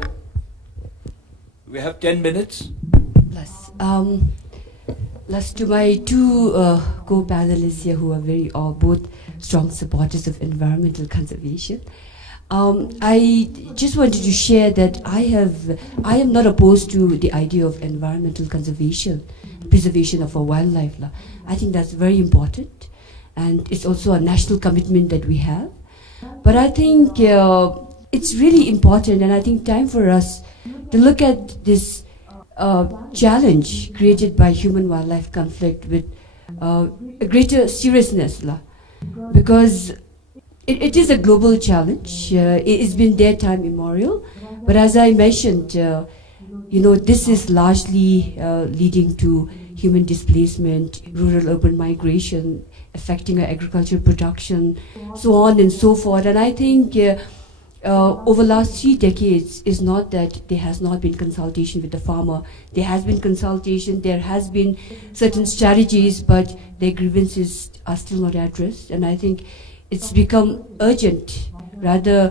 We have 10 minutes. Plus to my two co-panelists here who are both strong supporters of environmental conservation. I just wanted to share that I am not opposed to the idea of environmental conservation, preservation of our wildlife. I think that's very important, and it's also a national commitment that we have. But I think it's really important, and I think time for us to look at this challenge created by human-wildlife conflict with a greater seriousness, because it is a global challenge. It's been there time immemorial, but as I mentioned, this is largely leading to human displacement, rural-urban migration, affecting our agricultural production, so on and so forth. And I think over last 3 decades, is not that there has not been consultation with the farmer. There has been consultation, there has been certain strategies, but their grievances are still not addressed. And I think it's become urgent, rather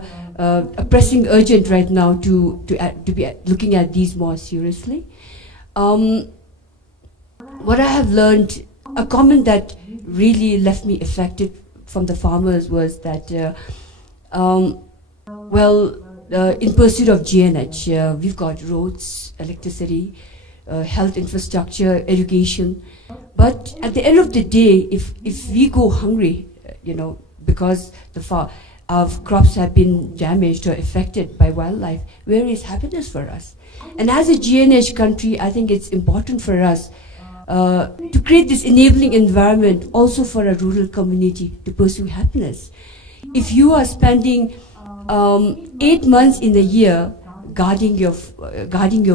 pressing urgent right now to be looking at these more seriously. What I have learned, a comment that really left me affected from the farmers was that, in pursuit of GNH, we've got roads, electricity, health infrastructure, education. But at the end of the day, if we go hungry, because our crops have been damaged or affected by wildlife, where is happiness for us? And as a GNH country, I think it's important for us to create this enabling environment also for a rural community to pursue happiness. If you are spending 8 months in the year guarding your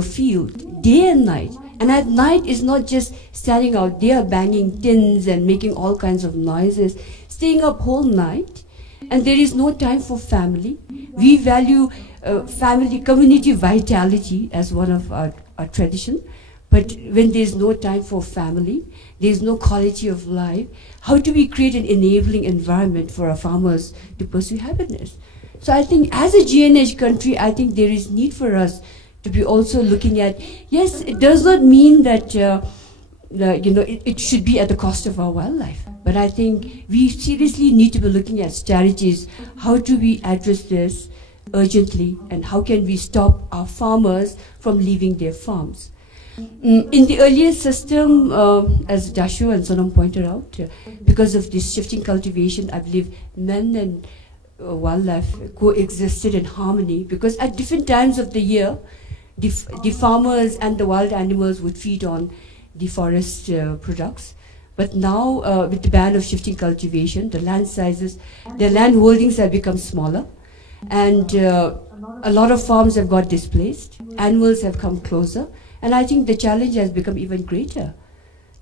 field, day and night, and at night is not just standing out there banging tins and making all kinds of noises, staying up whole night, and there is no time for family. We value family, community vitality as one of our tradition, but when there's no time for family, there's no quality of life, how do we create an enabling environment for our farmers to pursue happiness? So I think as a GNH country, I think there is need for us to be also looking at, yes, it does not mean that it should be at the cost of our wildlife. But I think we seriously need to be looking at strategies. How do we address this urgently, and how can we stop our farmers from leaving their farms? In the earlier system, as Dashu and Sonam pointed out, because of this shifting cultivation, I believe men and wildlife coexisted in harmony, because at different times of the year, the farmers and the wild animals would feed on the forest products. But now, with the ban of shifting cultivation, the land sizes, the land holdings have become smaller, and a lot of farms have got displaced, animals have come closer, and I think the challenge has become even greater,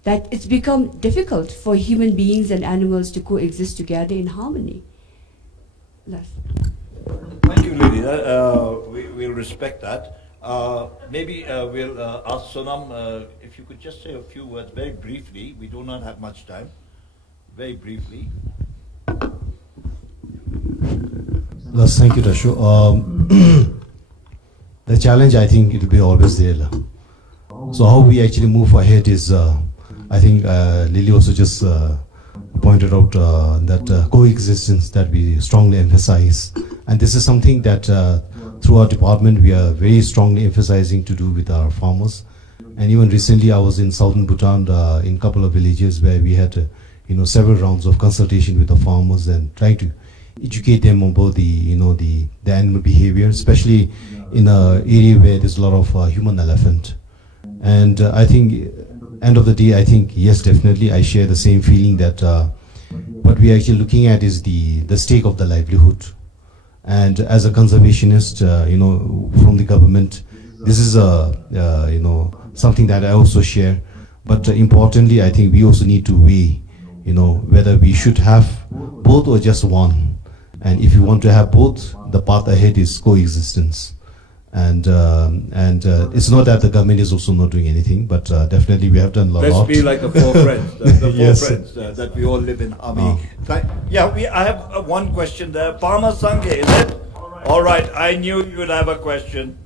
that it's become difficult for human beings and animals to coexist together in harmony. Thank you, Lily. We'll respect that. Maybe we'll ask Sonam if you could just say a few words very briefly. We do not have much time. Very briefly. Yes, thank you, Tashu. The challenge, I think, it will be always there. So how we actually move ahead is, I think Lily also just pointed out that coexistence that we strongly emphasize. And this is something that through our department we are very strongly emphasizing to do with our farmers. And even recently I was in southern Bhutan in a couple of villages where we had several rounds of consultation with the farmers and trying to educate them about the animal behavior, especially in an area where there's a lot of human elephant. And I think, end of the day, I think, yes, definitely, I share the same feeling that what we're actually looking at is the stake of the livelihood. And as a conservationist, from the government, this is something that I also share. But importantly, I think we also need to weigh, whether we should have both or just one. And if you want to have both, the path ahead is coexistence. And it's not that the government is also not doing anything, but definitely we have done a lot. Let's be like the four friends, the yes. four friends that we all live in harmony. I have one question there. Parma Sanghe, is it? All right, I knew you would have a question.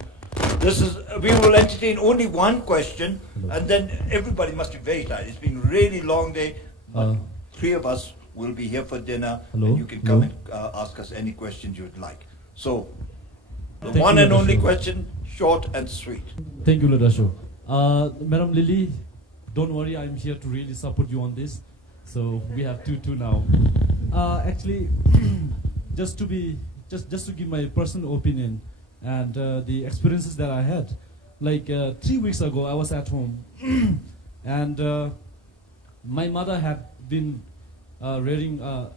We will entertain only one question, and then everybody must be very tired. It's been a really long day. Three of us will be here for dinner, and you can come and ask us any questions you would like. So, the one and only question, short and sweet. Thank you, Ladasho. Madam Lily, don't worry, I'm here to really support you on this. So we have two now. Actually, just to give my personal opinion and the experiences that I had. Like 3 weeks ago, I was at home, and my mother had been rearing a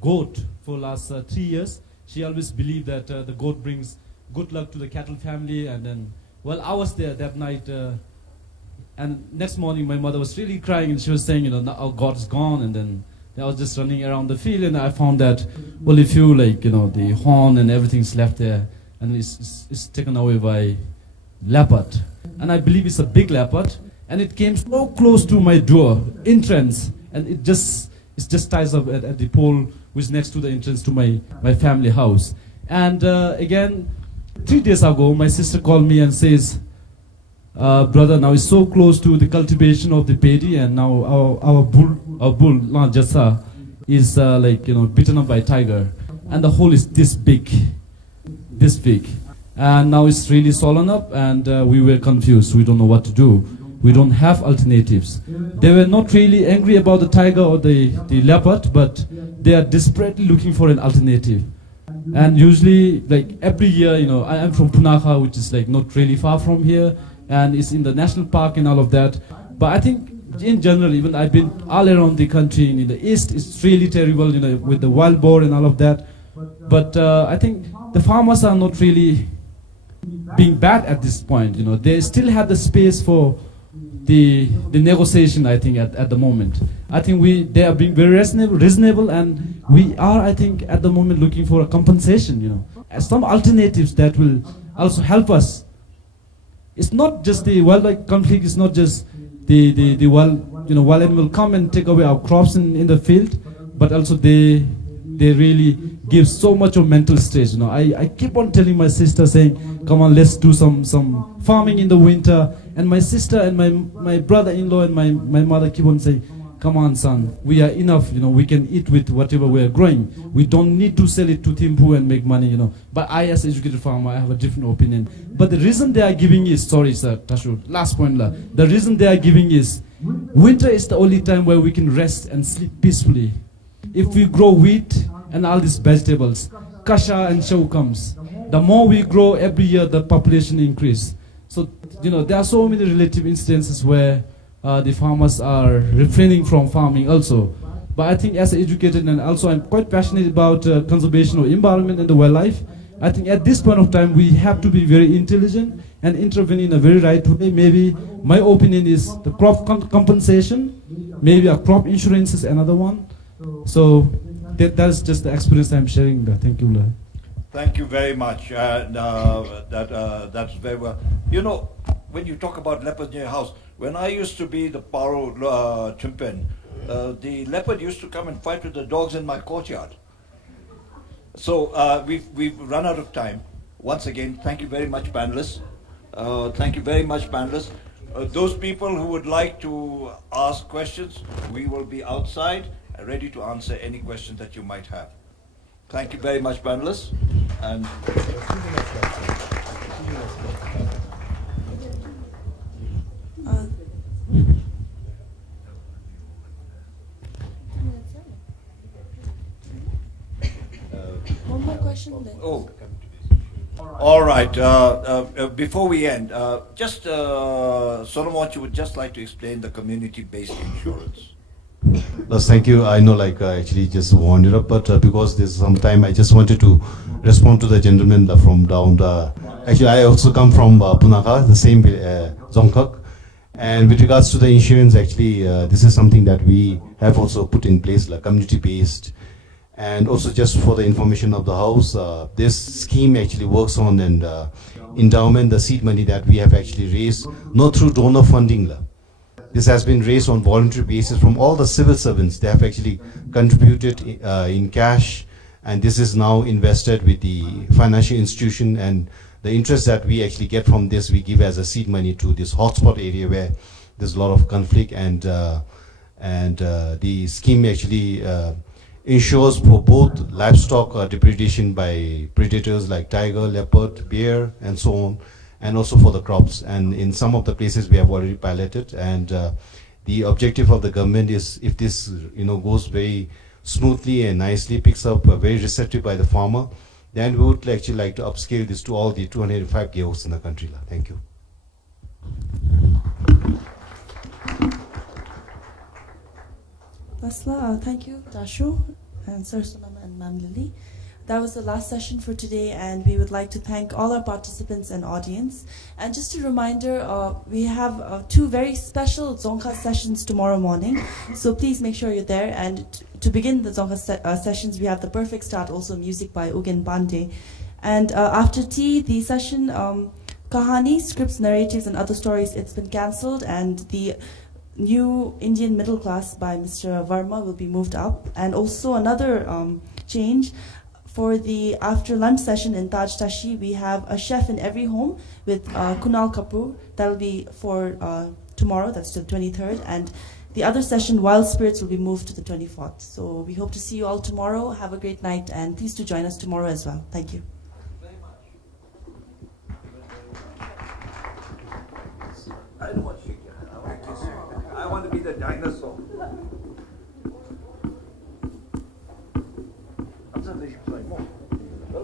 goat for last 3 years. She always believed that the goat brings good luck to the cattle family. And then, well, I was there that night, and next morning my mother was really crying, and she was saying, our God's gone. And then I was just running around the field, and I found that, well, if you the horn and everything's left there, and it's taken away by leopard, and I believe it's a big leopard, and it came so close to my door entrance, and it just ties up at the pole which is next to the entrance to my family house. And again, 3 days ago, my sister called me and says, brother, now it's so close to the cultivation of the paddy, and now our bull, Jasa, is beaten up by a tiger, and the hole is this big, and now it's really swollen up, and we were confused. We don't know what to do. We don't have alternatives. They were not really angry about the tiger or the leopard, but they are desperately looking for an alternative. And usually, like every year, I'm from Punakha, which is like not really far from here, and it's in the national park and all of that. But I think in general, even I've been all around the country. In the east, it's really terrible, with the wild boar and all of that. But I think the farmers are not really being bad at this point. They still have the space for the negotiation. I think at the moment, I think they are being very reasonable, and we are, I think, at the moment looking for a compensation. As some alternatives that will also help us. It's not just the wildlife conflict. It's not just the wild animal come and take away our crops in the field, but also they really give so much of mental stress. I keep on telling my sister, saying, come on, let's do some farming in the winter. And my sister and my brother-in-law and my mother keep on saying, come on, son, we are enough. We can eat with whatever we are growing. We don't need to sell it to Thimphu and make money. But I, as an educated farmer, I have a different opinion. But the reason they are giving is, sorry, sir, Tashu, last point, the reason they are giving is, winter is the only time where we can rest and sleep peacefully. If we grow wheat and all these vegetables, kasha and show comes. The more we grow every year, the population increase. So, there are so many relative instances where the farmers are refraining from farming also. But I think as an educated, and also I'm quite passionate about conservation of environment and the wildlife, I think at this point of time we have to be very intelligent and intervene in a very right way. Maybe my opinion is the crop compensation, maybe a crop insurance is another one. So that's just the experience I'm sharing. Thank you. Thank you very much. That's very well. When you talk about leopards in your house, when I used to be the Paro Chimpen, the leopard used to come and fight with the dogs in my courtyard. So we've run out of time. Once again, thank you very much, panelists. Thank you very much, panelists. Those people who would like to ask questions, we will be outside ready to answer any questions that you might have. Thank you very much, panelists. And one more question then. Oh. All right. Before we end, just Solomon, would just like to explain the community-based insurance. Yes, thank you. I know, I actually just wound it up, but because there's some time, I just wanted to respond to the gentleman from down the. Actually, I also come from Punakha, the same Zongkak. And with regards to the insurance, actually, this is something that we have also put in place, community-based. And also, just for the information of the house, this scheme actually works on and endowment, the seed money that we have actually raised, not through donor funding. This has been raised on voluntary basis from all the civil servants. They have actually contributed in cash, and this is now invested with the financial institution, and the interest that we actually get from this, we give as a seed money to this hotspot area where there's a lot of conflict, and the scheme actually ensures for both livestock depredation by predators like tiger, leopard, bear, and so on, and also for the crops. And in some of the places we have already piloted, and the objective of the government is, if this goes very smoothly and nicely, picks up very receptive by the farmer, then we would actually like to upscale this to all the 205 GOs in the country. Thank you. Basla, thank you, Tashu and Sir Sunam and Ma'am Lily. That was the last session for today, and we would like to thank all our participants and audience. And just a reminder, we have two very special Dzongkha sessions tomorrow morning, so please make sure you're there. And to begin the Dzongkha sessions, we have The Perfect Start, also music by Ugen Bande. And after tea, the session, Kahani, Scripts, Narratives and Other Stories, it's been cancelled, and the New Indian Middle Class by Mr. Verma will be moved up. And also another change, for the after lunch session in Taj Tashi, we have a chef in every home with Kunal Kapoor. That'll be for tomorrow, that's the 23rd. And the other session, Wild Spirits, will be moved to the 24th. So we hope to see you all tomorrow. Have a great night, and please do join us tomorrow as well. Thank you. I don't want to shake your hand. I want to kiss you. I want to be the dinosaur. I'm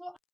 So